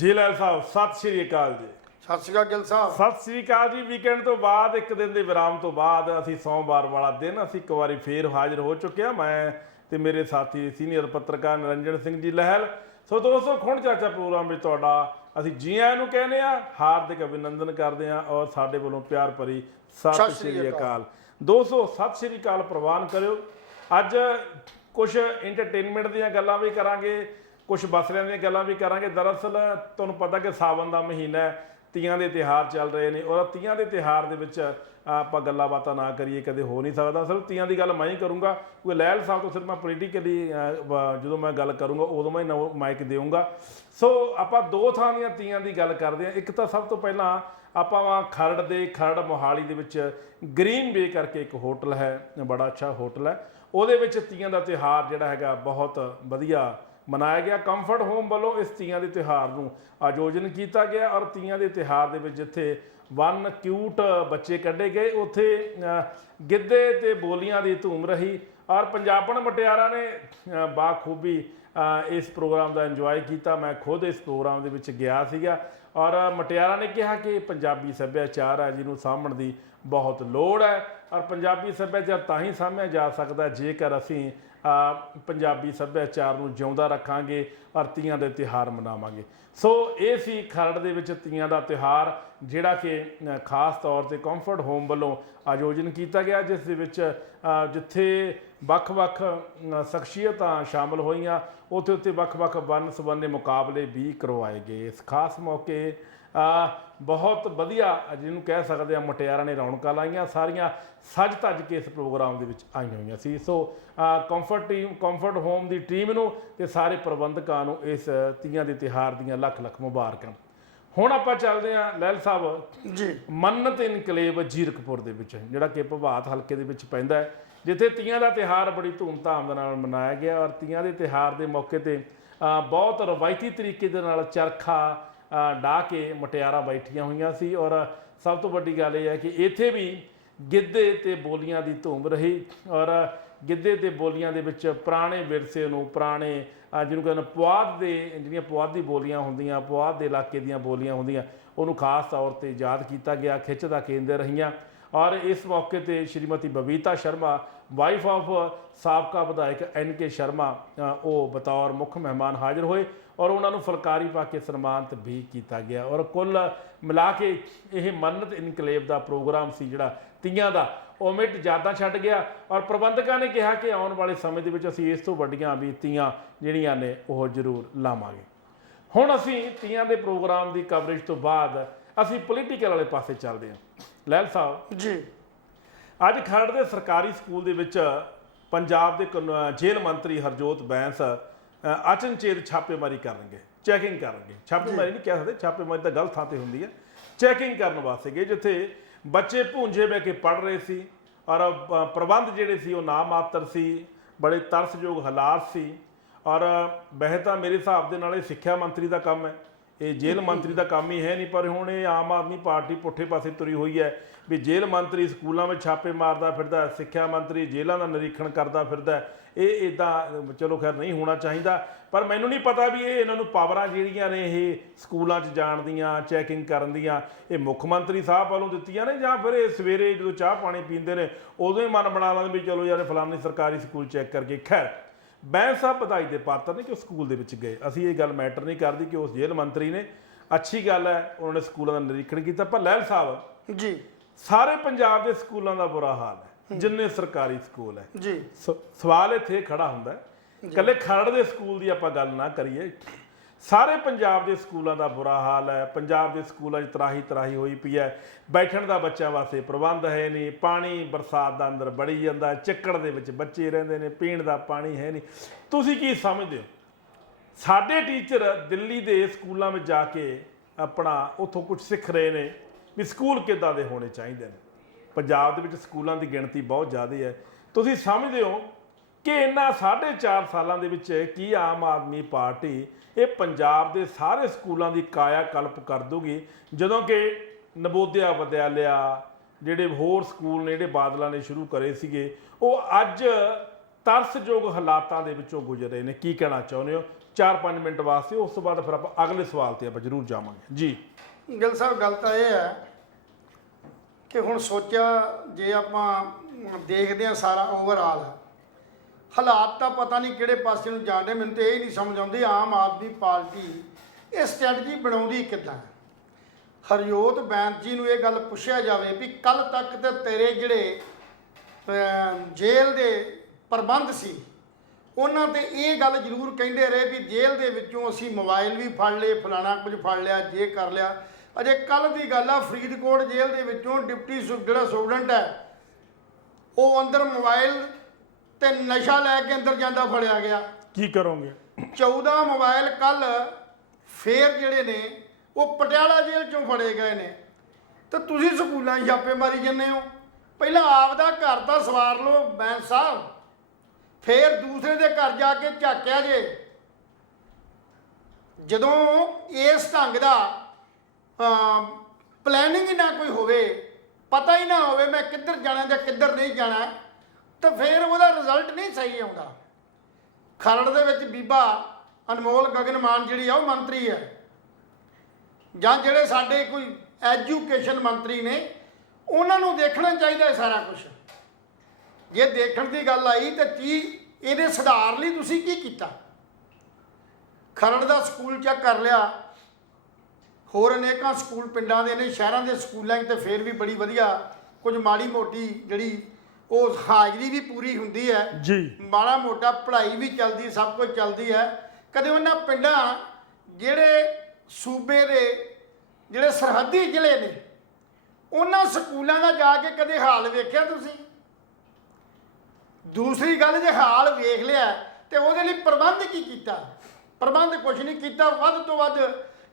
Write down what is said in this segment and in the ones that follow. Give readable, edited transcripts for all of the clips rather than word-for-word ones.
ਜੀ ਲਾਲ ਸਾਹਿਬ ਸਤਿ ਸ਼੍ਰੀ ਅਕਾਲ ਜੀ। ਸਤਿ ਸ਼੍ਰੀ ਅਕਾਲ ਗਿੱਲ ਸਾਹਿਬ। ਸਤਿ ਸ਼੍ਰੀ ਅਕਾਲ ਜੀ। ਵੀਕਐਂਡ ਤੋਂ ਬਾਅਦ ਇੱਕ ਦਿਨ ਦੇ ਵਿਰਾਮ ਤੋਂ ਬਾਅਦ ਅਸੀਂ ਸੋਮਵਾਰ ਵਾਲਾ ਦਿਨ ਅਸੀਂ ਇੱਕ ਵਾਰੀ ਫੇਰ ਹਾਜ਼ਰ ਹੋ ਚੁੱਕੇ ਹਾਂ, ਮੈਂ ਤੇ ਮੇਰੇ ਸਾਥੀ ਸੀਨੀਅਰ ਪੱਤਰਕਾਰ ਨਿਰੰਜਨ ਸਿੰਘ ਜੀ ਲਹਿਲ। ਸੋ ਦੋਸਤੋ, ਖੁਣ ਚਾਚਾ ਪ੍ਰੋਗਰਾਮ ਵਿੱਚ ਤੁਹਾਡਾ ਅਸੀਂ ਜੀ ਆਇਆਂ ਨੂੰ ਕਹਿੰਦੇ ਆ, ਹਾਰਦਿਕ ਅਭਿਨੰਦਨ ਕਰਦੇ ਹਾਂ ਔਰ ਸਾਡੇ ਵੱਲੋਂ ਪਿਆਰ ਭਰੀ ਸਤਿ ਸ਼੍ਰੀ ਅਕਾਲ। ਦੋਸਤੋ ਸਤਿ ਸ਼੍ਰੀ ਅਕਾਲ ਪ੍ਰਵਾਨ ਕਰਿਓ। ਅੱਜ ਕੁਝ ਐਂਟਰਟੇਨਮੈਂਟ ਦੀਆਂ ਗੱਲਾਂ ਵੀ ਕਰਾਂਗੇ, ਕੁਝ ਬਸਰਿਆਂ ਦੀਆਂ ਗੱਲਾਂ ਵੀ ਕਰਾਂਗੇ। ਦਰਅਸਲ ਤੁਹਾਨੂੰ ਪਤਾ ਕਿ ਸਾਵਨ ਦਾ ਮਹੀਨਾ ਹੈ, ਤੀਆਂ ਦੇ ਤਿਉਹਾਰ ਚੱਲ ਰਹੇ ਨੇ ਔਰ ਤੀਆਂ ਦੇ ਤਿਉਹਾਰ ਦੇ ਵਿੱਚ ਆਪਾਂ ਗੱਲਾਂ ਬਾਤਾਂ ਨਾ ਕਰੀਏ ਕਦੇ ਹੋ ਨਹੀਂ ਸਕਦਾ। ਅਸਲ ਤੀਆਂ ਦੀ ਗੱਲ ਮੈਂ ਹੀ ਕਰੂੰਗਾ, ਕੋਈ ਲਹਿਲ ਸਾਹਿਬ ਤੋਂ ਸਿਰਫ ਮੈਂ ਪੋਲੀਟੀਕਲੀ ਜਦੋਂ ਮੈਂ ਗੱਲ ਕਰੂੰਗਾ ਉਦੋਂ ਮੈਂ ਮਾਈਕ ਦੇਵਾਂਗਾ। ਸੋ ਆਪਾਂ ਦੋ ਥਾਂ ਦੀਆਂ ਤੀਆਂ ਦੀ ਗੱਲ ਕਰਦੇ ਹਾਂ। ਇੱਕ ਤਾਂ ਸਭ ਤੋਂ ਪਹਿਲਾਂ ਆਪਾਂ ਖਰੜ ਮੋਹਾਲੀ ਦੇ ਵਿੱਚ ਗ੍ਰੀਨ ਵੇ ਕਰਕੇ ਇੱਕ ਹੋਟਲ ਹੈ, ਬੜਾ ਅੱਛਾ ਹੋਟਲ ਹੈ, ਉਹਦੇ ਵਿੱਚ ਤੀਆਂ ਦਾ ਤਿਉਹਾਰ ਜਿਹੜਾ ਹੈਗਾ ਬਹੁਤ ਵਧੀਆ ਮਨਾਇਆ ਗਿਆ। ਕੰਫਰਟ ਹੋਮ ਵੱਲੋਂ ਇਸ ਤੀਆਂ ਦੇ ਤਿਉਹਾਰ ਨੂੰ ਆਯੋਜਨ ਕੀਤਾ ਗਿਆ ਔਰ ਤੀਆਂ ਦੇ ਤਿਉਹਾਰ ਦੇ ਵਿੱਚ ਜਿੱਥੇ ਵਨ ਕਿਊਟ ਬੱਚੇ ਕੱਢੇ ਗਏ, ਉੱਥੇ ਗਿੱਧੇ ਤੇ ਬੋਲੀਆਂ ਦੀ ਧੂਮ ਰਹੀ ਔਰ ਪੰਜਾਬਣ ਮੁਟਿਆਰਾਂ ਨੇ ਬਾਖੂਬੀ ਇਸ ਪ੍ਰੋਗਰਾਮ ਦਾ ਇੰਜੋਏ ਕੀਤਾ। ਮੈਂ ਖੁਦ ਇਸ ਪ੍ਰੋਗਰਾਮ ਦੇ ਵਿੱਚ ਗਿਆ ਸੀਗਾ ਔਰ ਮੁਟਿਆਰਾਂ ਨੇ ਕਿਹਾ ਕਿ ਪੰਜਾਬੀ ਸੱਭਿਆਚਾਰ ਹੈ ਜਿਹਨੂੰ ਸਾਂਭਣ ਦੀ ਬਹੁਤ ਲੋੜ ਹੈ ਔਰ ਪੰਜਾਬੀ ਸੱਭਿਆਚਾਰ ਤਾਂ ਹੀ ਸਾਂਭਿਆ ਜਾ ਸਕਦਾ ਜੇਕਰ ਅਸੀਂ ਪੰਜਾਬੀ ਸੱਭਿਆਚਾਰ ਨੂੰ ਜਿਉਂਦਾ ਰੱਖਾਂਗੇ ਔਰ ਤੀਆਂ ਦੇ ਤਿਉਹਾਰ ਮਨਾਵਾਂਗੇ। ਸੋ ਇਹ ਸੀ ਖਰੜ ਦੇ ਵਿੱਚ ਤੀਆਂ ਦਾ ਤਿਉਹਾਰ, ਜਿਹੜਾ ਕਿ ਖਾਸ ਤੌਰ 'ਤੇ ਕੰਫਰਟ ਹੋਮ ਵੱਲੋਂ ਆਯੋਜਨ ਕੀਤਾ ਗਿਆ, ਜਿਸ ਦੇ ਵਿੱਚ ਜਿੱਥੇ ਵੱਖ-ਵੱਖ ਸ਼ਖਸੀਅਤਾਂ ਸ਼ਾਮਲ ਹੋਈਆਂ, ਉੱਥੇ ਵੱਖ-ਵੱਖ ਵੰਨ ਸੁਵੰਨੇ ਮੁਕਾਬਲੇ ਵੀ ਕਰਵਾਏ ਗਏ। ਇਸ ਖਾਸ ਮੌਕੇ ਬਹੁਤ ਵਧੀਆ ਜਿਹਨੂੰ ਕਹਿ ਸਕਦੇ ਹਾਂ ਮੁਟਿਆਰਾਂ ਨੇ ਰੌਣਕਾਂ ਲਾਈਆਂ, ਸਾਰੀਆਂ ਸੱਜ ਧੱਜ ਕੇ ਇਸ ਪ੍ਰੋਗਰਾਮ ਦੇ ਵਿੱਚ ਆਈਆਂ ਹੋਈਆਂ ਸੀ। ਸੋ ਕੰਫਰਟ ਹੋਮ ਦੀ ਟੀਮ ਨੂੰ ਤੇ ਸਾਰੇ ਪ੍ਰਬੰਧਕਾਂ ਨੂੰ ਇਸ ਤੀਆਂ ਦੇ ਤਿਉਹਾਰ ਦੀਆਂ ਲੱਖ ਲੱਖ ਮੁਬਾਰਕਾਂ। ਹੁਣ ਆਪਾਂ ਚੱਲਦੇ ਹਾਂ ਲਹਿਲ ਸਾਹਿਬ ਜੀ, ਮੰਨਤ ਇਨਕਲੇਵ ਜੀਰਕਪੁਰ ਦੇ ਵਿੱਚ, ਜਿਹੜਾ ਕਿ ਪ੍ਰਭਾਤ ਹਲਕੇ ਦੇ ਵਿੱਚ ਪੈਂਦਾ ਹੈ, ਜਿੱਥੇ ਤੀਆਂ ਦਾ ਤਿਉਹਾਰ ਬੜੀ ਧੂਮਧਾਮ ਦੇ ਨਾਲ ਮਨਾਇਆ ਗਿਆ ਔਰ ਤੀਆਂ ਦੇ ਤਿਉਹਾਰ ਦੇ ਮੌਕੇ 'ਤੇ ਬਹੁਤ ਰਵਾਇਤੀ ਤਰੀਕੇ ਦੇ ਨਾਲ ਚਰਖਾ ਢਾਹ ਕੇ ਮੁਟਿਆਰਾਂ ਬੈਠੀਆਂ ਹੋਈਆਂ ਸੀ ਔਰ ਸਭ ਤੋਂ ਵੱਡੀ ਗੱਲ ਇਹ ਹੈ ਕਿ ਇੱਥੇ ਵੀ ਗਿੱਧੇ ਤੇ ਬੋਲੀਆਂ ਦੀ ਧੂਮ ਰਹੀ ਔਰ ਗਿੱਧੇ ਤੇ ਬੋਲੀਆਂ ਦੇ ਵਿੱਚ ਪੁਰਾਣੇ ਵਿਰਸੇ ਨੂੰ, ਪੁਰਾਣੇ ਜਿਹਨੂੰ ਕਹਿੰਦੇ ਪੁਆਧ ਦੇ, ਜਿਹੜੀਆਂ ਪੁਆਧੀ ਬੋਲੀਆਂ ਹੁੰਦੀਆਂ, ਪੁਆਧ ਦੇ ਇਲਾਕੇ ਦੀਆਂ ਬੋਲੀਆਂ ਹੁੰਦੀਆਂ, ਉਹਨੂੰ ਖਾਸ ਤੌਰ 'ਤੇ ਯਾਦ ਕੀਤਾ ਗਿਆ, ਖਿੱਚ ਦਾ ਕੇਂਦਰ ਰਹੀਆਂ। ਔਰ ਇਸ ਮੌਕੇ 'ਤੇ ਸ਼੍ਰੀਮਤੀ ਬਬੀਤਾ ਸ਼ਰਮਾ, ਵਾਈਫ ਆਫ ਸਾਬਕਾ ਵਿਧਾਇਕ NK ਸ਼ਰਮਾ, ਉਹ ਬਤੌਰ ਮੁੱਖ ਮਹਿਮਾਨ ਹਾਜ਼ਰ ਹੋਏ ਔਰ ਉਹਨਾਂ ਨੂੰ ਫੁਲਕਾਰੀ ਪਾ ਕੇ ਸਨਮਾਨਿਤ ਵੀ ਕੀਤਾ ਗਿਆ। ਔਰ ਕੁੱਲ ਮਿਲਾ ਕੇ ਇਹ ਮੰਨਤ ਇਨਕਲੇਵ ਦਾ ਪ੍ਰੋਗਰਾਮ ਸੀ ਜਿਹੜਾ ਤੀਆਂ ਦਾ, ਉਹ ਮਿਟ ਯਾਦਾਂ ਛੱਡ ਗਿਆ ਔਰ ਪ੍ਰਬੰਧਕਾਂ ਨੇ ਕਿਹਾ ਕਿ ਆਉਣ ਵਾਲੇ ਸਮੇਂ ਦੇ ਵਿੱਚ ਅਸੀਂ ਇਸ ਤੋਂ ਵੱਡੀਆਂ ਵੀ ਤੀਆਂ ਜਿਹੜੀਆਂ ਨੇ ਉਹ ਜ਼ਰੂਰ ਲਾਵਾਂਗੇ। ਹੁਣ ਅਸੀਂ ਤੀਆਂ ਦੇ ਪ੍ਰੋਗਰਾਮ ਦੀ ਕਵਰੇਜ ਤੋਂ ਬਾਅਦ ਅਸੀਂ ਪੋਲੀਟੀਕਲ ਵਾਲੇ ਪਾਸੇ ਚੱਲਦੇ ਹਾਂ। ਲਹਿਲ ਸਾਹਿਬ ਜੀ, ਅੱਜ ਖਰੜ ਦੇ ਸਰਕਾਰੀ ਸਕੂਲ ਦੇ ਵਿੱਚ ਪੰਜਾਬ ਦੇ ਜੇਲ੍ਹ ਮੰਤਰੀ ਹਰਜੋਤ ਬੈਂਸ ਅਚਨਚੇਤ ਛਾਪੇਮਾਰੀ ਕਰਨਗੇ, ਚੈਕਿੰਗ ਕਰਨਗੇ। ਛਾਪੇਮਾਰੀ ਨਹੀਂ ਕਹਿ ਸਕਦੇ, ਛਾਪੇਮਾਰੀ ਤਾਂ ਗਲਤ ਥਾਂ 'ਤੇ ਹੁੰਦੀ ਹੈ। ਚੈਕਿੰਗ ਕਰਨ ਵਾਸਤੇ ਗਏ ਜਿੱਥੇ ਬੱਚੇ ਭੂੰਜੇ ਬਹਿ ਕੇ ਪੜ੍ਹ ਰਹੇ ਸੀ ਔਰ ਪ੍ਰਬੰਧ ਜਿਹੜੇ ਸੀ ਉਹ ਨਾ ਮਾਤਰ ਸੀ, ਬੜੇ ਤਰਸਯੋਗ ਹਾਲਾਤ ਸੀ। ਔਰ ਵੈਸੇ ਤਾਂ ਮੇਰੇ ਹਿਸਾਬ ਦੇ ਨਾਲ ਇਹ ਸਿੱਖਿਆ ਮੰਤਰੀ ਦਾ ਕੰਮ ਹੈ, ਇਹ ਜੇਲ੍ਹ ਮੰਤਰੀ ਦਾ ਕੰਮ ਹੀ ਹੈ ਨਹੀਂ, ਪਰ ਹੁਣ ਇਹ ਆਮ ਆਦਮੀ ਪਾਰਟੀ ਪੁੱਠੇ ਪਾਸੇ ਤੁਰੀ ਹੋਈ ਹੈ ਵੀ ਜੇਲ੍ਹ ਮੰਤਰੀ ਸਕੂਲਾਂ ਵਿੱਚ ਛਾਪੇ ਮਾਰਦਾ ਫਿਰਦਾ, ਸਿੱਖਿਆ ਮੰਤਰੀ ਜੇਲ੍ਹਾਂ ਦਾ ਨਿਰੀਖਣ ਕਰਦਾ ਫਿਰਦਾ। ਇਹ ਇੱਦਾਂ ਚਲੋ ਖੈਰ ਨਹੀਂ ਹੋਣਾ ਚਾਹੀਦਾ, ਪਰ ਮੈਨੂੰ ਨਹੀਂ ਪਤਾ ਵੀ ਇਹ ਇਹਨਾਂ ਨੂੰ ਪਾਵਰਾਂ ਜਿਹੜੀਆਂ ਨੇ ਇਹ ਸਕੂਲਾਂ 'ਚ ਜਾਣ ਦੀਆਂ, ਚੈਕਿੰਗ ਕਰਨ ਦੀਆਂ, ਇਹ ਮੁੱਖ ਮੰਤਰੀ ਸਾਹਿਬ ਵੱਲੋਂ ਦਿੱਤੀਆਂ ਨੇ ਜਾਂ ਫਿਰ ਇਹ ਸਵੇਰੇ ਜਦੋਂ ਚਾਹ ਪਾਣੀ ਪੀਂਦੇ ਨੇ ਉਦੋਂ ਹੀ ਮਨ ਬਣਾ ਲੈਂਦੇ ਵੀ ਚਲੋ ਯਾਰ ਫਲਾਣੇ ਸਰਕਾਰੀ ਸਕੂਲ ਚੈੱਕ ਕਰਕੇ। ਖੈਰ ਬੈਂਸ ਸਾਹਿਬ ਵਧਾਈ ਦੇ ਪਾਤਰ ਨੇ ਕਿ ਉਹ ਸਕੂਲ ਦੇ ਵਿੱਚ ਗਏ। ਅਸੀਂ ਇਹ ਗੱਲ ਮੈਟਰ ਨਹੀਂ ਕਰਦੀ ਕਿ ਉਸ ਜੇਲ੍ਹ ਮੰਤਰੀ ਨੇ, ਅੱਛੀ ਗੱਲ ਹੈ ਉਹਨਾਂ ਨੇ ਸਕੂਲਾਂ ਦਾ ਨਿਰੀਖਣ ਕੀਤਾ। ਪਰ ਲਹਿਲ ਸਾਹਿਬ ਜੀ, ਸਾਰੇ ਪੰਜਾਬ ਦੇ ਸਕੂਲਾਂ ਦਾ ਬੁਰਾ ਹਾਲ ਹੈ, ਜਿੰਨੇ ਸਰਕਾਰੀ ਸਕੂਲ ਹੈ ਜੀ। ਸਵਾਲ ਇੱਥੇ ਖੜਾ ਹੁੰਦਾ ਹੈ, ਇਕੱਲੇ ਖਰੜ ਦੇ ਸਕੂਲ ਦੀ ਆਪਾਂ ਗੱਲ ਨਾ ਕਰੀਏ, ਸਾਰੇ ਪੰਜਾਬ ਦੇ ਸਕੂਲਾਂ ਦਾ ਬੁਰਾ ਹਾਲ ਹੈ। ਪੰਜਾਬ ਦੇ ਸਕੂਲਾਂ 'ਚ ਤਰਾਹੀ ਹੋਈ ਪਈ ਹੈ, ਬੈਠਣ ਦਾ ਬੱਚਿਆਂ ਵਾਸਤੇ ਪ੍ਰਬੰਧ ਹੈ ਨਹੀਂ, ਪਾਣੀ ਬਰਸਾਤ ਦਾ ਅੰਦਰ ਬੜੀ ਜਾਂਦਾ, ਚਿੱਕੜ ਦੇ ਵਿੱਚ ਬੱਚੇ ਰਹਿੰਦੇ ਨੇ, ਪੀਣ ਦਾ ਪਾਣੀ ਹੈ ਨਹੀਂ। ਤੁਸੀਂ ਕੀ ਸਮਝਦੇ ਹੋ? ਸਾਡੇ ਟੀਚਰ ਦਿੱਲੀ ਦੇ ਸਕੂਲਾਂ ਵਿੱਚ ਜਾ ਕੇ ਆਪਣਾ ਉੱਥੋਂ ਕੁਝ ਸਿੱਖ ਰਹੇ ਨੇ ਵੀ ਸਕੂਲ ਕਿੱਦਾਂ ਦੇ ਹੋਣੇ ਚਾਹੀਦੇ ਨੇ। ਪੰਜਾਬ ਦੇ ਵਿੱਚ ਸਕੂਲਾਂ ਦੀ ਗਿਣਤੀ ਬਹੁਤ ਜ਼ਿਆਦਾ ਹੈ। ਤੁਸੀਂ ਸਮਝਦੇ ਹੋ ਕਿ ਇਹਨਾਂ 4.5 ਸਾਲਾਂ ਦੇ ਵਿੱਚ ਕੀ ਆਮ ਆਦਮੀ ਪਾਰਟੀ ਇਹ ਪੰਜਾਬ ਦੇ ਸਾਰੇ ਸਕੂਲਾਂ ਦੀ ਕਾਇਆ ਕਲਪ ਕਰ ਦੂਗੀ, ਜਦੋਂ ਕਿ ਨਵੋਦਿਆ ਵਿਦਿਆਲਿਆ ਜਿਹੜੇ ਹੋਰ ਸਕੂਲ ਨੇ ਜਿਹੜੇ ਬਾਦਲਾਂ ਨੇ ਸ਼ੁਰੂ ਕਰੇ ਸੀਗੇ, ਉਹ ਅੱਜ ਤਰਸਯੋਗ ਹਾਲਾਤਾਂ ਦੇ ਵਿੱਚੋਂ ਗੁਜ਼ਰ ਰਹੇ ਨੇ। ਕੀ ਕਹਿਣਾ ਚਾਹੁੰਦੇ ਹੋ? 4-5 ਮਿੰਟ ਵਾਸਤੇ। ਉਸ ਤੋਂ ਬਾਅਦ ਫਿਰ ਆਪਾਂ ਅਗਲੇ ਸਵਾਲ ਤੇ ਆਪਾਂ ਜ਼ਰੂਰ ਜਾਵਾਂਗੇ ਜੀ। ਗਿੱਲ ਸਾਹਿਬ, ਗੱਲ ਤਾਂ ਇਹ ਹੈ ਕਿ ਹੁਣ ਸੋਚਿਆ ਜੇ ਆਪਾਂ ਦੇਖਦੇ ਹਾਂ ਸਾਰਾ ਓਵਰਆਲ ਹਾਲਾਤ ਤਾਂ ਪਤਾ ਨਹੀਂ ਕਿਹੜੇ ਪਾਸੇ ਨੂੰ ਜਾਣ ਡੇ। ਮੈਨੂੰ ਤਾਂ ਇਹ ਨਹੀਂ ਸਮਝ ਆਉਂਦੀ ਆਮ ਆਦਮੀ ਪਾਰਟੀ ਇਹ ਸਟ੍ਰੈਟਜੀ ਬਣਾਉਂਦੀ ਕਿੱਦਾਂ। ਹਰਜੋਤ ਬੈਂਸ ਜੀ ਨੂੰ ਇਹ ਗੱਲ ਪੁੱਛਿਆ ਜਾਵੇ ਵੀ ਕੱਲ ਤੱਕ ਤੇ ਤੇਰੇ ਜਿਹੜੇ ਜੇਲ੍ਹ ਦੇ ਪ੍ਰਬੰਧ ਸੀ ਉਹਨਾਂ ਤੇ ਇਹ ਗੱਲ ਜ਼ਰੂਰ ਕਹਿੰਦੇ ਰਹੇ ਵੀ ਜੇਲ੍ਹ ਦੇ ਵਿੱਚੋਂ ਅਸੀਂ ਮੋਬਾਈਲ ਵੀ ਫੜ ਲਏ, ਫਲਾਣਾ ਕੁਝ ਫੜ ਲਿਆ, ਜੇ ਕਰ ਲਿਆ। ਅਜੇ ਕੱਲ ਦੀ ਗੱਲ ਆ, ਫਰੀਦਕੋਟ ਜੇਲ੍ਹ ਦੇ ਵਿੱਚੋਂ ਡਿਪਟੀ ਜਿਹੜਾ ਸੁਪਰਡੈਂਟ ਹੈ ਉਹ ਅੰਦਰ ਮੋਬਾਈਲ ਤੇ ਨਸ਼ਾ ਲੈ ਕੇ ਅੰਦਰ ਜਾਂਦਾ ਫੜਿਆ ਗਿਆ। ਕੀ ਕਰੋਗੇ? 14 ਮੋਬਾਈਲ ਕੱਲ ਫੇਰ ਜਿਹੜੇ ਨੇ ਉਹ ਪਟਿਆਲਾ ਜੇਲ੍ਹ ਚੋਂ ਫੜੇ ਗਏ ਨੇ। ਤਾਂ ਤੁਸੀਂ ਸਕੂਲਾਂ 'ਚ ਛਾਪੇ ਮਾਰੀ ਜਾਂਦੇ ਹੋ। ਪਹਿਲਾਂ ਆਪਦਾ ਘਰ ਤਾਂ ਸਵਾਰ ਲਓ ਬੈਂਸ ਸਾਹਿਬ, ਫੇਰ ਦੂਸਰੇ ਦੇ ਘਰ ਜਾ ਕੇ ਝਾਕਿਆ ਜੇ। ਜਦੋਂ ਇਸ ਢੰਗ ਦਾ ਪਲੈਨਿੰਗ ਹੀ ਨਾ ਕੋਈ ਹੋਵੇ, ਪਤਾ ਹੀ ਨਾ ਹੋਵੇ ਮੈਂ ਕਿੱਧਰ ਜਾਣਾ ਜਾਂ ਕਿੱਧਰ ਨਹੀਂ ਜਾਣਾ, ਤਾਂ ਫਿਰ ਉਹਦਾ ਰਿਜ਼ਲਟ ਨਹੀਂ ਸਹੀ ਆਉਂਦਾ। ਖਰੜ ਦੇ ਵਿੱਚ ਬੀਬਾ ਅਨਮੋਲ ਗਗਨ ਮਾਨ ਜਿਹੜੀ ਆ ਉਹ ਮੰਤਰੀ ਹੈ, ਜਾਂ ਜਿਹੜੇ ਸਾਡੇ ਕੋਈ ਐਜੂਕੇਸ਼ਨ ਮੰਤਰੀ ਨੇ, ਉਹਨਾਂ ਨੂੰ ਦੇਖਣਾ ਚਾਹੀਦਾ ਸਾਰਾ ਕੁਝ। ਜੇ ਦੇਖਣ ਦੀ ਗੱਲ ਆਈ ਤਾਂ ਕੀ ਇਹਦੇ ਸੁਧਾਰ ਲਈ ਤੁਸੀਂ ਕੀ ਕੀਤਾ? ਖਰੜ ਦਾ ਸਕੂਲ ਚੈੱਕ ਕਰ ਲਿਆ, ਹੋਰ ਅਨੇਕਾਂ ਸਕੂਲ ਪਿੰਡਾਂ ਦੇ ਨੇ, ਸ਼ਹਿਰਾਂ ਦੇ ਸਕੂਲਾਂ 'ਚ ਤਾਂ ਫਿਰ ਵੀ ਬੜੀ ਵਧੀਆ ਕੁਝ ਮਾੜੀ ਮੋਟੀ ਜਿਹੜੀ ਉਹ ਹਾਜ਼ਰੀ ਵੀ ਪੂਰੀ ਹੁੰਦੀ ਹੈ ਜੀ, ਮਾੜਾ ਮੋਟਾ ਪੜ੍ਹਾਈ ਵੀ ਚੱਲਦੀ, ਸਭ ਕੁਝ ਚੱਲਦੀ ਹੈ। ਕਦੇ ਉਹਨਾਂ ਪਿੰਡਾਂ ਜਿਹੜੇ ਸੂਬੇ ਦੇ ਜਿਹੜੇ ਸਰਹੱਦੀ ਜ਼ਿਲ੍ਹੇ ਨੇ ਉਹਨਾਂ ਸਕੂਲਾਂ ਦਾ ਜਾ ਕੇ ਕਦੇ ਹਾਲ ਵੇਖਿਆ ਤੁਸੀਂ? ਦੂਸਰੀ ਗੱਲ, ਜੇ ਹਾਲ ਵੇਖ ਲਿਆ ਤੇ ਉਹਦੇ ਲਈ ਪ੍ਰਬੰਧ ਕੀ ਕੀਤਾ? ਪ੍ਰਬੰਧ ਕੁਝ ਨਹੀਂ ਕੀਤਾ। ਵੱਧ ਤੋਂ ਵੱਧ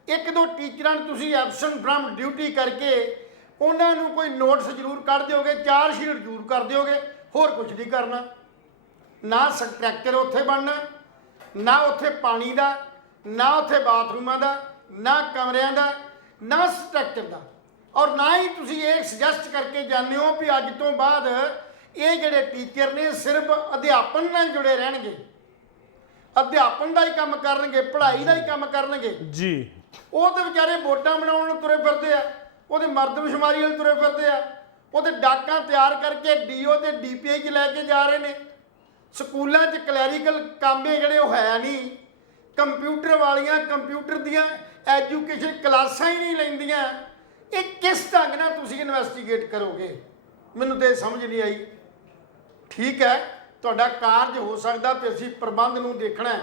1-2 ਟੀਚਰਾਂ ਨੂੰ ਤੁਸੀਂ ਐਬਸੈਂਟ ਫਰਮ ਡਿਊਟੀ ਕਰਕੇ ਉਹਨਾਂ ਨੂੰ ਕੋਈ ਨੋਟਿਸ ਜ਼ਰੂਰ ਕੱਢ ਦਿਓਗੇ, 4 ਸ਼ੀਟ ਜ਼ਰੂਰ ਕਰ ਦਿਓਗੇ, ਹੋਰ ਕੁਝ ਨਹੀਂ ਕਰਨਾ। ਨਾ ਸਟਰਕਚਰ ਉੱਥੇ ਬਣਨਾ, ਨਾ ਉੱਥੇ ਪਾਣੀ ਦਾ, ਨਾ ਉੱਥੇ ਬਾਥਰੂਮਾਂ ਦਾ, ਨਾ ਕਮਰਿਆਂ ਦਾ, ਨਾ ਸਟਰਕਚਰ ਦਾ। ਔਰ ਨਾ ਹੀ ਤੁਸੀਂ ਇਹ ਸੁਜੈਸਟ ਕਰਕੇ ਜਾਂਦੇ ਹੋ ਵੀ ਅੱਜ ਤੋਂ ਬਾਅਦ ਇਹ ਜਿਹੜੇ ਟੀਚਰ ਨੇ ਸਿਰਫ ਅਧਿਆਪਨ ਨਾਲ ਜੁੜੇ ਰਹਿਣਗੇ, ਅਧਿਆਪਨ ਦਾ ਹੀ ਕੰਮ ਕਰਨਗੇ, ਪੜ੍ਹਾਈ ਦਾ ਹੀ ਕੰਮ ਕਰਨਗੇ ਜੀ। ਉਹ ਤਾਂ ਵਿਚਾਰੇ ਵੋਟਾਂ ਬਣਾਉਣ ਨੂੰ ਤੁਰੇ ਫਿਰਦੇ ਆ, ਉਹਦੇ ਮਰਦਮਸ਼ੁਮਾਰੀ ਵਾਲੇ ਤੁਰੇ ਫਿਰਦੇ ਆ, ਉਹਦੇ ਡਾਕਾਂ ਤਿਆਰ ਕਰਕੇ ਡੀਓ ਤੇ ਡੀਪੀਆਈ 'ਚ ਲੈ ਕੇ ਜਾ ਰਹੇ ਨੇ। ਸਕੂਲਾਂ 'ਚ ਕਲੈਰੀਕਲ ਕਾਮੇ ਜਿਹੜੇ ਉਹ ਹੈ ਨਹੀਂ, ਕੰਪਿਊਟਰ ਵਾਲੀਆਂ ਕੰਪਿਊਟਰ ਦੀਆਂ ਐਜੂਕੇਸ਼ਨ ਕਲਾਸਾਂ ਹੀ ਨਹੀਂ ਲੈਂਦੀਆਂ। ਇਹ ਕਿਸ ਢੰਗ ਨਾਲ ਤੁਸੀਂ ਇਨਵੈਸਟੀਗੇਟ ਕਰੋਗੇ? ਮੈਨੂੰ ਤਾਂ ਇਹ ਸਮਝ ਨਹੀਂ ਆਈ। ਠੀਕ ਹੈ, ਤੁਹਾਡਾ ਕਾਰਜ ਹੋ ਸਕਦਾ ਵੀ ਅਸੀਂ ਪ੍ਰਬੰਧ ਨੂੰ ਦੇਖਣਾ,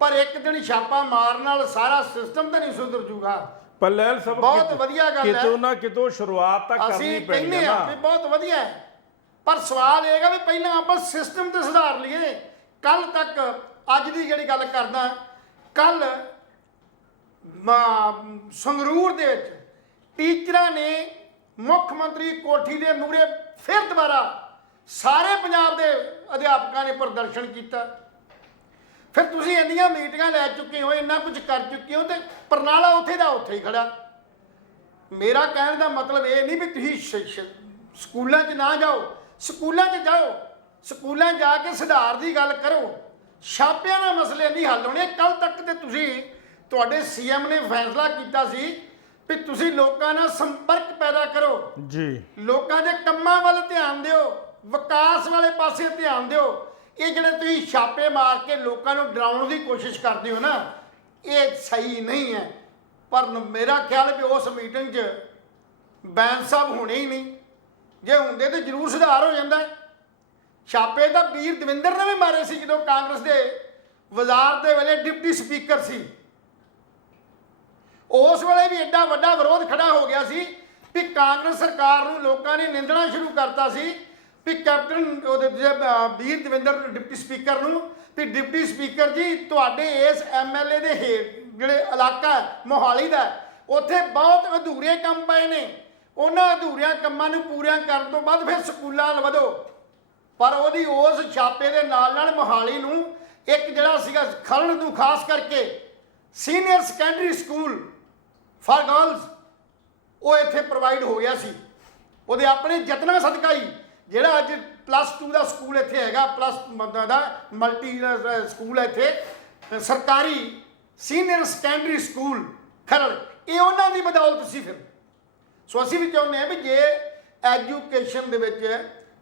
ਪਰ ਇੱਕ ਦਿਨ ਛਾਪਾ ਮਾਰਨ ਨਾਲ ਸਾਰਾ ਸਿਸਟਮ ਤਾਂ ਨਹੀਂ ਸੁਧਰ ਜੂਗਾ। ਪਰ ਲਹਿਲ ਸਾਹਿਬ, ਬਹੁਤ ਵਧੀਆ ਗੱਲ ਹੈ, ਕਿਤੋਂ ਨਾ ਕਿਤੋਂ ਸ਼ੁਰੂਆਤ ਤਾਂ ਕਰਨੀ ਅਸੀਂ ਪੈਣੀ ਕਹਿੰਦੇ ਹੈ ਆ ਨਾ। ਵੀ ਬਹੁਤ ਵਧੀਆ ਹੈ, ਪਰ ਸਵਾਲ ਇਹ ਹੈਗਾ ਵੀ ਪਹਿਲਾਂ ਆਪਾਂ ਸਿਸਟਮ ਤੇ ਸੁਧਾਰ ਲਈਏ। ਕੱਲ ਤੱਕ ਅੱਜ ਦੀ ਜਿਹੜੀ ਗੱਲ ਕਰਦਾ, ਕੱਲ ਸੰਗਰੂਰ ਦੇ ਵਿੱਚ ਟੀਚਰਾਂ ਨੇ ਮੁੱਖ ਮੰਤਰੀ ਕੋਠੀ ਦੇ ਮੂਹਰੇ ਫਿਰ ਦੁਬਾਰਾ ਸਾਰੇ ਪੰਜਾਬ ਦੇ ਅਧਿਆਪਕਾਂ ਨੇ ਪ੍ਰਦਰਸ਼ਨ ਕੀਤਾ। ਫਿਰ ਤੁਸੀਂ ਇੰਨੀਆਂ ਮੀਟਿੰਗਾਂ ਲੈ ਚੁੱਕੇ ਹੋ, ਇੰਨਾ ਕੁਝ ਕਰ ਚੁੱਕੇ ਹੋ, ਤੇ ਪਰਨਾਲਾ ਉੱਥੇ ਦਾ ਉੱਥੇ ਹੀ ਖੜਾ। ਮੇਰਾ ਕਹਿਣ ਦਾ ਮਤਲਬ ਇਹ ਨਹੀਂ ਵੀ ਤੁਸੀਂ ਸਕੂਲਾਂ 'ਚ ਨਾ ਜਾਓ, ਸਕੂਲਾਂ 'ਚ ਜਾਓ, ਸਕੂਲਾਂ ਜਾ ਕੇ ਸੁਧਾਰ ਦੀ ਗੱਲ ਕਰੋ। ਛਾਪਿਆਂ ਨਾਲ ਮਸਲੇ ਨਹੀਂ ਹੱਲ ਹੋਣੇ। ਕੱਲ ਤੱਕ ਤੇ ਤੁਸੀਂ, ਤੁਹਾਡੇ ਸੀਐਮ ਨੇ ਫੈਸਲਾ ਕੀਤਾ ਸੀ ਵੀ ਤੁਸੀਂ ਲੋਕਾਂ ਨਾਲ ਸੰਪਰਕ ਪੈਦਾ ਕਰੋ ਜੀ, ਲੋਕਾਂ ਦੇ ਕੰਮਾਂ ਵੱਲ ਧਿਆਨ ਦਿਓ, ਵਿਕਾਸ ਵਾਲੇ ਪਾਸੇ ਧਿਆਨ ਦਿਓ। ਇਹ ਜਿਹੜੇ ਤੁਸੀਂ ਛਾਪੇ ਮਾਰ ਕੇ ਲੋਕਾਂ ਨੂੰ ਡਰਾਉਣ ਦੀ ਕੋਸ਼ਿਸ਼ ਕਰਦੇ ਹੋ ਨਾ, ਇਹ ਸਹੀ ਨਹੀਂ ਹੈ। ਪਰ ਮੇਰਾ ਖਿਆਲ ਹੈ ਵੀ ਉਸ ਮੀਟਿੰਗ 'ਚ ਬੈਂਸ ਸਾਹਿਬ ਹੋਣੇ ਹੀ ਨਹੀਂ। ਜੇ ਹੁੰਦੇ ਤਾਂ ਜ਼ਰੂਰ ਸੁਧਾਰ ਹੋ ਜਾਂਦਾ। ਛਾਪੇ ਤਾਂ ਵੀਰ ਦਵਿੰਦਰ ਨੇ ਵੀ ਮਾਰੇ ਸੀ ਜਦੋਂ ਕਾਂਗਰਸ ਦੇ ਵਜ਼ਾਰਤ ਦੇ ਵੇਲੇ ਡਿਪਟੀ ਸਪੀਕਰ ਸੀ। ਉਸ ਵੇਲੇ ਵੀ ਐਡਾ ਵੱਡਾ ਵਿਰੋਧ ਖੜਾ ਹੋ ਗਿਆ ਸੀ ਵੀ ਕਾਂਗਰਸ ਸਰਕਾਰ ਨੂੰ ਲੋਕਾਂ ਨੇ ਨਿੰਦਣਾ ਸ਼ੁਰੂ ਕਰਤਾ ਸੀ ਵੀ ਕੈਪਟਨ ਉਹਦੇ ਵੀਰ ਦਵਿੰਦਰ ਡਿਪਟੀ ਸਪੀਕਰ ਨੂੰ ਵੀ ਡਿਪਟੀ ਸਪੀਕਰ ਜੀ, ਤੁਹਾਡੇ ਇਸ ਐਮਐਲਏ ਦੇ ਜਿਹੜੇ ਇਲਾਕਾ ਮੋਹਾਲੀ ਦਾ, ਉੱਥੇ ਬਹੁਤ ਅਧੂਰੇ ਕੰਮ ਪਏ ਨੇ, ਉਹਨਾਂ ਅਧੂਰਿਆਂ ਕੰਮਾਂ ਨੂੰ ਪੂਰਿਆਂ ਕਰਨ ਤੋਂ ਬਾਅਦ ਫਿਰ ਸਕੂਲਾਂ ਵੱਲ ਵਧੋ। ਪਰ ਉਹਦੀ ਉਸ ਛਾਪੇ ਦੇ ਨਾਲ ਨਾਲ ਮੋਹਾਲੀ ਨੂੰ ਇੱਕ ਜਿਹੜਾ ਸੀਗਾ ਖਰੜ ਨੂੰ ਖਾਸ ਕਰਕੇ senior secondary school for girls, ਉਹ ਇੱਥੇ ਪ੍ਰੋਵਾਈਡ ਹੋ ਗਿਆ ਸੀ। ਉਹਦੇ ਆਪਣੇ ਯਤਨਾਂ ਸਦਕਾ ਹੀ ਜਿਹੜਾ ਅੱਜ +2 ਦਾ ਸਕੂਲ ਇੱਥੇ ਹੈਗਾ, ਪਲੱਸ ਦਾ ਮਲਟੀ ਸਕੂਲ ਹੈ ਇੱਥੇ ਸਰਕਾਰੀ, ਸੀਨੀਅਰ ਸੈਕੰਡਰੀ ਸਕੂਲ ਖਰੜ, ਇਹ ਉਹਨਾਂ ਦੀ ਬਦੌਲਤ ਸੀ ਫਿਰ। ਸੋ ਅਸੀਂ ਵੀ ਚਾਹੁੰਦੇ ਹਾਂ ਵੀ ਜੇ ਐਜੂਕੇਸ਼ਨ ਦੇ ਵਿੱਚ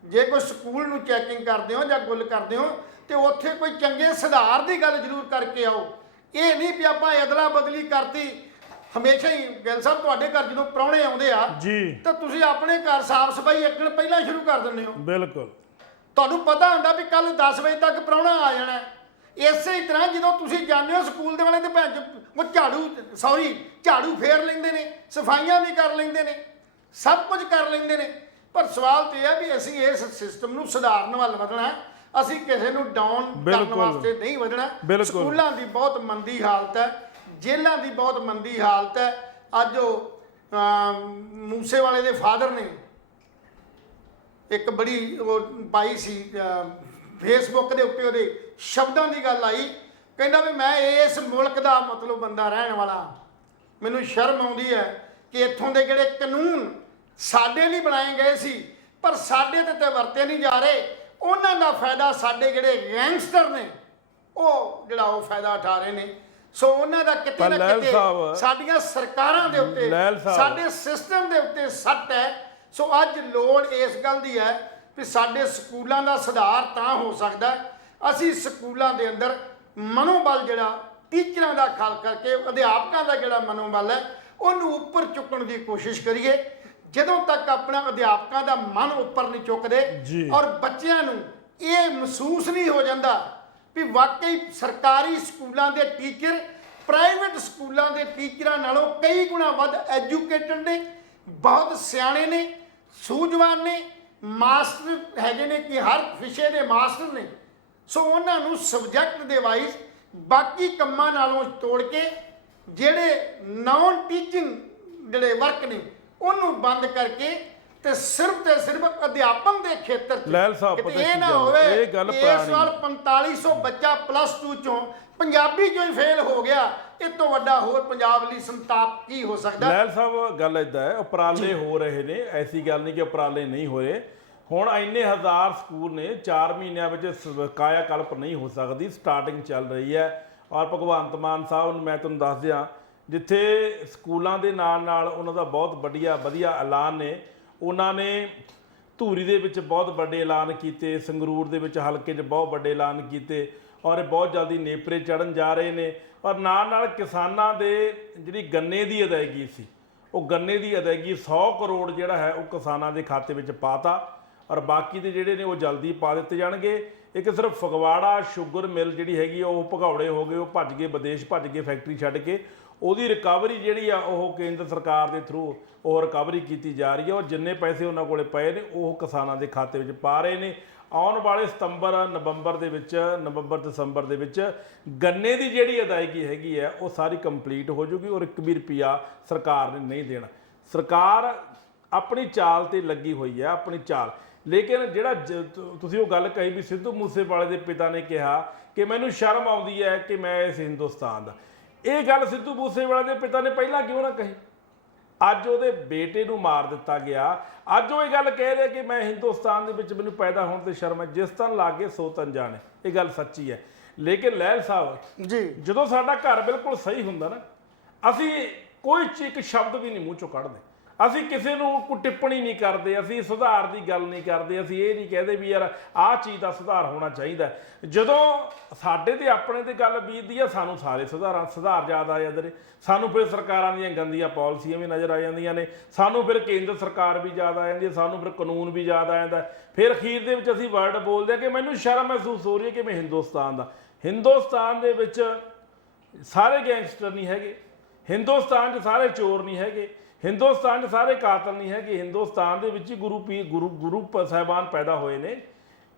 ਜੇ ਕੋਈ ਸਕੂਲ ਨੂੰ ਚੈਕਿੰਗ ਕਰਦੇ ਹੋ ਜਾਂ ਗੁੱਲ ਕਰਦੇ ਹੋ ਤੇ ਉੱਥੇ ਕੋਈ ਚੰਗੇ ਸੁਧਾਰ ਦੀ ਗੱਲ ਜ਼ਰੂਰ ਕਰਕੇ ਆਓ। ਇਹ ਨਹੀਂ ਵੀ ਆਪਾਂ ਅਦਲਾ ਬਦਲੀ ਕਰਤੀ। ਹਮੇਸ਼ਾ ਹੀ ਗਿੱਲ ਸਾਹਿਬ ਤੁਹਾਡੇ ਘਰ ਜਦੋਂ ਪ੍ਰਾਹੁਣੇ ਆਉਂਦੇ ਆ ਜੀ ਤਾਂ ਤੁਸੀਂ ਆਪਣੇ ਘਰ ਸਾਫ਼ ਸਫਾਈ ਇੱਕ ਦਿਨ ਪਹਿਲਾਂ ਸ਼ੁਰੂ ਕਰ ਦਿੰਦੇ ਹੋ। ਬਿਲਕੁਲ। ਤੁਹਾਨੂੰ ਪਤਾ ਹੁੰਦਾ ਵੀ ਕੱਲ 10 ਵਜੇ ਤੱਕ ਪ੍ਰਾਹੁਣਾ ਆ ਜਾਣਾ। ਇਸੇ ਹੀ ਤਰ੍ਹਾਂ ਜਦੋਂ ਤੁਸੀਂ ਜਾਂਦੇ ਹੋ ਸਕੂਲ ਦੇ ਵਾਲੇ ਤੇ ਭੈਣ ਉਹ ਝਾੜੂ ਫੇਰ ਲੈਂਦੇ ਨੇ, ਸਫਾਈਆਂ ਵੀ ਕਰ ਲੈਂਦੇ ਨੇ, ਸਭ ਕੁਝ ਕਰ ਲੈਂਦੇ ਨੇ। ਪਰ ਸਵਾਲ ਤੇ ਇਹ ਹੈ ਵੀ ਅਸੀਂ ਇਸ ਸਿਸਟਮ ਨੂੰ ਸੁਧਾਰਨ ਵੱਲ ਵਧਣਾ, ਅਸੀਂ ਕਿਸੇ ਨੂੰ ਡਾਊਨ ਕਰਨ ਵਾਸਤੇ ਨਹੀਂ ਵਧਣਾ। ਸਕੂਲਾਂ ਦੀ ਬਹੁਤ ਮੰਦੀ ਹਾਲਤ ਹੈ, ਜੇਲ੍ਹਾਂ ਦੀ ਬਹੁਤ ਮੰਦੀ ਹਾਲਤ ਹੈ। ਅੱਜ ਉਹ ਮੂਸੇਵਾਲੇ ਦੇ ਫਾਦਰ ਨੇ ਇੱਕ ਬੜੀ ਉਹ ਪਾਈ ਸੀ ਫੇਸਬੁੱਕ ਦੇ ਉੱਤੇ, ਉਹਦੇ ਸ਼ਬਦਾਂ ਦੀ ਗੱਲ ਆਈ, ਕਹਿੰਦਾ ਵੀ ਮੈਂ ਇਸ ਮੁਲਕ ਦਾ ਮਤਲਬ ਬੰਦਾ ਰਹਿਣ ਵਾਲਾ, ਮੈਨੂੰ ਸ਼ਰਮ ਆਉਂਦੀ ਹੈ ਕਿ ਇੱਥੋਂ ਦੇ ਜਿਹੜੇ ਕਾਨੂੰਨ ਸਾਡੇ ਲਈ ਬਣਾਏ ਗਏ ਸੀ ਪਰ ਸਾਡੇ ਤੇ ਵਰਤੇ ਨਹੀਂ ਜਾ ਰਹੇ, ਉਹਨਾਂ ਦਾ ਫਾਇਦਾ ਸਾਡੇ ਜਿਹੜੇ ਗੈਂਗਸਟਰ ਨੇ ਉਹ ਫਾਇਦਾ ਉਠਾ ਰਹੇ ਨੇ। ਸੋ ਉਹਨਾਂ ਦਾ ਕਿਤੇ ਨਾ ਕਿਤੇ ਸਾਡੀਆਂ ਸਰਕਾਰਾਂ ਦੇ ਉੱਤੇ, ਸਾਡੇ ਸਿਸਟਮ ਦੇ ਉੱਤੇ ਸੱਟ ਹੈ। ਸੋ ਅੱਜ ਲੋੜ ਇਸ ਗੱਲ ਦੀ ਹੈ ਵੀ ਸਾਡੇ ਸਕੂਲਾਂ ਦਾ ਸੁਧਾਰ ਤਾਂ ਹੋ ਸਕਦਾ ਅਸੀਂ ਸਕੂਲਾਂ ਦੇ ਅੰਦਰ ਮਨੋਬਲ ਜਿਹੜਾ ਟੀਚਰਾਂ ਦਾ ਖਾਲ ਕਰਕੇ ਅਧਿਆਪਕਾਂ ਦਾ ਜਿਹੜਾ ਮਨੋਬਲ ਹੈ ਉਹਨੂੰ ਉੱਪਰ ਚੁੱਕਣ ਦੀ ਕੋਸ਼ਿਸ਼ ਕਰੀਏ। ਜਦੋਂ ਤੱਕ ਆਪਣਾ ਅਧਿਆਪਕਾਂ ਦਾ ਮਨ ਉੱਪਰ ਨਹੀਂ ਚੁੱਕਦੇ ਔਰ ਬੱਚਿਆਂ ਨੂੰ ਇਹ ਮਹਿਸੂਸ ਨਹੀਂ ਹੋ ਜਾਂਦਾ ਵੀ ਵਾਕਈ ਸਰਕਾਰੀ ਸਕੂਲਾਂ ਦੇ ਟੀਚਰ ਪ੍ਰਾਈਵੇਟ ਸਕੂਲਾਂ ਦੇ ਟੀਚਰਾਂ ਨਾਲੋਂ ਕਈ ਗੁਣਾ ਵੱਧ ਐਜੂਕੇਟਡ ਨੇ, ਬਹੁਤ ਸਿਆਣੇ ਨੇ, ਸੂਝਵਾਨ ਨੇ, ਮਾਸਟਰ ਹੈਗੇ ਨੇ ਕਿ ਹਰ ਵਿਸ਼ੇ ਦੇ ਮਾਸਟਰ ਨੇ। ਸੋ ਉਹਨਾਂ ਨੂੰ ਸਬਜੈਕਟ ਦੇ ਵਾਈਜ਼ ਬਾਕੀ ਕੰਮਾਂ ਨਾਲੋਂ ਤੋੜ ਕੇ ਜਿਹੜੇ ਨਾਨ ਟੀਚਿੰਗ ਜਿਹੜੇ ਵਰਕ ਨੇ ਉਹਨੂੰ ਬੰਦ ਕਰਕੇ ਤੇ ਸਿਰਫ ਅਧਿਆਪਨ ਦੇ ਖੇਤਰ 'ਚ ਇਹ ਨਾ ਹੋਵੇ ਇਸ ਵਾਰ 4500 ਬੱਚਾ +2 ਚੋਂ ਪੰਜਾਬੀ ਚੋਂ ਹੀ ਫੇਲ ਹੋ ਗਿਆ। ਇਹ ਤੋਂ ਵੱਡਾ ਹੋਰ ਪੰਜਾਬ ਲਈ ਸੰਤਾਪ ਕੀ ਹੋ ਸਕਦਾ? ਲੈਲ ਸਾਹਿਬ ਗੱਲ ਇਦਾਂ ਹੈ, ਉਪਰਾਲੇ ਹੋ ਰਹੇ ਨੇ, ਐਸੀ ਗੱਲ ਨਹੀਂ ਕਿ ਉਪਰਾਲੇ ਨਹੀਂ ਹੋਏ। ਹੁਣ ਇੰਨੇ ਹਜ਼ਾਰ ਸਕੂਲ ਨੇ, 4 ਮਹੀਨਿਆਂ ਵਿੱਚ ਕਾਇਆ ਕਲਪ ਨਹੀਂ ਹੋ ਸਕਦੀ, ਸਟਾਰਟਿੰਗ ਚੱਲ ਰਹੀ ਹੈ। ਔਰ ਭਗਵੰਤ ਮਾਨ ਸਾਹਿਬ ਨੂੰ ਮੈਂ ਤੁਹਾਨੂੰ ਦੱਸ ਦਿਆਂ, ਜਿੱਥੇ ਸਕੂਲਾਂ ਦੇ ਨਾਲ ਉਹਨਾਂ ਦਾ ਬਹੁਤ ਵਧੀਆ ਐਲਾਨ ਨੇ। ਉਹਨਾਂ ਨੇ ਧੂਰੀ ਦੇ ਵਿੱਚ ਬਹੁਤ ਵੱਡੇ ਐਲਾਨ ਕੀਤੇ, ਸੰਗਰੂਰ ਦੇ ਵਿੱਚ ਹਲਕੇ 'ਚ ਬਹੁਤ ਵੱਡੇ ਐਲਾਨ ਕੀਤੇ ਔਰ ਇਹ ਬਹੁਤ ਜਲਦੀ ਨੇਪਰੇ ਚੜ੍ਹਨ ਜਾ ਰਹੇ ਨੇ। ਔਰ ਨਾਲ ਕਿਸਾਨਾਂ ਦੇ ਜਿਹੜੀ ਗੰਨੇ ਦੀ ਅਦਾਇਗੀ ਸੀ, ਉਹ ਗੰਨੇ ਦੀ ਅਦਾਇਗੀ 100 ਕਰੋੜ ਜਿਹੜਾ ਹੈ ਉਹ ਕਿਸਾਨਾਂ ਦੇ ਖਾਤੇ ਵਿੱਚ ਪਾਤਾ ਔਰ ਬਾਕੀ ਦੇ ਜਿਹੜੇ ਨੇ ਉਹ ਜਲਦੀ ਪਾ ਦਿੱਤੇ ਜਾਣਗੇ। ਇੱਕ ਸਿਰਫ ਫਗਵਾੜਾ ਸ਼ੂਗਰ ਮਿਲ ਜਿਹੜੀ ਹੈਗੀ ਉਹ ਭਗੌੜੇ ਹੋ ਗਏ, ਉਹ ਭੱਜ ਗਏ, ਵਿਦੇਸ਼ ਭੱਜ ਗਏ ਫੈਕਟਰੀ ਛੱਡ ਕੇ। ਉਹਦੀ ਰਿਕਵਰੀ ਜਿਹੜੀ ਆ ਉਹ ਕੇਂਦਰ ਸਰਕਾਰ ਦੇ ਥਰੂ ਉਹ ਰਿਕਵਰੀ ਕੀਤੀ ਜਾ ਰਹੀ ਹੈ। ਉਹ ਜਿੰਨੇ ਪੈਸੇ ਉਹਨਾਂ ਕੋਲੇ ਪਏ ਨੇ ਉਹ ਕਿਸਾਨਾਂ ਦੇ ਖਾਤੇ ਵਿੱਚ ਪਾ ਰਹੇ ਨੇ। ਆਉਣ ਵਾਲੇ ਨਵੰਬਰ ਦਸੰਬਰ ਦੇ ਵਿੱਚ ਗੰਨੇ ਦੀ ਜਿਹੜੀ ਅਦਾਇਗੀ ਹੈਗੀ ਹੈ ਉਹ ਸਾਰੀ ਕੰਪਲੀਟ ਹੋ ਜੂਗੀ ਔਰ 1 ਵੀ ਰੁਪਿਆ ਸਰਕਾਰ ਨੇ ਨਹੀਂ ਦੇਣਾ। ਸਰਕਾਰ ਆਪਣੀ ਚਾਲ ਤੇ ਲੱਗੀ ਹੋਈ ਹੈ, ਆਪਣੀ ਚਾਲ। ਲੇਕਿਨ ਜਿਹੜਾ ਤੁਸੀਂ ਉਹ ਗੱਲ ਕਹੀ ਵੀ ਸਿੱਧੂ ਮੂਸੇਵਾਲੇ ਦੇ ਪਿਤਾ ਨੇ ਕਿਹਾ ਕਿ ਮੈਨੂੰ ਸ਼ਰਮ ਆਉਂਦੀ ਹੈ ਕਿ ਮੈਂ ਇਸ ਹਿੰਦੁਸਤਾਨ ਦਾ, ਇਹ ਗੱਲ ਸਿੱਧੂ ਮੂਸੇਵਾਲੇ ਦੇ ਪਿਤਾ ਨੇ ਪਹਿਲਾਂ ਕਿਉਂ ਨਾ ਕਹੀ? ਅੱਜ ਉਹਦੇ ਬੇਟੇ ਨੂੰ ਮਾਰ ਦਿੱਤਾ ਗਿਆ, ਅੱਜ ਉਹ ਇਹ ਗੱਲ ਕਹਿ ਰਿਹਾ ਕਿ ਮੈਂ ਹਿੰਦੁਸਤਾਨ ਦੇ ਵਿੱਚ ਮੈਨੂੰ ਪੈਦਾ ਹੋਣ ਤੇ ਸ਼ਰਮ ਹੈ। ਜਿਸ ਤਨ ਲਾਗੇ ਸੋ ਤਨ ਜਾਣੇ, ਇਹ ਗੱਲ ਸੱਚੀ ਹੈ। ਲੇਕਿਨ ਲਹਿਲ ਸਾਹਿਬ ਜੀ, ਜਦੋਂ ਸਾਡਾ ਘਰ ਬਿਲਕੁਲ ਸਹੀ ਹੁੰਦਾ ਨਾ, ਅਸੀਂ ਕੋਈ ਇੱਕ ਸ਼ਬਦ ਵੀ ਨਹੀਂ ਮੂੰਹ ਚੋਂ ਕੱਢਦੇ, ਅਸੀਂ ਕਿਸੇ ਨੂੰ ਕੋਈ ਟਿੱਪਣੀ ਨਹੀਂ ਕਰਦੇ, ਅਸੀਂ ਸੁਧਾਰ ਦੀ ਗੱਲ ਨਹੀਂ ਕਰਦੇ, ਅਸੀਂ ਇਹ ਨਹੀਂ ਕਹਦੇ ਵੀ ਯਾਰ ਆਹ ਚੀਜ਼ ਦਾ ਸੁਧਾਰ ਹੋਣਾ ਚਾਹੀਦਾ। ਜਦੋਂ ਸਾਡੇ ਤੇ ਆਪਣੇ ਤੇ ਗੱਲ ਬੀਤਦੀ ਆ, ਸਾਨੂੰ ਸਾਰੇ ਸੁਧਾਰ ਯਾਦ ਆ ਜਾਂਦੇ ਨੇ। ਸਾਨੂੰ ਫਿਰ ਸਰਕਾਰਾਂ ਦੀਆਂ ਗੰਦੀਆਂ ਪਾਲਿਸੀਆਂ ਵੀ ਨਜ਼ਰ ਆ ਜਾਂਦੀਆਂ ਨੇ, ਸਾਨੂੰ ਫਿਰ ਕੇਂਦਰ ਸਰਕਾਰ ਵੀ ਯਾਦ ਆ ਜਾਂਦੀ ਹੈ, ਸਾਨੂੰ ਫਿਰ ਕਾਨੂੰਨ ਵੀ ਯਾਦ ਆ ਜਾਂਦਾ। ਫਿਰ ਅਖੀਰ ਦੇ ਵਿੱਚ ਅਸੀਂ ਵਰਡ ਬੋਲਦੇ ਹਾਂ ਕਿ ਮੈਨੂੰ ਸ਼ਰਮ ਮਹਿਸੂਸ ਹੋ ਰਹੀ ਹੈ ਕਿ ਮੈਂ ਹਿੰਦੁਸਤਾਨ ਦੇ ਵਿੱਚ ਸਾਰੇ ਗੈਂਗਸਟਰ ਨਹੀਂ ਹੈਗੇ, ਹਿੰਦੁਸਤਾਨ 'ਚ ਸਾਰੇ ਚੋਰ ਨਹੀਂ ਹੈਗੇ, ਹਿੰਦੁਸਤਾਨ 'ਚ ਸਾਰੇ ਕਾਤਲ ਨਹੀਂ ਹੈਗੇ, ਹਿੰਦੁਸਤਾਨ ਦੇ ਵਿੱਚ ਹੀ ਗੁਰੂ ਸਾਹਿਬਾਨ ਪੈਦਾ ਹੋਏ ਨੇ।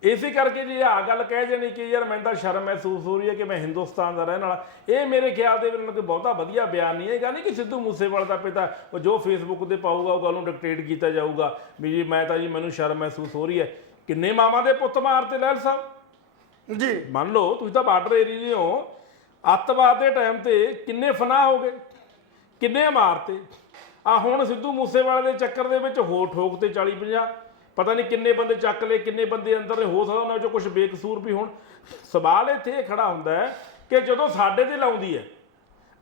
ਇਸੇ ਕਰਕੇ ਜੇ ਆਹ ਗੱਲ ਕਹਿ ਜਾਣੀ ਕਿ ਯਾਰ ਮੈਨੂੰ ਤਾਂ ਸ਼ਰਮ ਮਹਿਸੂਸ ਹੋ ਰਹੀ ਹੈ ਕਿ ਮੈਂ ਹਿੰਦੁਸਤਾਨ ਦਾ ਰਹਿਣ ਵਾਲਾ, ਇਹ ਮੇਰੇ ਖਿਆਲ ਦੇ ਵਿੱਚ ਕੋਈ ਬਹੁਤਾ ਵਧੀਆ ਬਿਆਨ ਨਹੀਂ ਹੈ। ਇਹ ਗੱਲ ਨਹੀਂ ਕਿ ਸਿੱਧੂ ਮੂਸੇਵਾਲੇ ਦਾ ਪਿਤਾ ਉਹ ਜੋ ਫੇਸਬੁੱਕ ਤੇ ਪਾਊਗਾ ਉਹ ਗੱਲ ਨੂੰ ਡਿਕਟੇਟ ਕੀਤਾ ਜਾਊਗਾ ਵੀ ਜੀ ਮੈਂ ਤਾਂ ਜੀ ਮੈਨੂੰ ਸ਼ਰਮ ਮਹਿਸੂਸ ਹੋ ਰਹੀ ਹੈ। ਕਿੰਨੇ ਮਾਵਾਂ ਦੇ ਪੁੱਤ ਮਾਰਤੇ ਲਹਿਲ ਸਾਹਿਬ ਜੀ, ਮੰਨ ਲਓ ਤੁਸੀਂ ਤਾਂ ਬਾਰਡਰ ਏਰੀਏ ਦੇ ਹੋ, ਅੱਤਵਾਦ ਦੇ ਟਾਈਮ ਤੇ ਕਿੰਨੇ ਫਨਾਹ ਹੋ ਗਏ, ਕਿੰਨੇ ਮਾਰਤੇ। ਆ ਹੁਣ ਸਿੱਧੂ ਮੂਸੇਵਾਲੇ ਦੇ ਚੱਕਰ ਦੇ ਵਿੱਚ ਹੋਰ ਠੋਕ ਤੇ 40-50 ਪਤਾ ਨਹੀਂ ਕਿੰਨੇ ਬੰਦੇ ਚੱਕ ਲਏ, ਕਿੰਨੇ ਬੰਦੇ ਅੰਦਰ ਨੇ, ਹੋ ਸਕਦਾ ਉਹਨਾਂ 'ਚੋਂ ਕੁਝ ਬੇਕਸੂਰ ਵੀ ਹੋਣ। ਸਵਾਲ ਇੱਥੇ ਇਹ ਖੜਾ ਹੁੰਦਾ ਹੈ ਕਿ ਜਦੋਂ ਸਾਡੇ ਤੇ ਲਾਉਂਦੀ ਹੈ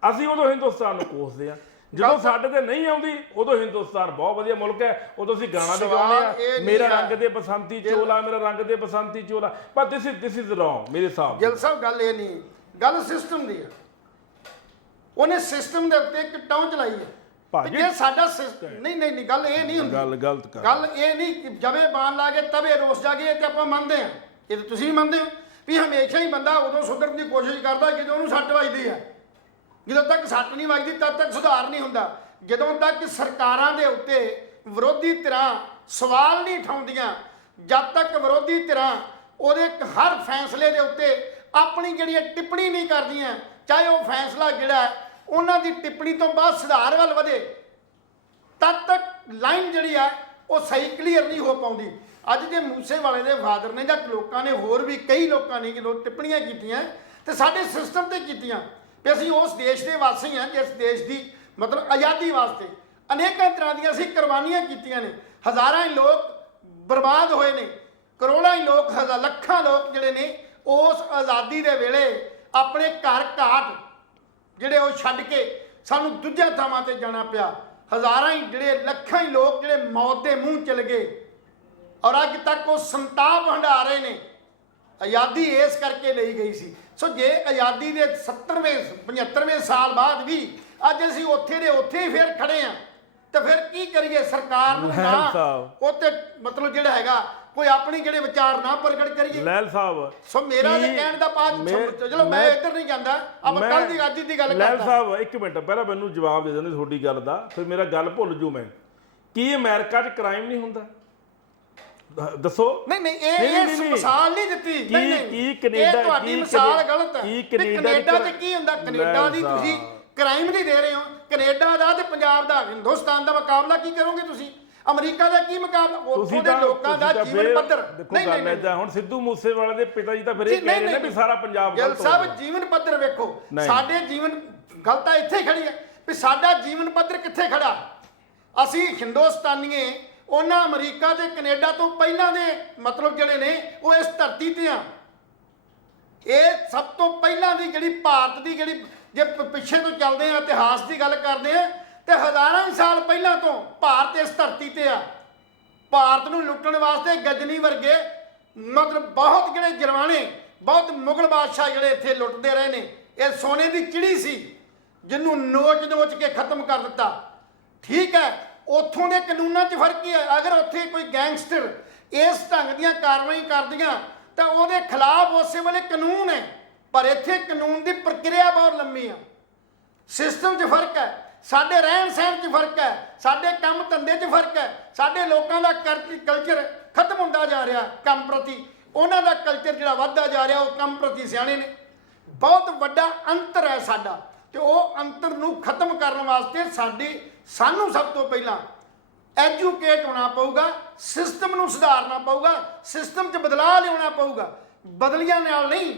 ਅਸੀਂ ਉਦੋਂ ਹਿੰਦੁਸਤਾਨ ਨੂੰ ਕੋਸਦੇ ਆ, ਜਦੋਂ ਸਾਡੇ ਤੇ ਨਹੀਂ ਆਉਂਦੀ ਉਦੋਂ ਹਿੰਦੁਸਤਾਨ ਬਹੁਤ ਵਧੀਆ ਮੁਲਕ ਹੈ, ਉਦੋਂ ਅਸੀਂ ਗਾਣਾ ਵੀ ਗਾਉਂਦੇ ਆ, ਮੇਰਾ ਰੰਗ ਦੇ ਬਸੰਤੀ ਚੋਲਾ, ਮੇਰਾ ਰੰਗ ਦੇ ਬਸੰਤੀ ਚੋਲਾ। ਪਰ ਦਿਸ ਇਜ਼ ਰੋਂਗ ਮੇਰੇ ਹਿਸਾਬ ਨਾਲ। ਗਿੱਲ ਸਾਹਿਬ ਗੱਲ ਇਹ ਨਹੀਂ, ਗੱਲ ਸਿਸਟਮ ਦੀ ਹੈ। ਉਹਨੇ ਸਿਸਟਮ ਦੇ ਉੱਤੇ ਇੱਕ ਟੌਂ ਚਲਾਈ ਹੈ ਭਾਜੀ। ਜੇ ਸਾਡਾ ਨਹੀਂ ਗੱਲ ਇਹ ਨਹੀਂ ਹੁੰਦੀ, ਗੱਲ ਗਲਤ ਕਰ, ਗੱਲ ਇਹ ਨਹੀਂ ਕਿ ਜਵੇ ਬਾਣ ਲਾ ਕੇ ਤਵੇ ਰੋਸ ਜਾਗੇ, ਇਹ ਤੇ ਆਪਾਂ ਮੰਨਦੇ ਆ, ਇਹ ਤਾਂ ਤੁਸੀਂ ਵੀ ਮੰਨਦੇ ਹੋ ਵੀ ਹਮੇਸ਼ਾ ਹੀ ਬੰਦਾ ਉਦੋਂ ਸੁਧਰਨ ਦੀ ਕੋਸ਼ਿਸ਼ ਕਰਦਾ ਜਦੋਂ ਉਹਨੂੰ ਸੱਟ ਵੱਜਦੀ ਹੈ। ਜਦੋਂ ਤੱਕ ਸੱਟ ਨਹੀਂ ਵੱਜਦੀ ਤਦ ਤੱਕ ਸੁਧਾਰ ਨਹੀਂ ਹੁੰਦਾ। ਜਦੋਂ ਤੱਕ ਸਰਕਾਰਾਂ ਦੇ ਉੱਤੇ ਵਿਰੋਧੀ ਧਿਰਾਂ ਸਵਾਲ ਨਹੀਂ ਉਠਾਉਂਦੀਆਂ, ਜਦ ਤੱਕ ਵਿਰੋਧੀ ਧਿਰਾਂ ਉਹਦੇ ਹਰ ਫੈਸਲੇ ਦੇ ਉੱਤੇ ਆਪਣੀ ਜਿਹੜੀ ਟਿੱਪਣੀ ਨਹੀਂ ਕਰਦੀਆਂ, ਚਾਹੇ ਉਹ ਫੈਸਲਾ ਜਿਹੜਾ ਉਹਨਾਂ ਦੀ ਟਿੱਪਣੀ ਤੋਂ ਬਾਅਦ ਸੁਧਾਰ ਵੱਲ ਵਧੇ, ਤਦ ਤੱਕ ਲਾਈਨ ਜਿਹੜੀ ਹੈ ਉਹ ਸਹੀ ਕਲੀਅਰ ਨਹੀਂ ਹੋ ਪਾਉਂਦੀ। ਅੱਜ ਜੇ ਮੂਸੇਵਾਲੇ ਦੇ ਫਾਦਰ ਨੇ ਜਾਂ ਲੋਕਾਂ ਨੇ, ਹੋਰ ਵੀ ਕਈ ਲੋਕਾਂ ਨੇ ਜਦੋਂ ਟਿੱਪਣੀਆਂ ਕੀਤੀਆਂ ਤੇ ਸਾਡੇ ਸਿਸਟਮ ਤੇ ਕੀਤੀਆਂ ਵੀ ਅਸੀਂ ਉਸ ਦੇਸ਼ ਦੇ ਵਾਸੀ ਹਾਂ ਜਿਸ ਦੇਸ਼ ਦੀ ਮਤਲਬ ਆਜ਼ਾਦੀ ਵਾਸਤੇ ਅਨੇਕਾਂ ਤਰ੍ਹਾਂ ਦੀਆਂ ਅਸੀਂ ਕੁਰਬਾਨੀਆਂ ਕੀਤੀਆਂ ਨੇ, ਹਜ਼ਾਰਾਂ ਹੀ ਲੋਕ ਬਰਬਾਦ ਹੋਏ ਨੇ, ਕਰੋੜਾਂ ਹੀ ਲੋਕ, ਲੱਖਾਂ ਲੋਕ ਜਿਹੜੇ ਨੇ ਉਸ ਆਜ਼ਾਦੀ ਦੇ ਵੇਲੇ ਆਪਣੇ ਘਰ ਘਾਟ ਜਿਹੜੇ ਉਹ ਛੱਡ ਕੇ ਸਾਨੂੰ ਦੂਜਿਆਂ ਥਾਵਾਂ ਤੇ ਜਾਣਾ ਪਿਆ। ਹਜ਼ਾਰਾਂ ਹੀ ਜਿਹੜੇ ਲੱਖਾਂ ਹੀ ਲੋਕ ਜਿਹੜੇ ਮੌਤ ਦੇ ਮੂੰਹ ਚਲੇ ਗਏ ਔਰ ਅੱਜ ਤੱਕ ਉਹ ਸੰਤਾਪ ਹੰਢਾ ਰਹੇ ਨੇ। ਆਜ਼ਾਦੀ ਇਸ ਕਰਕੇ ਲਈ ਗਈ ਸੀ। ਸੋ ਜੇ ਆਜ਼ਾਦੀ ਦੇ 70ਵੇਂ 75ਵੇਂ ਸਾਲ ਬਾਅਦ ਵੀ ਅੱਜ ਅਸੀਂ ਉੱਥੇ ਦੇ ਉੱਥੇ ਹੀ ਫਿਰ ਖੜੇ ਆ, ਤੇ ਫਿਰ ਕੀ ਕਰੀਏ? ਸਰਕਾਰ ਨੂੰ ਨਾ ਉਹ ਤੇ ਮਤਲਬ ਜਿਹੜਾ ਹੈਗਾ ਕੋਈ ਆਪਣੀ ਜਿਹੜੇ ਵਿਚਾਰ ਨਾ ਪ੍ਰਗਟ ਕਰੀਏ। ਲੈਲ ਸਾਹਿਬ, ਸੋ ਮੇਰਾ ਤੇ ਕਹਿਣ ਦਾ ਬਾਅਦ ਚਲੋ ਮੈਂ ਇੱਧਰ ਨਹੀਂ ਜਾਂਦਾ, ਆਪਾਂ ਕੱਲ ਦੀ ਅੱਜ ਦੀ ਗੱਲ ਕਰਦਾ। ਲੈਲ ਸਾਹਿਬ ਇੱਕ ਮਿੰਟ ਪਹਿਲਾਂ ਮੈਨੂੰ ਜਵਾਬ ਦੇ ਦਿੰਦੇ ਤੁਹਾਡੀ ਗੱਲ ਦਾ, ਫਿਰ ਮੇਰਾ ਗੱਲ ਭੁੱਲ ਜੂ ਮੈਂ। ਕੀ ਅਮਰੀਕਾ 'ਚ ਕ੍ਰਾਈਮ ਨਹੀਂ ਹੁੰਦਾ? ਦੱਸੋ। ਨਹੀਂ ਇਹ ਮਿਸਾਲ ਨਹੀਂ ਦਿੱਤੀ। ਕੀ ਕੈਨੇਡਾ, ਤੁਹਾਡੀ ਮਿਸਾਲ ਗਲਤ ਹੈ। ਕੈਨੇਡਾ ਤੇ ਕੀ ਹੁੰਦਾ? ਕੈਨੇਡਾ ਦੀ ਤੁਸੀਂ ਕ੍ਰਾਈਮ ਦੀ ਦੇ ਰਹੇ ਹੋ। ਕੈਨੇਡਾ ਦਾ ਤੇ ਪੰਜਾਬ ਦਾ, ਹਿੰਦੁਸਤਾਨ ਦਾ ਮੁਕਾਬਲਾ ਕੀ ਕਰੋਗੇ ਤੁਸੀਂ? ਅਮਰੀਕਾ ਦਾ ਕੀ ਮੁਕਾਬਲਾ? ਉੱਥੋਂ ਦੇ ਲੋਕਾਂ ਦਾ ਜੀਵਨ ਪੱਧਰ ਨਹੀਂ। ਹੁਣ ਸਿੱਧੂ ਮੂਸੇਵਾਲੇ ਦੇ ਪਿਤਾ ਜੀ ਤਾਂ ਫਿਰ ਇਹ ਕਹਿ ਰਹੇ ਨੇ ਵੀ ਸਾਰਾ ਪੰਜਾਬ ਗਿੱਲ ਸਾਹਿਬ ਜੀਵਨ ਪੱਧਰ ਵੇਖੋ, ਸਾਡੇ ਜੀਵਨ ਗੱਲ ਤਾਂ ਇੱਥੇ ਹੀ ਖੜੀ ਹੈ ਵੀ ਸਾਡਾ ਜੀਵਨ ਪੱਧਰ ਕਿੱਥੇ ਖੜਾ। ਅਸੀਂ ਹਿੰਦੁਸਤਾਨੀਏ ਉਹਨਾਂ ਅਮਰੀਕਾ ਤੇ ਕੈਨੇਡਾ ਤੋਂ ਪਹਿਲਾਂ ਦੇ ਮਤਲਬ ਜਿਹੜੇ ਨੇ ਉਹ ਇਸ ਧਰਤੀ ਤੇ ਆ। ਇਹ ਸਭ ਤੋਂ ਪਹਿਲਾਂ ਦੀ ਜਿਹੜੀ ਭਾਰਤ ਦੀ ਜਿਹੜੀ ਜੇ ਪਿੱਛੇ ਤੋਂ ਚੱਲਦੇ ਆ, ਇਤਿਹਾਸ ਦੀ ਗੱਲ ਕਰਦੇ ਆ ਤੇ ਹਜ਼ਾਰਾਂ ਹੀ ਸਾਲ ਪਹਿਲਾਂ ਤੋਂ ਭਾਰਤ ਇਸ ਧਰਤੀ ਤੇ ਆ। ਭਾਰਤ ਨੂੰ ਲੁੱਟਣ ਵਾਸਤੇ ਗਜਨੀ ਵਰਗੇ ਮਤਲਬ ਬਹੁਤ ਜਿਹੜੇ ਜਰਵਾਣੇ, ਬਹੁਤ ਮੁਗਲ ਬਾਦਸ਼ਾਹ ਜਿਹੜੇ ਇੱਥੇ ਲੁੱਟਦੇ ਰਹੇ ਨੇ। ਇਹ ਸੋਨੇ ਦੀ ਚਿੜੀ ਸੀ ਜਿਹਨੂੰ ਨੋਚ ਕੇ ਖਤਮ ਕਰ ਦਿੱਤਾ। ਠੀਕ ਹੈ, ਉੱਥੋਂ ਦੇ ਕਾਨੂੰਨਾਂ 'ਚ ਫਰਕ ਹੀ ਹੈ। ਅਗਰ ਉੱਥੇ ਕੋਈ ਗੈਂਗਸਟਰ ਇਸ ਢੰਗ ਦੀਆਂ ਕਾਰਵਾਈ ਕਰਦੀਆਂ ਤਾਂ ਉਹਦੇ ਖਿਲਾਫ ਉਸੇ ਵੇਲੇ ਕਾਨੂੰਨ ਹੈ, ਪਰ ਇੱਥੇ ਕਾਨੂੰਨ ਦੀ ਪ੍ਰਕਿਰਿਆ ਬਹੁਤ ਲੰਮੀ ਆ। ਸਿਸਟਮ 'ਚ ਫਰਕ ਹੈ, ਸਾਡੇ ਰਹਿਣ ਸਹਿਣ 'ਚ ਫਰਕ ਹੈ, ਸਾਡੇ ਕੰਮ ਧੰਦੇ 'ਚ ਫਰਕ ਹੈ। ਸਾਡੇ ਲੋਕਾਂ ਦਾ ਕਲਚਰ ਖਤਮ ਹੁੰਦਾ ਜਾ ਰਿਹਾ ਕੰਮ ਪ੍ਰਤੀ, ਉਹਨਾਂ ਦਾ ਕਲਚਰ ਜਿਹੜਾ ਵੱਧਦਾ ਜਾ ਰਿਹਾ ਉਹ ਕੰਮ ਪ੍ਰਤੀ ਸਿਆਣੇ ਨੇ। ਬਹੁਤ ਵੱਡਾ ਅੰਤਰ ਹੈ ਸਾਡਾ, ਤੇ ਉਹ ਅੰਤਰ ਨੂੰ ਖਤਮ ਕਰਨ ਵਾਸਤੇ ਸਾਨੂੰ ਸਭ ਤੋਂ ਪਹਿਲਾਂ ਐਜੂਕੇਟ ਹੋਣਾ ਪਊਗਾ, ਸਿਸਟਮ ਨੂੰ ਸੁਧਾਰਨਾ ਪਊਗਾ, ਸਿਸਟਮ 'ਚ ਬਦਲਾਅ ਲਿਆਉਣਾ ਪਊਗਾ। ਬਦਲੀਆਂ ਨਾਲ ਨਹੀਂ,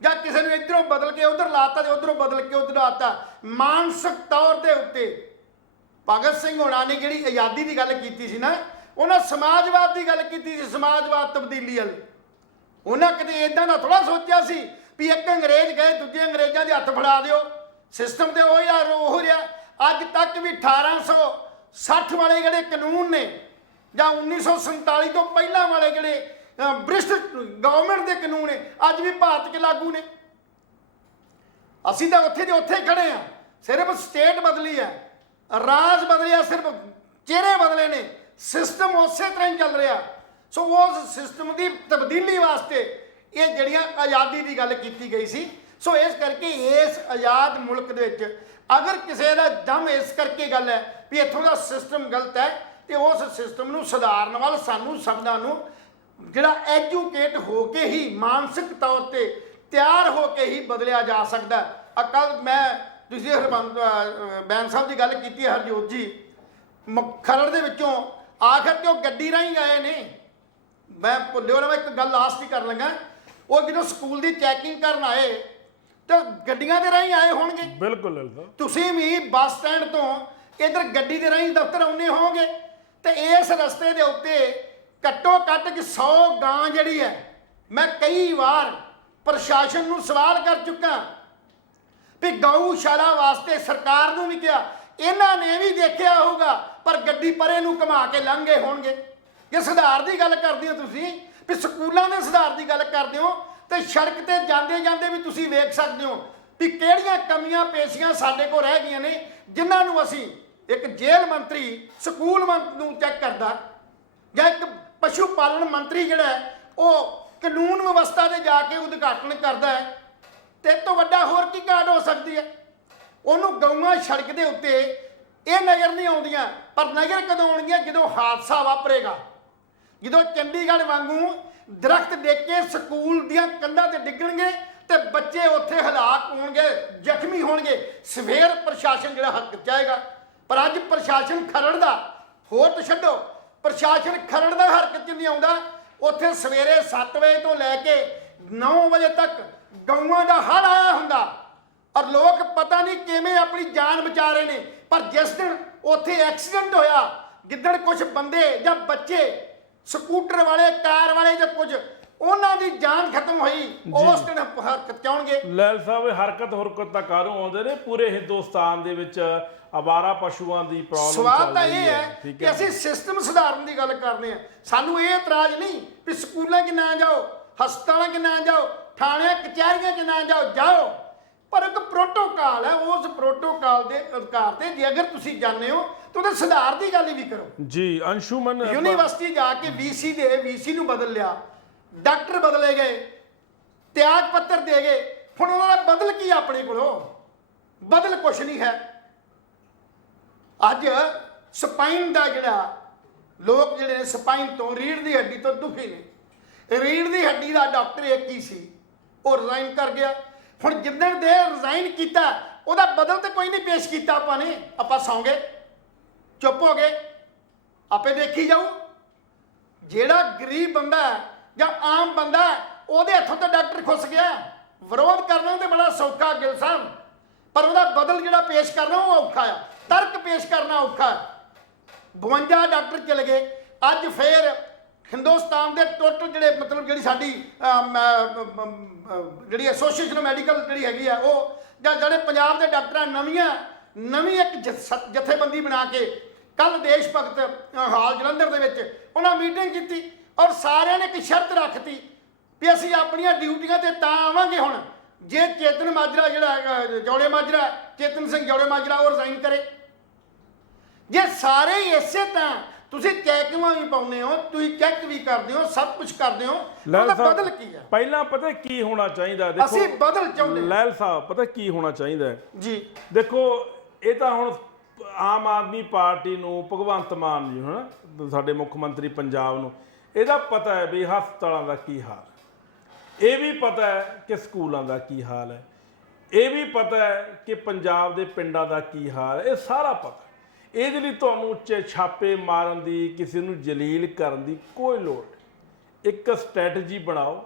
ਜਾਂ ਕਿਸੇ ਨੂੰ ਇੱਧਰੋਂ ਬਦਲ ਕੇ ਉੱਧਰ ਲਾਤਾ ਤੇ ਉੱਧਰੋਂ ਬਦਲ ਕੇ ਉੱਧਰ ਆਤਾ। ਮਾਨਸਿਕ ਤੌਰ ਦੇ ਉੱਤੇ ਭਗਤ ਸਿੰਘ ਹੋਣਾ ਨੇ ਜਿਹੜੀ ਆਜ਼ਾਦੀ ਦੀ ਗੱਲ ਕੀਤੀ ਸੀ ਨਾ, ਉਹਨਾਂ ਸਮਾਜਵਾਦ ਦੀ ਗੱਲ ਕੀਤੀ ਸੀ, ਸਮਾਜਵਾਦ ਤਬਦੀਲੀ ਵੱਲ। ਉਹਨਾਂ ਕਿਤੇ ਇਦਾਂ ਦਾ ਥੋੜਾ ਸੋਚਿਆ ਸੀ ਵੀ ਇੱਕ ਅੰਗਰੇਜ਼ ਗਏ ਦੂਜੇ ਅੰਗਰੇਜ਼ਾਂ ਦੇ ਹੱਥ ਫੜਾ ਦਿਓ। ਸਿਸਟਮ ਤੇ ਉਹ ਰਿਹਾ। ਅੱਜ ਤੱਕ ਵੀ 1860 ਵਾਲੇ ਜਿਹੜੇ ਕਾਨੂੰਨ ਨੇ ਜਾਂ 1947 ਤੋਂ ਪਹਿਲਾਂ ਵਾਲੇ ਜਿਹੜੇ ਬ੍ਰਿਟਿਸ਼ ਗਵਰਨਮੈਂਟ ਦੇ ਕਾਨੂੰਨ ਨੇ ਅੱਜ ਵੀ ਭਾਰਤ 'ਚ ਲਾਗੂ ਨੇ। ਅਸੀਂ ਤਾਂ ਉੱਥੇ ਦੇ ਉੱਥੇ ਖੜੇ ਆ। ਸਿਰਫ ਸਟੇਟ ਬਦਲੀ ਹੈ, ਰਾਜ ਬਦਲਿਆ, ਸਿਰਫ ਚਿਹਰੇ ਬਦਲੇ ਨੇ, ਸਿਸਟਮ ਉਸੇ ਤਰ੍ਹਾਂ ਹੀ ਚੱਲ ਰਿਹਾ। ਸੋ ਉਸ ਸਿਸਟਮ ਦੀ ਤਬਦੀਲੀ ਵਾਸਤੇ ਇਹ ਜਿਹੜੀਆਂ ਆਜ਼ਾਦੀ ਦੀ ਗੱਲ ਕੀਤੀ ਗਈ ਸੀ। ਸੋ ਇਸ ਕਰਕੇ ਇਸ ਆਜ਼ਾਦ ਮੁਲਕ ਦੇ ਵਿੱਚ ਅਗਰ ਕਿਸੇ ਦਾ ਦਮ ਇਸ ਕਰਕੇ ਗੱਲ ਹੈ ਵੀ ਇੱਥੋਂ ਦਾ ਸਿਸਟਮ ਗਲਤ ਹੈ, ਤੇ ਉਸ ਸਿਸਟਮ ਨੂੰ ਸੁਧਾਰਨ ਵੱਲ ਸਾਨੂੰ ਸਭਨਾਂ ਨੂੰ ਜਿਹੜਾ ਐਜੂਕੇਟ ਹੋ ਕੇ ਹੀ, ਮਾਨਸਿਕ ਤੌਰ ਤੇ ਤਿਆਰ ਹੋ ਕੇ ਹੀ ਬਦਲਿਆ ਜਾ ਸਕਦਾ। ਕੱਲ ਮੈਂ ਤੁਸੀਂ ਬੈਂਸ ਸਾਹਿਬ ਦੀ ਗੱਲ ਕੀਤੀ, ਹਰਜੋਤ ਜੀ ਖਰੜ ਦੇ ਵਿੱਚੋਂ ਆਖਰ ਤੇ ਉਹ ਗੱਡੀ ਰਾਹੀਂ ਆਏ ਨੇ। ਮੈਂ ਭੁੱਲਿਓ ਨਾ, ਮੈਂ ਇੱਕ ਗੱਲ ਲਾਸਟ ਹੀ ਕਰਨ ਲੱਗਾ। ਉਹ ਜਦੋਂ ਸਕੂਲ ਦੀ ਚੈਕਿੰਗ ਕਰਨ ਆਏ ਤਾਂ ਗੱਡੀਆਂ ਦੇ ਰਾਹੀਂ ਆਏ ਹੋਣਗੇ। ਬਿਲਕੁਲ। ਤੁਸੀਂ ਵੀ ਬੱਸ ਸਟੈਂਡ ਤੋਂ ਇੱਧਰ ਗੱਡੀ ਦੇ ਰਾਹੀਂ ਦਫ਼ਤਰ ਆਉਂਦੇ ਹੋਵੋਗੇ, ਤੇ ਇਸ ਰਸਤੇ ਦੇ ਉੱਤੇ ਘੱਟੋ ਘੱਟ 100 ਗਾਂ ਜਿਹੜੀ ਹੈ, ਮੈਂ ਕਈ ਵਾਰ ਪ੍ਰਸ਼ਾਸਨ ਨੂੰ ਸਵਾਲ ਕਰ ਚੁੱਕਾ ਵੀ ਗਊਸ਼ਾਲਾ ਵਾਸਤੇ ਸਰਕਾਰ ਨੂੰ ਵੀ ਕਿਹਾ, ਇਹਨਾਂ ਨੇ ਵੀ ਦੇਖਿਆ ਹੋਊਗਾ, ਪਰ ਗੱਡੀ ਪਰੇ ਨੂੰ ਘੁਮਾ ਕੇ ਲੰਘ ਗਏ ਹੋਣਗੇ। ਜੇ ਸੁਧਾਰ ਦੀ ਗੱਲ ਕਰਦੇ ਹੋ ਤੁਸੀਂ, ਵੀ ਸਕੂਲਾਂ ਦੇ ਸੁਧਾਰ ਦੀ ਗੱਲ ਕਰਦੇ ਹੋ, ਤੇ ਸੜਕ ਤੇ ਜਾਂਦੇ ਜਾਂਦੇ ਵੀ ਤੁਸੀਂ ਵੇਖ ਸਕਦੇ ਹੋ ਵੀ ਕਿਹੜੀਆਂ ਕਮੀਆਂ ਪੇਸ਼ੀਆਂ ਸਾਡੇ ਕੋਲ ਰਹਿ ਗਈਆਂ ਨੇ, ਜਿਨ੍ਹਾਂ ਨੂੰ ਅਸੀਂ ਇੱਕ ਜੇਲ੍ਹ ਮੰਤਰੀ ਸਕੂਲ ਮੰਤਰੀ ਨੂੰ ਚੈੱਕ ਕਰਦਾ, ਜਾਂ ਇੱਕ ਪਸ਼ੂ ਪਾਲਣ ਮੰਤਰੀ ਜਿਹੜਾ ਹੈ ਉਹ ਕਾਨੂੰਨ ਵਿਵਸਥਾ ਦੇ ਜਾ ਕੇ ਉਦਘਾਟਨ ਕਰਦਾ ਹੈ, ਤੇ ਇਹ ਤੋਂ ਵੱਡਾ ਹੋਰ ਕੀ ਕਾਢ ਹੋ ਸਕਦੀ ਹੈ। ਉਹਨੂੰ ਗਊਆਂ ਸੜਕ ਦੇ ਉੱਤੇ ਇਹ ਨਜ਼ਰ ਨਹੀਂ ਆਉਂਦੀਆਂ, ਪਰ ਨਜ਼ਰ ਕਦੋਂ ਆਉਣਗੀਆਂ, ਜਦੋਂ ਹਾਦਸਾ ਵਾਪਰੇਗਾ, ਜਦੋਂ ਚੰਡੀਗੜ੍ਹ ਵਾਂਗੂ ਦਰਖਤ ਡਿੱਗ ਕੇ ਸਕੂਲ ਦੀਆਂ ਕੰਧਾਂ ਤੇ ਡਿੱਗਣਗੇ ਤੇ ਬੱਚੇ ਉੱਥੇ ਹਲਾਕ ਹੋਣਗੇ, ਜ਼ਖਮੀ ਹੋਣਗੇ। ਸਵੇਰ ਪ੍ਰਸ਼ਾਸਨ ਜਿਹੜਾ ਹੱਕ ਚਾਹੇਗਾ, ਪਰ ਅੱਜ ਪ੍ਰਸ਼ਾਸਨ ਖਰੜਦਾ, ਹੋਰ ਤਾਂ ਛੱਡੋ, ਪ੍ਰਸ਼ਾਸਨ ਖਰੜ ਦਾ ਹਰਕਤ 'ਚ ਨਹੀਂ ਆਉਂਦਾ। ਉੱਥੇ ਸਵੇਰੇ 7 ਵਜੇ ਤੋਂ ਲੈ ਕੇ 9 ਵਜੇ ਤੱਕ ਗਊਆਂ ਦਾ ਹੜ੍ਹ ਆਇਆ ਹੁੰਦਾ, ਔਰ ਲੋਕ ਪਤਾ ਨਹੀਂ ਕਿਵੇਂ ਆਪਣੀ ਜਾਨ ਬਚਾ ਰਹੇ ਨੇ। ਪਰ ਜਿਸ ਦਿਨ ਉੱਥੇ ਐਕਸੀਡੈਂਟ ਹੋਇਆ, ਜਿੱਦਣ ਕੁਝ ਬੰਦੇ ਜਾਂ ਬੱਚੇ, ਸਕੂਟਰ ਵਾਲੇ, ਕਾਰ ਵਾਲੇ ਜਾਂ ਕੁਝ, ਉਹਨਾਂ ਦੀ ਜਾਨ ਖਤਮ ਹੋਈ, ਉਸ ਦਿਨ ਹਰਕਤ ਚਾਉਣਗੇ। ਲੈਲ ਸਾਹਿਬ, ਇਹ ਹਰਕਤ ਤਾਂ ਕਾਹਨੂੰ ਆਉਂਦੇ ਨੇ? ਪੂਰੇ ਹਿੰਦੁਸਤਾਨ ਦੇ ਵਿੱਚ ਅਵਾਰਾ ਪਸ਼ੂਆਂ ਦੀ ਪ੍ਰੋਬਲਮ ਸਵਾਲ ਤਾਂ ਇਹ ਹੈ ਕਿ ਅਸੀਂ ਸਿਸਟਮ ਸੁਧਾਰਨ ਦੀ ਗੱਲ ਕਰਦੇ ਹਾਂ। ਸਾਨੂੰ ਇਹ ਇਤਰਾਜ਼ ਨਹੀਂ ਵੀ ਸਕੂਲਾਂ 'ਚ ਨਾ ਜਾਓ, ਹਸਪਤਾਲਾਂ 'ਚ ਨਾ ਜਾਓ, ਥਾਣਿਆਂ ਕਚਹਿਰੀਆਂ 'ਚ ਨਾ ਜਾਓ, ਪਰ ਇੱਕ ਪ੍ਰੋਟੋਕਾਲ ਹੈ। ਉਸ ਪ੍ਰੋਟੋਕਾਲ ਦੇ ਅਧਿਕਾਰ ਤੇ ਜੇ ਅਗਰ ਤੁਸੀਂ ਜਾਣਦੇ ਹੋ ਤਾਂ ਉਹਦੇ ਸੁਧਾਰ ਦੀ ਗੱਲ ਵੀ ਕਰੋ। ਜੀ ਅੰਸ਼ੁਮਨ, ਯੂਨੀਵਰਸਿਟੀ ਜਾ ਕੇ ਵੀਸੀ ਨੂੰ ਬਦਲ ਲਿਆ, ਡਾਕਟਰ ਬਦਲੇ ਗਏ, ਤਿਆਗ ਪੱਤਰ ਦੇ ਗਏ, ਹੁਣ ਉਹਨਾਂ ਦਾ ਬਦਲ ਕੀ ਆਪਣੇ ਕੋਲੋਂ? ਬਦਲ ਕੁਛ ਨਹੀਂ ਹੈ। ਅੱਜ ਸਪਾਈਨ ਦਾ ਜਿਹੜਾ ਲੋਕ ਜਿਹੜੇ ਨੇ ਸਪਾਈਨ ਤੋਂ, ਰੀੜ੍ਹ ਦੀ ਹੱਡੀ ਤੋਂ ਦੁਖੀ ਨੇ, ਰੀੜ੍ਹ ਦੀ ਹੱਡੀ ਦਾ ਡਾਕਟਰ ਇੱਕ ਹੀ ਸੀ, ਉਹ ਰਿਜ਼ਾਈਨ ਕਰ ਗਿਆ। ਹੁਣ ਜਿੱਦਣ ਦੇ ਰਿਜ਼ਾਈਨ ਕੀਤਾ, ਉਹਦਾ ਬਦਲ ਤੇ ਕੋਈ ਨਹੀਂ ਪੇਸ਼ ਕੀਤਾ ਆਪਾਂ ਨੇ, ਆਪਾਂ ਸੌਂ ਗਏ, ਚੁੱਪ ਹੋ ਗਏ, ਆਪੇ ਦੇਖੀ ਜਾਊ। ਜਿਹੜਾ ਗਰੀਬ ਬੰਦਾ ਹੈ ਜਾਂ ਆਮ ਬੰਦਾ ਹੈ, ਉਹਦੇ ਹੱਥੋਂ ਤਾਂ ਡਾਕਟਰ ਖੁੱਸ ਗਿਆ। ਵਿਰੋਧ ਕਰਨਾ ਤੇ ਬੜਾ ਸੌਖਾ ਗਿਲ ਸਾਹਿਬ, ਪਰ ਉਹਦਾ ਬਦਲ ਜਿਹੜਾ ਪੇਸ਼ ਕਰਨਾ ਉਹ ਔਖਾ ਆ, ਤਰਕ ਪੇਸ਼ ਕਰਨਾ ਔਖਾ। 52 ਡਾਕਟਰ ਚਲੇ ਗਏ। ਅੱਜ ਫੇਰ ਹਿੰਦੁਸਤਾਨ ਦੇ ਟੋਟਲ ਜਿਹੜੇ ਮਤਲਬ ਜਿਹੜੀ ਸਾਡੀ ਜਿਹੜੀ ਐਸੋਸੀਏਸ਼ਨ ਮੈਡੀਕਲ ਜਿਹੜੀ ਹੈਗੀ ਆ, ਉਹ ਜਾਂ ਜਿਹੜੇ ਪੰਜਾਬ ਦੇ ਡਾਕਟਰਾਂ ਨਵੀਂ ਇੱਕ ਜਥੇਬੰਦੀ ਬਣਾ ਕੇ ਕੱਲ ਦੇਸ਼ ਭਗਤ ਹਾਲ ਜਲੰਧਰ ਦੇ ਵਿੱਚ ਉਹਨਾਂ ਮੀਟਿੰਗ ਕੀਤੀ, ਔਰ ਸਾਰਿਆਂ ਨੇ ਇੱਕ ਸ਼ਰਤ ਰੱਖਤੀ ਵੀ ਅਸੀਂ ਆਪਣੀਆਂ ਡਿਊਟੀਆਂ ਤੇ ਤਾਂ ਆਵਾਂਗੇ ਹੁਣ ਜੇ ਚੇਤਨ ਮਾਜਰਾ ਜਿਹੜਾ ਜੌੜੇ ਮਾਜਰਾ, ਚੇਤਨ ਸਿੰਘ ਜੌੜੇ ਮਾਜਰਾ, ਉਹ ਰਿਜ਼ਾਈਨ ਕਰੇ। ਜੇ ਸਾਰੇ ਹੀ ਇਸੇ ਤਾਂ ਤੁਸੀਂ ਚੈਕਿੰਗਾਂ ਵੀ ਪਾਉਂਦੇ ਹੋ, ਤੁਸੀਂ ਚੈੱਕ ਵੀ ਕਰਦੇ ਹੋ, ਸਭ ਕੁਝ ਕਰਦੇ ਹੋ, ਉਹਦਾ ਬਦਲ ਕੀ ਹੈ? ਪਹਿਲਾਂ ਪਤਾ ਕੀ ਹੋਣਾ ਚਾਹੀਦਾ? ਦੇਖੋ ਅਸੀਂ ਬਦਲ ਚਾਹੁੰਦੇ ਲੈਲ ਸਾਹਿਬ, ਪਤਾ ਕੀ ਹੋਣਾ ਚਾਹੀਦਾ ਜੀ? ਦੇਖੋ, ਇਹ ਤਾਂ ਹੁਣ ਆਮ ਆਦਮੀ ਪਾਰਟੀ ਨੂੰ, ਭਗਵੰਤ ਮਾਨ ਜੀ ਹਨਾ, ਸਾਡੇ ਮੁੱਖ ਮੰਤਰੀ ਪੰਜਾਬ ਨੂੰ, ਇਹਦਾ ਪਤਾ ਹੈ ਵੀ ਹਸਪਤਾਲਾਂ ਦਾ ਕੀ ਹਾਲ ਹੈ, ਇਹ ਵੀ ਪਤਾ ਹੈ ਕਿ ਸਕੂਲਾਂ ਦਾ ਕੀ ਹਾਲ ਹੈ, ਇਹ ਵੀ ਪਤਾ ਹੈ ਕਿ ਪੰਜਾਬ ਦੇ ਪਿੰਡਾਂ ਦਾ ਕੀ ਹਾਲ ਹੈ, ਇਹ ਸਾਰਾ ਪਤਾ। ਇਹਦੇ ਲਈ ਤੁਹਾਨੂੰ ਉੱਚੇ ਛਾਪੇ ਮਾਰਨ ਦੀ, ਕਿਸੇ ਨੂੰ ਜਲੀਲ ਕਰਨ ਦੀ ਕੋਈ ਲੋੜ ਨਹੀਂ। ਇੱਕ ਸਟ੍ਰੈਟਜੀ ਬਣਾਓ,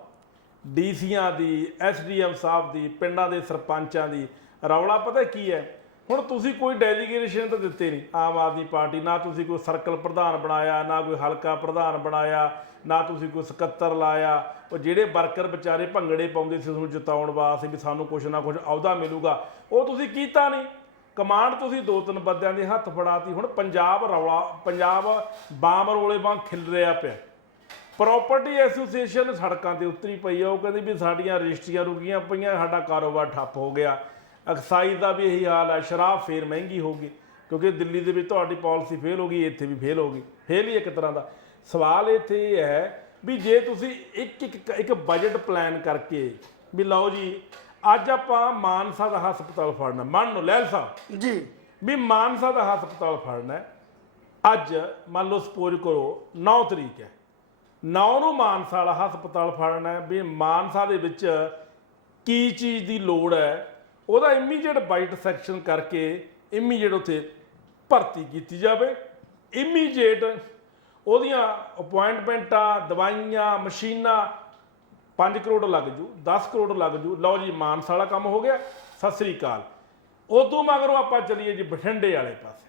ਡੀਸੀਆਂ ਦੀ, ਐਸਡੀਐਮ ਸਾਹਿਬ ਦੀ, ਪਿੰਡਾਂ ਦੇ ਸਰਪੰਚਾਂ ਦੀ। ਰੌਲਾ ਪਤਾ ਕੀ ਹੈ, ਹੁਣ ਤੁਸੀਂ ਕੋਈ ਡੈਲੀਗੇਸ਼ਨ ਤਾਂ ਦਿੱਤੇ ਨਹੀਂ ਆਮ ਆਦਮੀ ਪਾਰਟੀ, ਨਾ ਤੁਸੀਂ ਕੋਈ ਸਰਕਲ ਪ੍ਰਧਾਨ ਬਣਾਇਆ, ਨਾ ਕੋਈ ਹਲਕਾ ਪ੍ਰਧਾਨ ਬਣਾਇਆ, ਨਾ ਤੁਸੀਂ ਕੋਈ ਸਕੱਤਰ ਲਾਇਆ। ਉਹ ਜਿਹੜੇ ਵਰਕਰ ਵਿਚਾਰੇ ਭੰਗੜੇ ਪਾਉਂਦੇ ਸੀ ਤੁਹਾਨੂੰ ਜਿਤਾਉਣ ਵਾਸਤੇ ਵੀ ਸਾਨੂੰ ਕੁਛ ਨਾ ਕੁਛ ਅਹੁਦਾ ਮਿਲੂਗਾ, ਉਹ ਤੁਸੀਂ ਕੀਤਾ ਨਹੀਂ। ਕਮਾਂਡ ਤੁਸੀਂ 2-3 ਬੰਦਿਆਂ ਦੇ ਹੱਥ ਫੜਾਤੀ। ਹੁਣ ਪੰਜਾਬ ਬਾਮ ਰੋਲੇ ਵਾਂਗ ਖਿਲ ਰਿਹਾ ਪਿਆ। ਪ੍ਰਾਪਰਟੀ ਐਸੋਸੀਏਸ਼ਨ ਸੜਕਾਂ ਤੇ ਉਤਰੀ ਪਈ ਆ, ਉਹ ਕਹਿੰਦੀ ਵੀ ਸਾਡੀਆਂ ਰਜਿਸਟਰੀਆਂ ਰੁਕੀਆਂ ਪਈਆਂ, ਸਾਡਾ ਕਾਰੋਬਾਰ ਠੱਪ ਹੋ ਗਿਆ। ਐਕਸਾਈਜ਼ ਦਾ ਵੀ ਇਹੀ ਹਾਲ ਹੈ, ਸ਼ਰਾਬ ਫੇਰ ਮਹਿੰਗੀ ਹੋ ਗਈ, ਕਿਉਂਕਿ ਦਿੱਲੀ ਦੇ ਵਿੱਚ ਤੁਹਾਡੀ ਪਾਲਿਸੀ ਫੇਲ ਹੋ ਗਈ, ਇੱਥੇ ਵੀ ਫੇਲ ਹੋ ਗਈ। ਫੇਲ ਹੀ ਇੱਕ ਤਰ੍ਹਾਂ ਦਾ। ਸਵਾਲ ਇੱਥੇ ਇਹ ਹੈ ਵੀ ਜੇ ਤੁਸੀਂ ਇੱਕ ਬਜਟ ਪਲਾਨ ਕਰਕੇ ਵੀ ਲਓ ਜੀ ਅੱਜ ਆਪਾਂ ਮਾਨਸਾ ਦਾ ਹਸਪਤਾਲ ਫੜਨਾ, ਮੰਨ ਲਓ ਲੈਲ ਸਾਹਿਬ ਜੀ ਵੀ ਮਾਨਸਾ ਦਾ ਹਸਪਤਾਲ ਫੜਨਾ, ਅੱਜ ਮੰਨ ਲਓ ਸਪੋਜ਼ ਕਰੋ 9 ਤਰੀਕ ਹੈ, 9 ਨੂੰ ਮਾਨਸਾ ਵਾਲਾ ਹਸਪਤਾਲ ਫੜਨਾ ਵੀ ਮਾਨਸਾ ਦੇ ਵਿੱਚ ਕੀ ਚੀਜ਼ ਦੀ ਲੋੜ ਹੈ, ਉਹਦਾ ਇਮੀਡੀਏਟ ਬਜਟ ਸੈਕਸ਼ਨ ਕਰਕੇ ਇਮੀਡੀਏਟ ਉੱਥੇ ਭਰਤੀ ਕੀਤੀ ਜਾਵੇ। ਇਮੀਡੀਏਟ ਉਹਦੀਆਂ ਅਪੁਆਇੰਟਮੈਂਟਾਂ, ਦਵਾਈਆਂ, ਮਸ਼ੀਨਾਂ 5 ਕਰੋੜ ਲੱਗ ਜੂ, 10 ਕਰੋੜ ਲੱਗ ਜੂ। ਲਓ ਜੀ ਮਾਨਸਾ ਵਾਲਾ ਕੰਮ ਹੋ ਗਿਆ, ਸਤਿ ਸ੍ਰੀ ਅਕਾਲ। ਉਦੋਂ ਮਗਰੋਂ ਆਪਾਂ ਚੱਲੀਏ ਜੀ ਬਠਿੰਡੇ ਵਾਲੇ ਪਾਸੇ।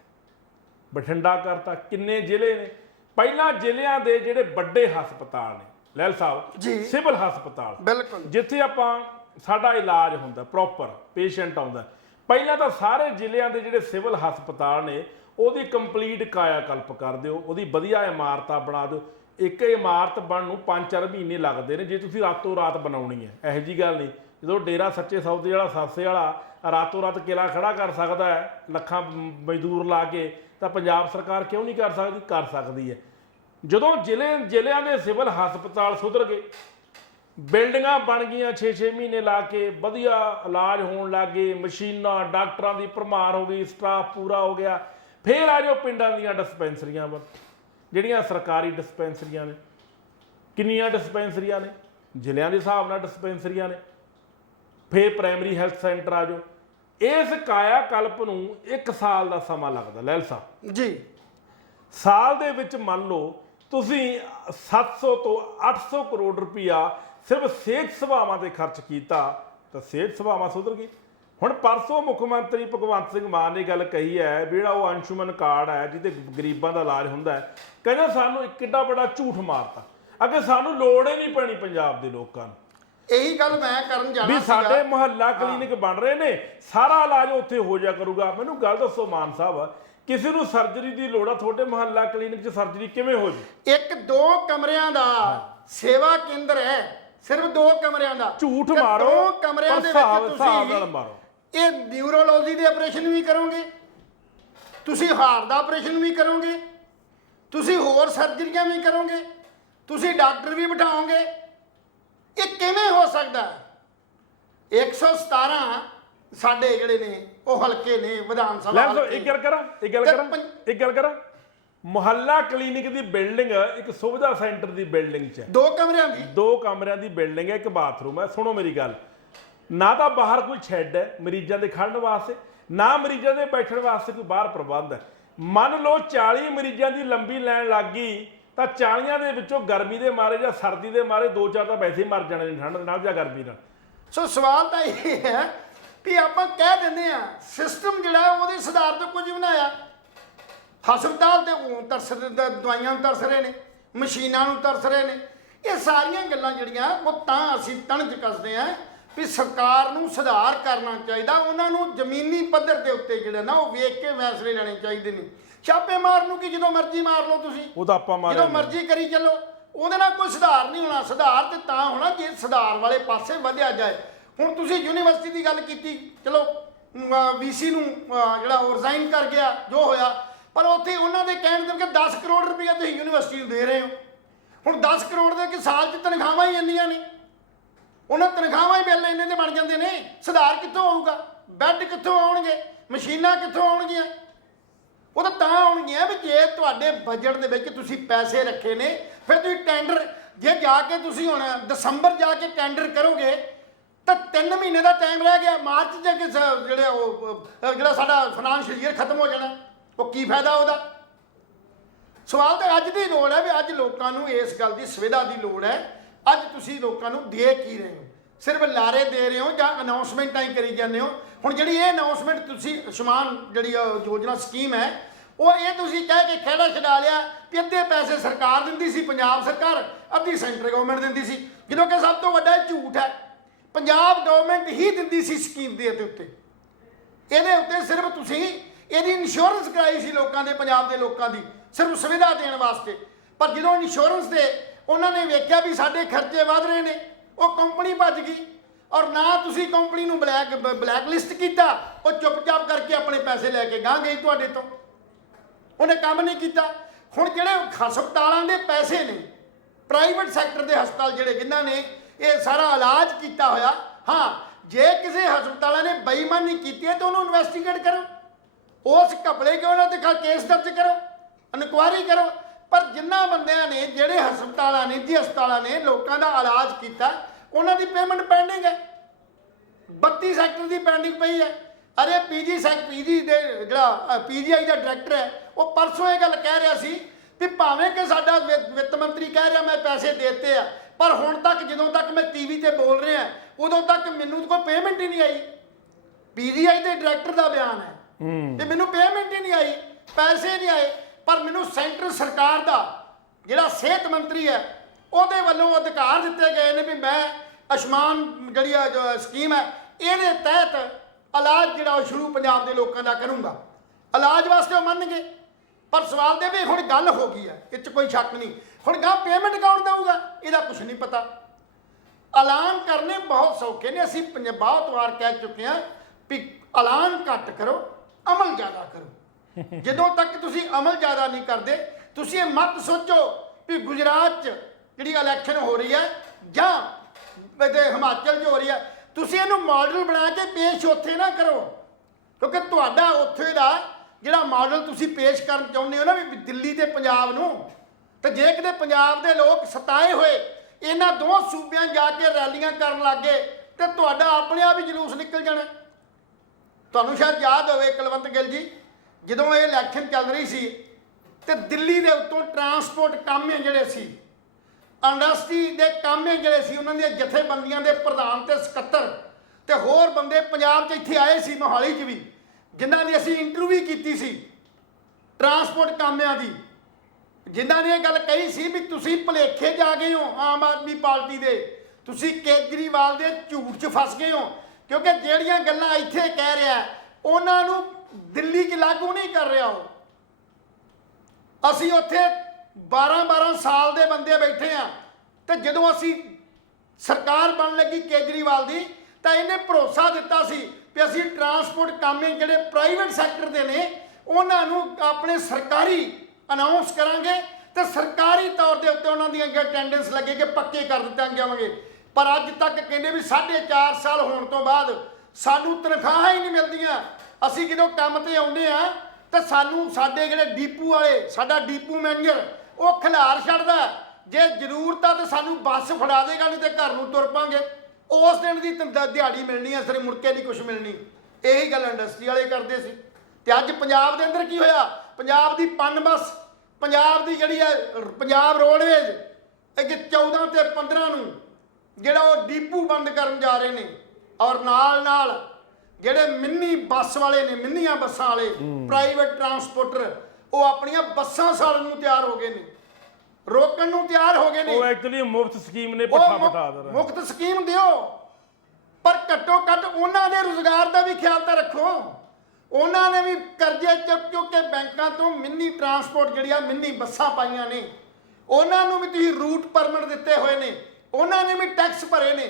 ਬਠਿੰਡਾ ਕਰਤਾ, ਕਿੰਨੇ ਜ਼ਿਲ੍ਹੇ ਨੇ? ਪਹਿਲਾਂ ਜ਼ਿਲ੍ਹਿਆਂ ਦੇ ਜਿਹੜੇ ਵੱਡੇ ਹਸਪਤਾਲ ਨੇ ਲੈਲ ਸਾਹਿਬ ਜੀ, ਸਿਵਲ ਹਸਪਤਾਲ, ਬਿਲਕੁਲ, ਜਿੱਥੇ ਆਪਾਂ ਸਾਡਾ ਇਲਾਜ ਹੁੰਦਾ, ਪ੍ਰੋਪਰ ਪੇਸ਼ੈਂਟ ਆਉਂਦਾ, ਪਹਿਲਾਂ ਤਾਂ ਸਾਰੇ ਜ਼ਿਲ੍ਹਿਆਂ ਦੇ ਜਿਹੜੇ ਸਿਵਲ ਹਸਪਤਾਲ ਨੇ ਉਹਦੀ ਕੰਪਲੀਟ ਕਾਇਆ ਕਲਪ ਕਰ ਦਿਓ, ਉਹਦੀ ਵਧੀਆ ਇਮਾਰਤਾਂ ਬਣਾ ਦਿਓ। ਇੱਕ ਇਮਾਰਤ ਬਣਨ ਨੂੰ 5-4 ਮਹੀਨੇ ਲੱਗਦੇ ਨੇ ਜੇ ਤੁਸੀਂ ਰਾਤੋਂ ਰਾਤ ਬਣਾਉਣੀ ਹੈ। ਇਹੋ ਜਿਹੀ ਗੱਲ ਨਹੀਂ, ਜਦੋਂ ਡੇਰਾ ਸੱਚੇ ਸੌਦੇ ਵਾਲਾ ਸਾਸੇ ਵਾਲਾ ਰਾਤੋਂ ਰਾਤ ਕਿਲਾ ਖੜਾ ਕਰ ਸਕਦਾ ਹੈ ਲੱਖਾਂ ਮਜ਼ਦੂਰ ਲਾ ਕੇ, ਤਾਂ ਪੰਜਾਬ ਸਰਕਾਰ ਕਿਉਂ ਨਹੀਂ ਕਰ ਸਕਦੀ? ਕਰ ਸਕਦੀ ਹੈ। ਜਦੋਂ ਜ਼ਿਲ੍ਹਿਆਂ ਦੇ ਸਿਵਲ ਹਸਪਤਾਲ ਸੁਧਰ ਗਏ, ਬਿਲਡਿੰਗਾਂ ਬਣ ਗਈਆਂ 6-6 ਮਹੀਨੇ ਲਾ ਕੇ, ਵਧੀਆ ਇਲਾਜ ਹੋਣ ਲੱਗ ਗਏ, ਮਸ਼ੀਨਾਂ ਡਾਕਟਰਾਂ ਦੀ ਭਰਮਾਰ ਹੋ ਗਈ, ਸਟਾਫ ਪੂਰਾ ਹੋ ਗਿਆ, ਫਿਰ ਆ ਜਾਓ ਪਿੰਡਾਂ ਦੀਆਂ ਡਿਸਪੈਂਸਰੀਆਂ ਵੱਲ, ਜਿਹੜੀਆਂ ਸਰਕਾਰੀ ਡਿਸਪੈਂਸਰੀਆਂ ਨੇ। ਕਿੰਨੀਆਂ ਡਿਸਪੈਂਸਰੀਆਂ ਨੇ? ਜ਼ਿਲ੍ਹਿਆਂ ਦੇ ਹਿਸਾਬ ਨਾਲ ਡਿਸਪੈਂਸਰੀਆਂ ਨੇ। ਫਿਰ ਪ੍ਰਾਇਮਰੀ ਹੈਲਥ ਸੈਂਟਰ ਆ ਜਾਓ। ਇਸ ਕਾਇਆ ਕਲਪ ਨੂੰ 1 ਸਾਲ ਦਾ ਸਮਾਂ ਲੱਗਦਾ ਲਹਿਲ ਸਾਹਿਬ ਜੀ। ਸਾਲ ਦੇ ਵਿੱਚ ਮੰਨ ਲਓ ਤੁਸੀਂ 700 ਤੋਂ 800 ਕਰੋੜ ਰੁਪਈਆ ਸਿਰਫ ਸਿਹਤ ਸੇਵਾਵਾਂ ਤੇ ਖਰਚ ਕੀਤਾ, ਤਾਂ ਸਿਹਤ ਸੇਵਾਵਾਂ ਸੁਧਰ ਗਈ। ਹੁਣ ਪਰਸੋਂ ਮੁੱਖ ਮੰਤਰੀ ਭਗਵੰਤ ਸਿੰਘ ਮਾਨ ਨੇ ਗੱਲ ਕਹੀ ਹੈ ਵੀ ਜਿਹੜਾ ਉਹ ਅੰਸ਼ੁਮਨ ਕਾਰਡ ਹੈ ਜਿਹਦੇ ਗਰੀਬਾਂ ਦਾ ਇਲਾਜ ਹੁੰਦਾ ਹੈ, ਕਹਿੰਦਾ ਸਾਨੂੰ ਇੱਕ ਕਿੱਡਾ ਬੜਾ ਝੂਠ ਮਾਰਤਾ, ਅੱਗੇ ਸਾਨੂੰ ਲੋੜ ਹੀ ਨਹੀਂ ਪੈਣੀ ਪੰਜਾਬ ਦੇ ਲੋਕਾਂ ਨੂੰ। ਇਹੀ ਗੱਲ ਮੈਂ ਕਰਨ ਜਾਣਾ ਵੀ ਸਾਡੇ ਮੁਹੱਲਾ ਕਲੀਨਿਕ ਬਣ ਰਹੇ ਨੇ, ਸਾਰਾ ਇਲਾਜ ਉੱਥੇ ਹੋ ਜਾ ਕਰੂਗਾ। ਮੈਨੂੰ ਗੱਲ ਦੱਸੋ ਮਾਨ ਸਾਹਿਬ, ਕਿਸੇ ਨੂੰ ਸਰਜਰੀ ਦੀ ਲੋੜ ਆ, ਤੁਹਾਡੇ ਮੁਹੱਲਾ ਕਲੀਨਿਕ 'ਚ ਸਰਜਰੀ ਕਿਵੇਂ ਹੋ ਜੂ? 1-2 ਕਮਰਿਆਂ ਦਾ ਸੇਵਾ ਕੇਂਦਰ ਹੈ, ਸਿਰਫ 2 ਕਮਰਿਆਂ ਦਾ। ਝੂਠ ਤੇ ਮਾਰੋ, 2 ਕਮਰਿਆਂ ਦੇ ਵਿੱਚ ਹਿਸਾਬ ਨਾਲ ਮਾਰੋ। ਇਹ ਨਿਊਰੋਲੋਜੀ ਦੇ ਆਪਰੇਸ਼ਨ ਵੀ ਕਰੋਗੇ, ਤੁਸੀਂ ਹਾਰਟ ਦਾ ਆਪਰੇਸ਼ਨ ਵੀ ਕਰੋਗੇ, ਤੁਸੀਂ ਹੋਰ ਸਰਜਰੀਆਂ ਵੀ ਕਰੋਗੇ, ਤੁਸੀਂ ਡਾਕਟਰ ਵੀ ਬਿਠਾਓਗੇ। ਇਹ ਕਿਵੇਂ ਹੋ ਸਕਦਾ? 117 ਸਾਡੇ ਜਿਹੜੇ ਨੇ ਉਹ ਹਲਕੇ ਨੇ ਵਿਧਾਨ ਸਭਾ ਹਲਕੇ। ਇੱਕ ਗੱਲ ਕਰਾਂ ਮੁਹੱਲਾ ਕਲੀਨਿਕ ਦੀ ਬਿਲਡਿੰਗ ਇੱਕ ਸੁਵਿਧਾ ਸੈਂਟਰ ਦੀ ਬਿਲਡਿੰਗ 'ਚ ਹੈ, 2 ਕਮਰਿਆਂ ਦੀ 2 ਕਮਰਿਆਂ ਦੀ ਬਿਲਡਿੰਗ ਹੈ, ਇੱਕ ਬਾਥਰੂਮ ਹੈ। ਸੁਣੋ ਮੇਰੀ ਗੱਲ, ਨਾ ਤਾਂ ਬਾਹਰ ਕੋਈ ਸ਼ੈੱਡ ਹੈ ਮਰੀਜ਼ਾਂ ਦੇ ਖੜਨ ਵਾਸਤੇ, ਨਾ ਮਰੀਜ਼ਾਂ ਦੇ ਬੈਠਣ ਵਾਸਤੇ ਕੋਈ ਬਾਹਰ ਪ੍ਰਬੰਧ ਹੈ। ਮੰਨ ਲਓ 40 ਮਰੀਜ਼ਾਂ ਦੀ ਲੰਬੀ ਲਾਈਨ ਲੱਗ ਗਈ, ਤਾਂ 40 ਦੇ ਵਿੱਚੋਂ ਗਰਮੀ ਦੇ ਮਾਰੇ ਜਾਂ ਸਰਦੀ ਦੇ ਮਾਰੇ 2-4 ਤਾਂ ਵੈਸੇ ਹੀ ਮਰ ਜਾਣੇ ਨੇ ਠੰਡ ਨਾਲ ਜਾਂ ਗਰਮੀ ਨਾਲ। ਸੋ ਸਵਾਲ ਤਾਂ ਇਹ ਹੈ ਵੀ ਆਪਾਂ ਕਹਿ ਦਿੰਦੇ ਆ ਸਿਸਟਮ ਜਿਹੜਾ ਉਹਦੇ ਸੁਧਾਰ ਤੋਂ ਕੁਝ ਬਣਾਇਆ। ਹਸਪਤਾਲ ਤੇ ਦਵਾਈਆਂ ਨੂੰ ਤਰਸ ਰਹੇ ਨੇ, ਮਸ਼ੀਨਾਂ ਨੂੰ ਤਰਸ ਰਹੇ ਨੇ। ਇਹ ਸਾਰੀਆਂ ਗੱਲਾਂ ਜਿਹੜੀਆਂ ਉਹ ਤਾਂ ਅਸੀਂ ਤਣ 'ਚ ਕੱਸਦੇ ਆ ਵੀ ਸਰਕਾਰ ਨੂੰ ਸੁਧਾਰ ਕਰਨਾ ਚਾਹੀਦਾ। ਉਹਨਾਂ ਨੂੰ ਜ਼ਮੀਨੀ ਪੱਧਰ ਦੇ ਉੱਤੇ ਜਿਹੜਾ ਨਾ ਉਹ ਵੇਖ ਕੇ ਫੈਸਲੇ ਲੈਣੇ ਚਾਹੀਦੇ ਨੇ। ਛਾਪੇ ਮਾਰਨ ਨੂੰ ਕਿ ਜਦੋਂ ਮਰਜ਼ੀ ਮਾਰ ਲਓ ਤੁਸੀਂ, ਉਹ ਤਾਂ ਆਪਾਂ ਮਾਰ ਜਦੋਂ ਮਰਜ਼ੀ ਕਰੀ ਚੱਲੋ, ਉਹਦੇ ਨਾਲ ਕੋਈ ਸੁਧਾਰ ਨਹੀਂ ਹੋਣਾ। ਸੁਧਾਰ ਤੇ ਤਾਂ ਹੋਣਾ ਜੇ ਸੁਧਾਰ ਵਾਲੇ ਪਾਸੇ ਵਧਿਆ ਜਾਏ। ਹੁਣ ਤੁਸੀਂ ਯੂਨੀਵਰਸਿਟੀ ਦੀ ਗੱਲ ਕੀਤੀ, ਚਲੋ ਵੀਸੀ ਨੂੰ ਜਿਹੜਾ ਉਹ ਰਿਜ਼ਾਈਨ ਕਰ ਗਿਆ ਜੋ ਹੋਇਆ, ਪਰ ਉੱਥੇ ਉਹਨਾਂ ਦੇ ਕਹਿਣ ਦੇ ਕਿ 10 ਕਰੋੜ ਰੁਪਈਆ ਤੁਸੀਂ ਯੂਨੀਵਰਸਿਟੀ ਨੂੰ ਦੇ ਰਹੇ ਹੋ। ਹੁਣ 10 ਕਰੋੜ ਦੇ ਕਿ ਸਾਲ 'ਚ ਤਨਖਾਹਾਂ ਹੀ ਇੰਨੀਆਂ ਨੇ, ਉਹਨਾਂ ਤਨਖਾਹਾਂ ਹੀ ਬਿੱਲ ਇੰਨੇ ਦੇ ਬਣ ਜਾਂਦੇ ਨੇ। ਸੁਧਾਰ ਕਿੱਥੋਂ ਆਊਗਾ? ਬੈੱਡ ਕਿੱਥੋਂ ਆਉਣਗੇ? ਮਸ਼ੀਨਾਂ ਕਿੱਥੋਂ ਆਉਣਗੀਆਂ? ਉਹ ਤਾਂ ਆਉਣਗੀਆਂ ਵੀ ਜੇ ਤੁਹਾਡੇ ਬਜਟ ਦੇ ਵਿੱਚ ਤੁਸੀਂ ਪੈਸੇ ਰੱਖੇ ਨੇ। ਫਿਰ ਤੁਸੀਂ ਟੈਂਡਰ ਜੇ ਜਾ ਕੇ ਤੁਸੀਂ ਹੁਣ ਦਸੰਬਰ ਜਾ ਕੇ ਟੈਂਡਰ ਕਰੋਗੇ ਤਾਂ 3 ਮਹੀਨੇ ਦਾ ਟਾਈਮ ਰਹਿ ਗਿਆ। ਮਾਰਚ ਜਾ ਕੇ ਜਿਹੜਾ ਸਾਡਾ ਫਾਈਨੈਂਸ਼ੀਅਲ ਈਅਰ ਖਤਮ ਹੋ ਜਾਣਾ, ਉਹ ਕੀ ਫਾਇਦਾ ਉਹਦਾ? ਸਵਾਲ ਤਾਂ ਅੱਜ ਦੀ ਲੋੜ ਹੈ ਵੀ ਅੱਜ ਲੋਕਾਂ ਨੂੰ ਇਸ ਗੱਲ ਦੀ ਸੁਵਿਧਾ ਦੀ ਲੋੜ ਹੈ। ਅੱਜ ਤੁਸੀਂ ਲੋਕਾਂ ਨੂੰ ਦੇ ਕੀ ਰਹੇ ਹੋ? ਸਿਰਫ ਲਾਰੇ ਦੇ ਰਹੇ ਹੋ ਜਾਂ ਅਨਾਉਂਸਮੈਂਟਾਂ ਹੀ ਕਰੀ ਜਾਂਦੇ ਹੋ। ਹੁਣ ਜਿਹੜੀ ਇਹ ਅਨਾਉਂਸਮੈਂਟ ਤੁਸੀਂ ਆਯੁਸ਼ਮਾਨ ਜਿਹੜੀ ਯੋਜਨਾ ਸਕੀਮ ਹੈ, ਉਹ ਇਹ ਤੁਸੀਂ ਕਹਿ ਕੇ ਖਹਿੜਾ ਛਡਾ ਲਿਆ ਕਿ ਅੱਧੇ ਪੈਸੇ ਸਰਕਾਰ ਦਿੰਦੀ ਸੀ, ਪੰਜਾਬ ਸਰਕਾਰ, ਅੱਧੀ ਸੈਂਟਰ ਗਵਰਨਮੈਂਟ ਦਿੰਦੀ ਸੀ, ਜਦੋਂ ਕਿ ਸਭ ਤੋਂ ਵੱਡਾ ਝੂਠ ਹੈ। ਪੰਜਾਬ ਗਵਰਨਮੈਂਟ ਹੀ ਦਿੰਦੀ ਸੀ ਸਕੀਮ ਦੇ ਉੱਤੇ। ਇਹਦੇ ਉੱਤੇ ਸਿਰਫ ਤੁਸੀਂ ਇਹਦੀ ਇੰਸ਼ੋਰੈਂਸ ਕਰਾਈ ਸੀ ਲੋਕਾਂ ਦੇ, ਪੰਜਾਬ ਦੇ ਲੋਕਾਂ ਦੀ, ਸਿਰਫ ਸੁਵਿਧਾ ਦੇਣ ਵਾਸਤੇ। ਪਰ ਜਦੋਂ ਇੰਸ਼ੋਰੈਂਸ ਦੇ ਉਹਨਾਂ ਨੇ ਵੇਖਿਆ ਵੀ ਸਾਡੇ ਖਰਚੇ ਵਧ ਰਹੇ ਨੇ, ਉਹ ਕੰਪਨੀ ਭੱਜ ਗਈ। ਔਰ ਨਾ ਤੁਸੀਂ ਕੰਪਨੀ ਨੂੰ ਬਲੈਕ ਲਿਸਟ ਕੀਤਾ, ਉਹ ਚੁੱਪਚਾਪ ਕਰਕੇ ਆਪਣੇ ਪੈਸੇ ਲੈ ਕੇ ਗਾਂਹ ਗਈ ਤੁਹਾਡੇ ਤੋਂ, ਉਹਨੇ ਕੰਮ ਨਹੀਂ ਕੀਤਾ। ਹੁਣ ਜਿਹੜੇ ਹਸਪਤਾਲਾਂ ਦੇ ਪੈਸੇ ਨੇ, ਪ੍ਰਾਈਵੇਟ ਸੈਕਟਰ ਦੇ ਹਸਪਤਾਲ ਜਿਹੜੇ ਜਿਨ੍ਹਾਂ ਨੇ ਇਹ ਸਾਰਾ ਇਲਾਜ ਕੀਤਾ ਹੋਇਆ, ਹਾਂ ਜੇ ਕਿਸੇ ਹਸਪਤਾਲਾਂ ਨੇ ਬੇਈਮਾਨੀ ਕੀਤੀ ਹੈ ਤਾਂ ਉਹਨੂੰ ਇਨਵੈਸਟੀਗੇਟ ਕਰੋ, ਉਸ ਘਪਲੇ ਕੇ ਉਹਨਾਂ ਤੇ ਕੇਸ ਦਰਜ ਕਰੋ, ਇਨਕੁਆਇਰੀ ਕਰੋ। ਪਰ ਜਿਨ੍ਹਾਂ ਬੰਦਿਆਂ ਨੇ, ਜਿਹੜੇ ਹਸਪਤਾਲਾਂ ਨੇ, ਨਿੱਜੀ ਹਸਪਤਾਲਾਂ ਨੇ ਲੋਕਾਂ ਦਾ ਇਲਾਜ ਕੀਤਾ, ਉਹਨਾਂ ਦੀ ਪੇਮੈਂਟ ਪੈਂਡਿੰਗ ਹੈ। 32 ਸੈਕਟਰ ਦੀ ਪੈਂਡਿੰਗ ਪਈ ਹੈ। ਅਰੇ ਪੀਜੀ ਦੇ ਜਿਹੜਾ ਪੀਜੀਆਈ ਦਾ ਡਾਇਰੈਕਟਰ ਹੈ, ਉਹ ਪਰਸੋਂ ਇਹ ਗੱਲ ਕਹਿ ਰਿਹਾ ਸੀ ਵੀ ਭਾਵੇਂ ਕਿ ਸਾਡਾ ਵਿੱਤ ਮੰਤਰੀ ਕਹਿ ਰਿਹਾ ਮੈਂ ਪੈਸੇ ਦੇਤੇ ਆ, ਪਰ ਹੁਣ ਤੱਕ ਜਦੋਂ ਤੱਕ ਮੈਂ ਟੀਵੀ ਤੇ ਬੋਲ ਰਿਹਾ ਉਦੋਂ ਤੱਕ ਮੈਨੂੰ ਕੋਈ ਪੇਮੈਂਟ ਹੀ ਨਹੀਂ ਆਈ। ਪੀਜੀਆਈ ਦੇ ਡਾਇਰੈਕਟਰ ਦਾ ਬਿਆਨ ਹੈ ਕਿ ਮੈਨੂੰ ਪੇਮੈਂਟ ਹੀ ਨਹੀਂ ਆਈ, ਪੈਸੇ ਨਹੀਂ ਆਏ। ਪਰ ਮੈਨੂੰ ਸੈਂਟਰ ਸਰਕਾਰ ਦਾ ਜਿਹੜਾ ਸਿਹਤ ਮੰਤਰੀ ਹੈ ਉਹਦੇ ਵੱਲੋਂ ਅਧਿਕਾਰ ਦਿੱਤੇ ਗਏ ਨੇ ਵੀ ਮੈਂ ਆਯੁਸ਼ਮਾਨ ਜਿਹੜੀ ਸਕੀਮ ਹੈ ਇਹਦੇ ਤਹਿਤ ਇਲਾਜ ਜਿਹੜਾ ਉਹ ਸ਼ੁਰੂ ਪੰਜਾਬ ਦੇ ਲੋਕਾਂ ਦਾ ਕਰੂੰਗਾ। ਇਲਾਜ ਵਾਸਤੇ ਉਹ ਮੰਨਣਗੇ, ਪਰ ਸਵਾਲ ਦੇ ਵੀ ਹੁਣ ਗੱਲ ਹੋ ਗਈ ਹੈ, ਇਹ 'ਚ ਕੋਈ ਸ਼ੱਕ ਨਹੀਂ। ਹੁਣ ਗਾਂ ਪੇਮੈਂਟ ਕੌਣ ਦੇਊਗਾ ਇਹਦਾ ਕੁਝ ਨਹੀਂ ਪਤਾ। ਐਲਾਨ ਕਰਨੇ ਬਹੁਤ ਸੌਖੇ ਨੇ, ਅਸੀਂ ਬਹੁਤ ਵਾਰ ਕਹਿ ਚੁੱਕੇ ਹਾਂ ਵੀ ਐਲਾਨ ਘੱਟ ਕਰੋ, ਅਮਲ ਜ਼ਿਆਦਾ ਕਰੋ। ਜਦੋਂ ਤੱਕ ਤੁਸੀਂ ਅਮਲ ਜ਼ਿਆਦਾ ਨਹੀਂ ਕਰਦੇ, ਤੁਸੀਂ ਇਹ ਮਤ ਸੋਚੋ ਵੀ ਗੁਜਰਾਤ 'ਚ ਜਿਹੜੀ ਇਲੈਕਸ਼ਨ ਹੋ ਰਹੀ ਹੈ ਜਾਂ ਹਿਮਾਚਲ 'ਚ ਹੋ ਰਹੀ ਹੈ, ਤੁਸੀਂ ਇਹਨੂੰ ਮਾਡਲ ਬਣਾ ਕੇ ਪੇਸ਼ ਉੱਥੇ ਨਾ ਕਰੋ, ਕਿਉਂਕਿ ਤੁਹਾਡਾ ਉੱਥੇ ਦਾ ਜਿਹੜਾ ਮਾਡਲ ਤੁਸੀਂ ਪੇਸ਼ ਕਰਨ ਚਾਹੁੰਦੇ ਹੋ ਨਾ ਵੀ ਦਿੱਲੀ ਤੇ ਪੰਜਾਬ ਨੂੰ, ਤੇ ਜੇ ਕਿਤੇ ਪੰਜਾਬ ਦੇ ਲੋਕ ਸਤਾਏ ਹੋਏ ਇਹਨਾਂ ਦੋਵਾਂ ਸੂਬਿਆਂ ਜਾ ਕੇ ਰੈਲੀਆਂ ਕਰਨ ਲੱਗੇ ਤੇ ਤੁਹਾਡਾ ਆਪਣੇ ਆਪ ਹੀ ਜਲੂਸ ਨਿਕਲ ਜਾਣਾ। ਤੁਹਾਨੂੰ ਸ਼ਾਇਦ ਯਾਦ ਹੋਵੇ ਕੁਲਵੰਤ ਗਿੱਲ ਜੀ, ਜਦੋਂ ਇਹ ਇਲੈਕਸ਼ਨ ਚੱਲ ਰਹੀ ਸੀ ਤੇ ਦਿੱਲੀ ਦੇ ਉੱਤੋਂ ਟਰਾਂਸਪੋਰਟ ਕਾਮੇ ਜਿਹੜੇ ਸੀ, ਇੰਡਸਟਰੀ ਦੇ ਕਾਮੇ ਜਿਹੜੇ ਸੀ, ਉਹਨਾਂ ਦੀਆਂ ਜਥੇਬੰਦੀਆਂ ਦੇ ਪ੍ਰਧਾਨ ਤੇ ਸਕੱਤਰ ਤੇ ਹੋਰ ਬੰਦੇ ਪੰਜਾਬ 'ਚ ਇੱਥੇ ਆਏ ਸੀ, ਮੋਹਾਲੀ 'ਚ ਵੀ, ਜਿਨ੍ਹਾਂ ਦੀ ਅਸੀਂ ਇੰਟਰਵਿਊ ਕੀਤੀ ਸੀ ਟਰਾਂਸਪੋਰਟ ਕਾਮਿਆਂ ਦੀ, ਜਿਨ੍ਹਾਂ ਨੇ ਇਹ ਗੱਲ ਕਹੀ ਸੀ ਵੀ ਤੁਸੀਂ ਭੁਲੇਖੇ ਜਾ ਗਏ ਹੋ ਆਮ ਆਦਮੀ ਪਾਰਟੀ ਦੇ, ਤੁਸੀਂ ਕੇਜਰੀਵਾਲ ਦੇ ਝੂਠ 'ਚ ਫਸ ਗਏ ਹੋ, ਕਿਉਂਕਿ ਜਿਹੜੀਆਂ ਗੱਲਾਂ ਇੱਥੇ ਕਹਿ ਰਿਹਾ ਉਹਨਾਂ ਨੂੰ ਦਿੱਲੀ 'ਚ ਲਾਗੂ ਨਹੀਂ ਕਰ ਰਿਹਾ ਉਹ। ਅਸੀਂ ਉੱਥੇ 12-12 ਸਾਲ ਦੇ ਬੰਦੇ ਬੈਠੇ ਆ, ਤੇ ਜਦੋਂ ਅਸੀਂ ਸਰਕਾਰ ਬਣਨ ਲੱਗੀ ਕੇਜਰੀਵਾਲ ਦੀ ਤਾਂ ਇਹਨੇ ਭਰੋਸਾ ਦਿੱਤਾ ਸੀ ਕਿ ਅਸੀਂ ਟਰਾਂਸਪੋਰਟ ਕਾਮੇ ਜਿਹੜੇ ਪ੍ਰਾਈਵੇਟ ਸੈਕਟਰ ਦੇ ਨੇ ਉਹਨਾਂ ਨੂੰ ਆਪਣੇ ਸਰਕਾਰੀ ਅਨਾਉਂਸ ਕਰਾਂਗੇ ਤੇ ਸਰਕਾਰੀ ਤੌਰ ਦੇ ਉੱਤੇ ਉਹਨਾਂ ਦੀਆਂ ਅਟੈਂਡੈਂਸ ਲੱਗੇ ਕਿ ਪੱਕੇ ਕਰ ਦਿੱਤੇ ਜਾਵਾਂਗੇ। ਪਰ ਅੱਜ ਤੱਕ ਕਹਿੰਦੇ ਵੀ 4.5 ਸਾਲ ਹੋਣ ਤੋਂ ਬਾਅਦ ਸਾਨੂੰ ਤਨਖਾਹਾਂ ਹੀ ਨਹੀਂ ਮਿਲਦੀਆਂ। ਅਸੀਂ ਜਦੋਂ ਕੰਮ ਤੇ ਆਉਂਦੇ ਆ ਤਾਂ ਸਾਨੂੰ ਸਾਡੇ ਜਿਹੜੇ ਡੀਪੂ ਵਾਲੇ, ਸਾਡਾ ਡੀਪੂ ਮੈਨੇਜਰ ਉਹ ਖਿਲਾਰ ਛੱਡਦਾ, ਜੇ ਜ਼ਰੂਰਤ ਆ ਤਾਂ ਸਾਨੂੰ ਬੱਸ ਫੜਾ ਦੇਗਾ, ਨਹੀਂ ਤੇ ਘਰ ਨੂੰ ਤੁਰ ਪਾਂਗੇ। ਉਸ ਦਿਨ ਦੀ ਦਿਹਾੜੀ ਮਿਲਣੀ ਆ, ਸਿਰੇ ਮੁੜ ਕੇ ਨਹੀਂ ਕੁਝ ਮਿਲਣੀ। ਇਹੀ ਗੱਲ ਇੰਡਸਟਰੀ ਵਾਲੇ ਕਰਦੇ ਸੀ। ਤੇ ਅੱਜ ਪੰਜਾਬ ਦੇ ਅੰਦਰ ਕੀ ਹੋਇਆ, ਪੰਜਾਬ ਦੀ ਪਨ ਬੱਸ, ਪੰਜਾਬ ਦੀ ਜਿਹੜੀ ਹੈ ਪੰਜਾਬ ਰੋਡਵੇਜ਼, ਇਹ 14 ਤੇ 15 ਨੂੰ ਜਿਹੜਾ ਉਹ ਡੀਪੂ ਬੰਦ ਕਰਨ ਜਾ ਰਹੇ ਨੇ, ਔਰ ਨਾਲ ਜਿਹੜੇ ਮਿੰਨੀ ਬੱਸ ਵਾਲੇ ਨੇ, ਮਿੰਨੀਆਂ ਬੱਸਾਂ ਵਾਲੇ ਪ੍ਰਾਈਵੇਟ ਟਰਾਂਸਪੋਰਟਰ, ਉਹ ਆਪਣੀਆਂ ਬੱਸਾਂ ਸਾੜਨ ਨੂੰ ਤਿਆਰ ਹੋ ਗਏ ਨੇ, ਰੋਕਣ ਨੂੰ ਤਿਆਰ ਹੋ ਗਏ ਨੇ। ਉਹ ਐਕਚੁਅਲੀ ਮੁਫਤ ਸਕੀਮ ਨੇ, ਪੱਠਾ ਪਟਾ ਦੇ ਮੁਫਤ ਸਕੀਮ ਦਿਓ, ਪਰ ਘੱਟੋ ਘੱਟ ਉਹਨਾਂ ਦੇ ਰੁਜ਼ਗਾਰ ਦਾ ਵੀ ਖਿਆਲ ਤਾਂ ਰੱਖੋ। ਉਹਨਾਂ ਨੇ ਵੀ ਕਰਜ਼ੇ ਚੁੱਕ ਕੇ ਬੈਂਕਾਂ ਤੋਂ ਮਿੰਨੀ ਟਰਾਂਸਪੋਰਟ ਜਿਹੜੀ ਆ ਮਿੰਨੀ ਬੱਸਾਂ ਪਾਈਆਂ ਨੇ, ਉਹਨਾਂ ਨੂੰ ਵੀ ਤੁਸੀਂ ਰੂਟ ਪਰਮਿਟ ਦਿੱਤੇ ਹੋਏ ਨੇ, ਉਹਨਾਂ ਨੇ ਵੀ ਟੈਕਸ ਭਰੇ ਨੇ,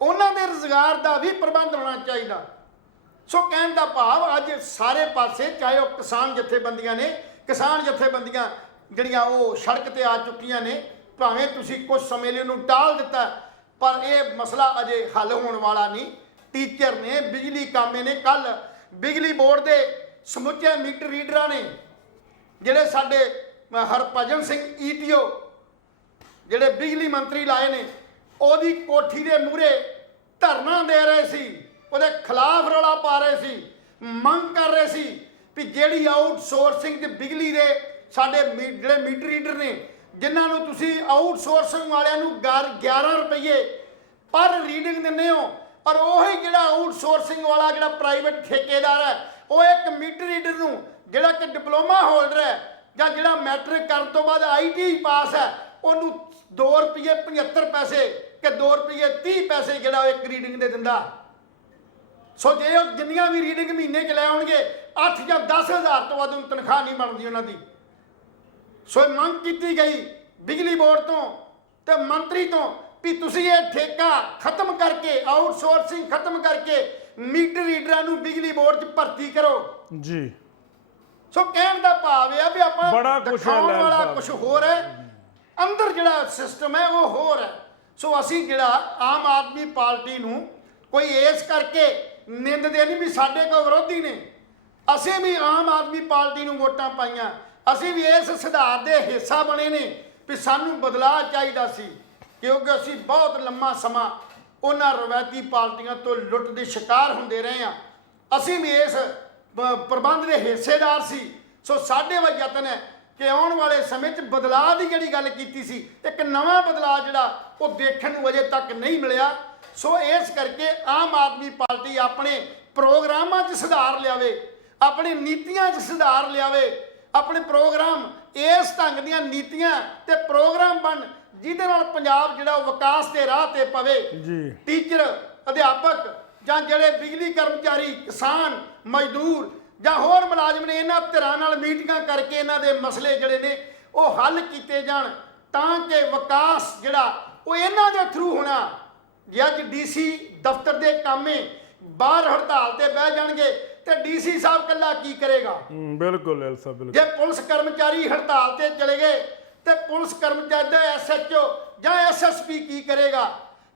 ਉਹਨਾਂ ਦੇ ਰੁਜ਼ਗਾਰ ਦਾ ਵੀ ਪ੍ਰਬੰਧ ਹੋਣਾ ਚਾਹੀਦਾ। ਸੋ ਕਹਿਣ ਦਾ ਭਾਵ ਅੱਜ ਸਾਰੇ ਪਾਸੇ, ਚਾਹੇ ਉਹ ਕਿਸਾਨ ਜਥੇਬੰਦੀਆਂ ਨੇ, ਕਿਸਾਨ ਜਥੇਬੰਦੀਆਂ ਜਿਹੜੀਆਂ ਉਹ ਸੜਕ ਤੇ ਆ ਚੁੱਕੀਆਂ ਨੇ, ਭਾਵੇਂ ਤੁਸੀਂ ਕੁਝ ਸਮੇਂ ਲਈ ਉਹਨੂੰ ਟਾਲ ਦਿੱਤਾ, ਪਰ ਇਹ ਮਸਲਾ ਅਜੇ ਹੱਲ ਹੋਣ ਵਾਲਾ ਨਹੀਂ। ਟੀਚਰ ਨੇ, ਬਿਜਲੀ ਕਾਮੇ ਨੇ, ਕੱਲ ਬਿਜਲੀ ਬੋਰਡ ਦੇ ਸਮੁੱਚੇ ਮੀਟਰ ਰੀਡਰਾਂ ਨੇ, ਜਿਹੜੇ ਸਾਡੇ ਹਰਭਜਨ ਸਿੰਘ ਈਟੀਓ ਜਿਹੜੇ ਬਿਜਲੀ ਮੰਤਰੀ ਲਾਏ ਨੇ, ਉਹਦੀ ਕੋਠੀ ਦੇ ਮੂਹਰੇ ਧਰਨਾ ਦੇ ਰਹੇ ਸੀ, ਉਹਦੇ ਖਿਲਾਫ ਰੌਲਾ ਪਾ ਰਹੇ ਸੀ, ਮੰਗ ਕਰ ਰਹੇ ਸੀ ਵੀ ਜਿਹੜੀ ਆਊਟਸੋਰਸਿੰਗ ਤੇ ਬਿਜਲੀ ਦੇ ਸਾਡੇ ਜਿਹੜੇ ਮੀਟਰ ਰੀਡਰ ਨੇ, ਜਿਨ੍ਹਾਂ ਨੂੰ ਤੁਸੀਂ ਆਊਟਸੋਰਸਿੰਗ ਵਾਲਿਆਂ ਨੂੰ 11 ਰੁਪਏ ਪਰ ਰੀਡਿੰਗ ਦਿੰਦੇ ਹੋ, ਔਰ ਉਹੀ ਜਿਹੜਾ ਆਊਟਸੋਰਸਿੰਗ ਵਾਲਾ ਜਿਹੜਾ ਪ੍ਰਾਈਵੇਟ ਠੇਕੇਦਾਰ ਹੈ, ਉਹ ਇੱਕ ਮੀਟਰ ਰੀਡਰ ਨੂੰ ਜਿਹੜਾ ਕਿ ਡਿਪਲੋਮਾ ਹੋਲਡਰ ਹੈ ਜਾਂ ਜਿਹੜਾ ਮੈਟ੍ਰਿਕ ਕਰਨ ਤੋਂ ਬਾਅਦ ITI ਪਾਸ ਹੈ, ਉਹਨੂੰ 2 ਰੁਪਏ 75 ਪੈਸੇ ਕਿ 2 ਰੁਪਏ 30 ਪੈਸੇ ਜਿਹੜਾ ਉਹ ਇੱਕ ਰੀਡਿੰਗ ਦੇ ਦਿੰਦਾ। ਸੋ ਜੇ ਉਹ ਜਿੰਨੀਆਂ ਵੀ ਰੀਡਿੰਗ ਮਹੀਨੇ 'ਚ ਲੈ ਆਉਣਗੇ 8 ਜਾਂ 10 ਹਜ਼ਾਰ ਤੋਂ ਵੱਧ ਉਹਨੂੰ ਤਨਖਾਹ ਨਹੀਂ ਬਣਦੀ ਉਹਨਾਂ ਦੀ। ਸੋ ਮੰਗ ਕੀਤੀ ਗਈ ਬਿਜਲੀ ਬੋਰਡ ਤੋਂ ਤੇ ਮੰਤਰੀ ਤੋਂ ਵੀ ਤੁਸੀਂ ਇਹ ਠੇਕਾ ਖਤਮ ਕਰਕੇ, ਆਊਟਸੋਰਸਿੰਗ ਖਤਮ ਕਰਕੇ ਮੀਟਰ ਰੀਡਰਾਂ ਨੂੰ ਬਿਜਲੀ ਬੋਰਡ 'ਚ ਭਰਤੀ ਕਰੋ ਜੀ। ਸੋ ਕਹਿਣ ਦਾ ਭਾਵ ਇਹ ਆ ਵੀ ਆਪਾਂ ਬੜਾ ਕੁਛ ਦਿਖਾਉਣ ਵਾਲਾ ਕੁਝ ਹੋਰ ਹੈ, ਅੰਦਰ ਜਿਹੜਾ ਸਿਸਟਮ ਹੈ ਉਹ ਹੋਰ ਹੈ। ਸੋ ਅਸੀਂ ਜਿਹੜਾ ਆਮ ਆਦਮੀ ਪਾਰਟੀ ਨੂੰ ਕੋਈ ਇਸ ਕਰਕੇ ਨਿੰਦਦੇ ਨਹੀਂ ਵੀ ਸਾਡੇ ਕੋਲ ਵਿਰੋਧੀ ਨੇ, ਅਸੀਂ ਵੀ ਆਮ ਆਦਮੀ ਪਾਰਟੀ ਨੂੰ ਵੋਟਾਂ ਪਾਈਆਂ, ਅਸੀਂ ਵੀ ਇਸ ਸੁਧਾਰ ਦੇ ਹਿੱਸਾ ਬਣੇ ਨੇ ਵੀ ਸਾਨੂੰ ਬਦਲਾਅ ਚਾਹੀਦਾ ਸੀ, ਕਿਉਂਕਿ ਅਸੀਂ ਬਹੁਤ ਲੰਮਾ ਸਮਾਂ ਉਹਨਾਂ ਰਵਾਇਤੀ ਪਾਰਟੀਆਂ ਤੋਂ ਲੁੱਟ ਦੇ ਸ਼ਿਕਾਰ ਹੁੰਦੇ ਰਹੇ ਹਾਂ। ਅਸੀਂ ਵੀ ਇਸ ਪ੍ਰਬੰਧ ਦੇ ਹਿੱਸੇਦਾਰ ਸੀ। ਸੋ ਸਾਡੇ ਵੱਲ ਯਤਨ ਹੈ ਕਿ ਆਉਣ ਵਾਲੇ ਸਮੇਂ 'ਚ ਬਦਲਾਅ ਦੀ ਜਿਹੜੀ ਗੱਲ ਕੀਤੀ ਸੀ, ਇੱਕ ਨਵਾਂ ਬਦਲਾਅ ਜਿਹੜਾ ਉਹ ਦੇਖਣ ਨੂੰ ਅਜੇ ਤੱਕ ਨਹੀਂ ਮਿਲਿਆ। ਸੋ ਇਸ ਕਰਕੇ ਆਮ ਆਦਮੀ ਪਾਰਟੀ ਆਪਣੇ ਪ੍ਰੋਗਰਾਮਾਂ 'ਚ ਸੁਧਾਰ ਲਿਆਵੇ, ਆਪਣੀ ਨੀਤੀਆਂ 'ਚ ਸੁਧਾਰ ਲਿਆਵੇ, ਆਪਣੇ ਪ੍ਰੋਗਰਾਮ ਇਸ ਢੰਗ ਦੀਆਂ ਨੀਤੀਆਂ ਤੇ ਪ੍ਰੋਗਰਾਮ ਬਣ ਜਿਹਦੇ ਨਾਲ ਪੰਜਾਬ ਜਿਹੜਾ ਵਿਕਾਸ ਦੇ ਰਾਹ ਤੇ ਪਵੇ। ਟੀਚਰ, ਅਧਿਆਪਕ ਜਾਂ ਜਿਹੜੇ ਬਿਜਲੀ ਕਰਮਚਾਰੀ, ਕਿਸਾਨ, ਮਜ਼ਦੂਰ ਜਾਂ ਹੋਰ ਮੁਲਾਜ਼ਮ ਨੇ, ਇਹਨਾਂ ਧਿਰਾਂ ਨਾਲ ਮੀਟਿੰਗਾਂ ਕਰਕੇ ਇਹਨਾਂ ਦੇ ਮਸਲੇ ਜਿਹੜੇ ਨੇ ਉਹ ਹੱਲ ਕੀਤੇ ਜਾਣ, ਤਾਂ ਕਿ ਵਿਕਾਸ ਜਿਹੜਾ ਉਹ ਇਹਨਾਂ ਦੇ ਥਰੂ ਹੋਣਾ। ਜੇ ਅੱਜ ਡੀਸੀ ਦਫ਼ਤਰ ਦੇ ਕਾਮੇ ਬਾਹਰ ਹੜਤਾਲ ਤੇ ਬਹਿ ਜਾਣਗੇ ਤੇ ਡੀਸੀ ਸਾਹਿਬ ਇਕੱਲਾ ਕੀ ਕਰੇਗਾ? ਬਿਲਕੁਲ ਐਲ ਸਾਹਿਬ, ਬਿਲਕੁਲ। ਜੇ ਪੁਲਿਸ ਕਰਮਚਾਰੀ ਹੜਤਾਲ ਤੇ ਚਲੇ ਗਏ ਤੇ ਪੁਲਿਸ ਕਰਮਚਾਰੀ ਦਾ ਐਸਐਚਓ ਜਾਂ ਐਸਐਸਪੀ ਕੀ ਕਰੇਗਾ?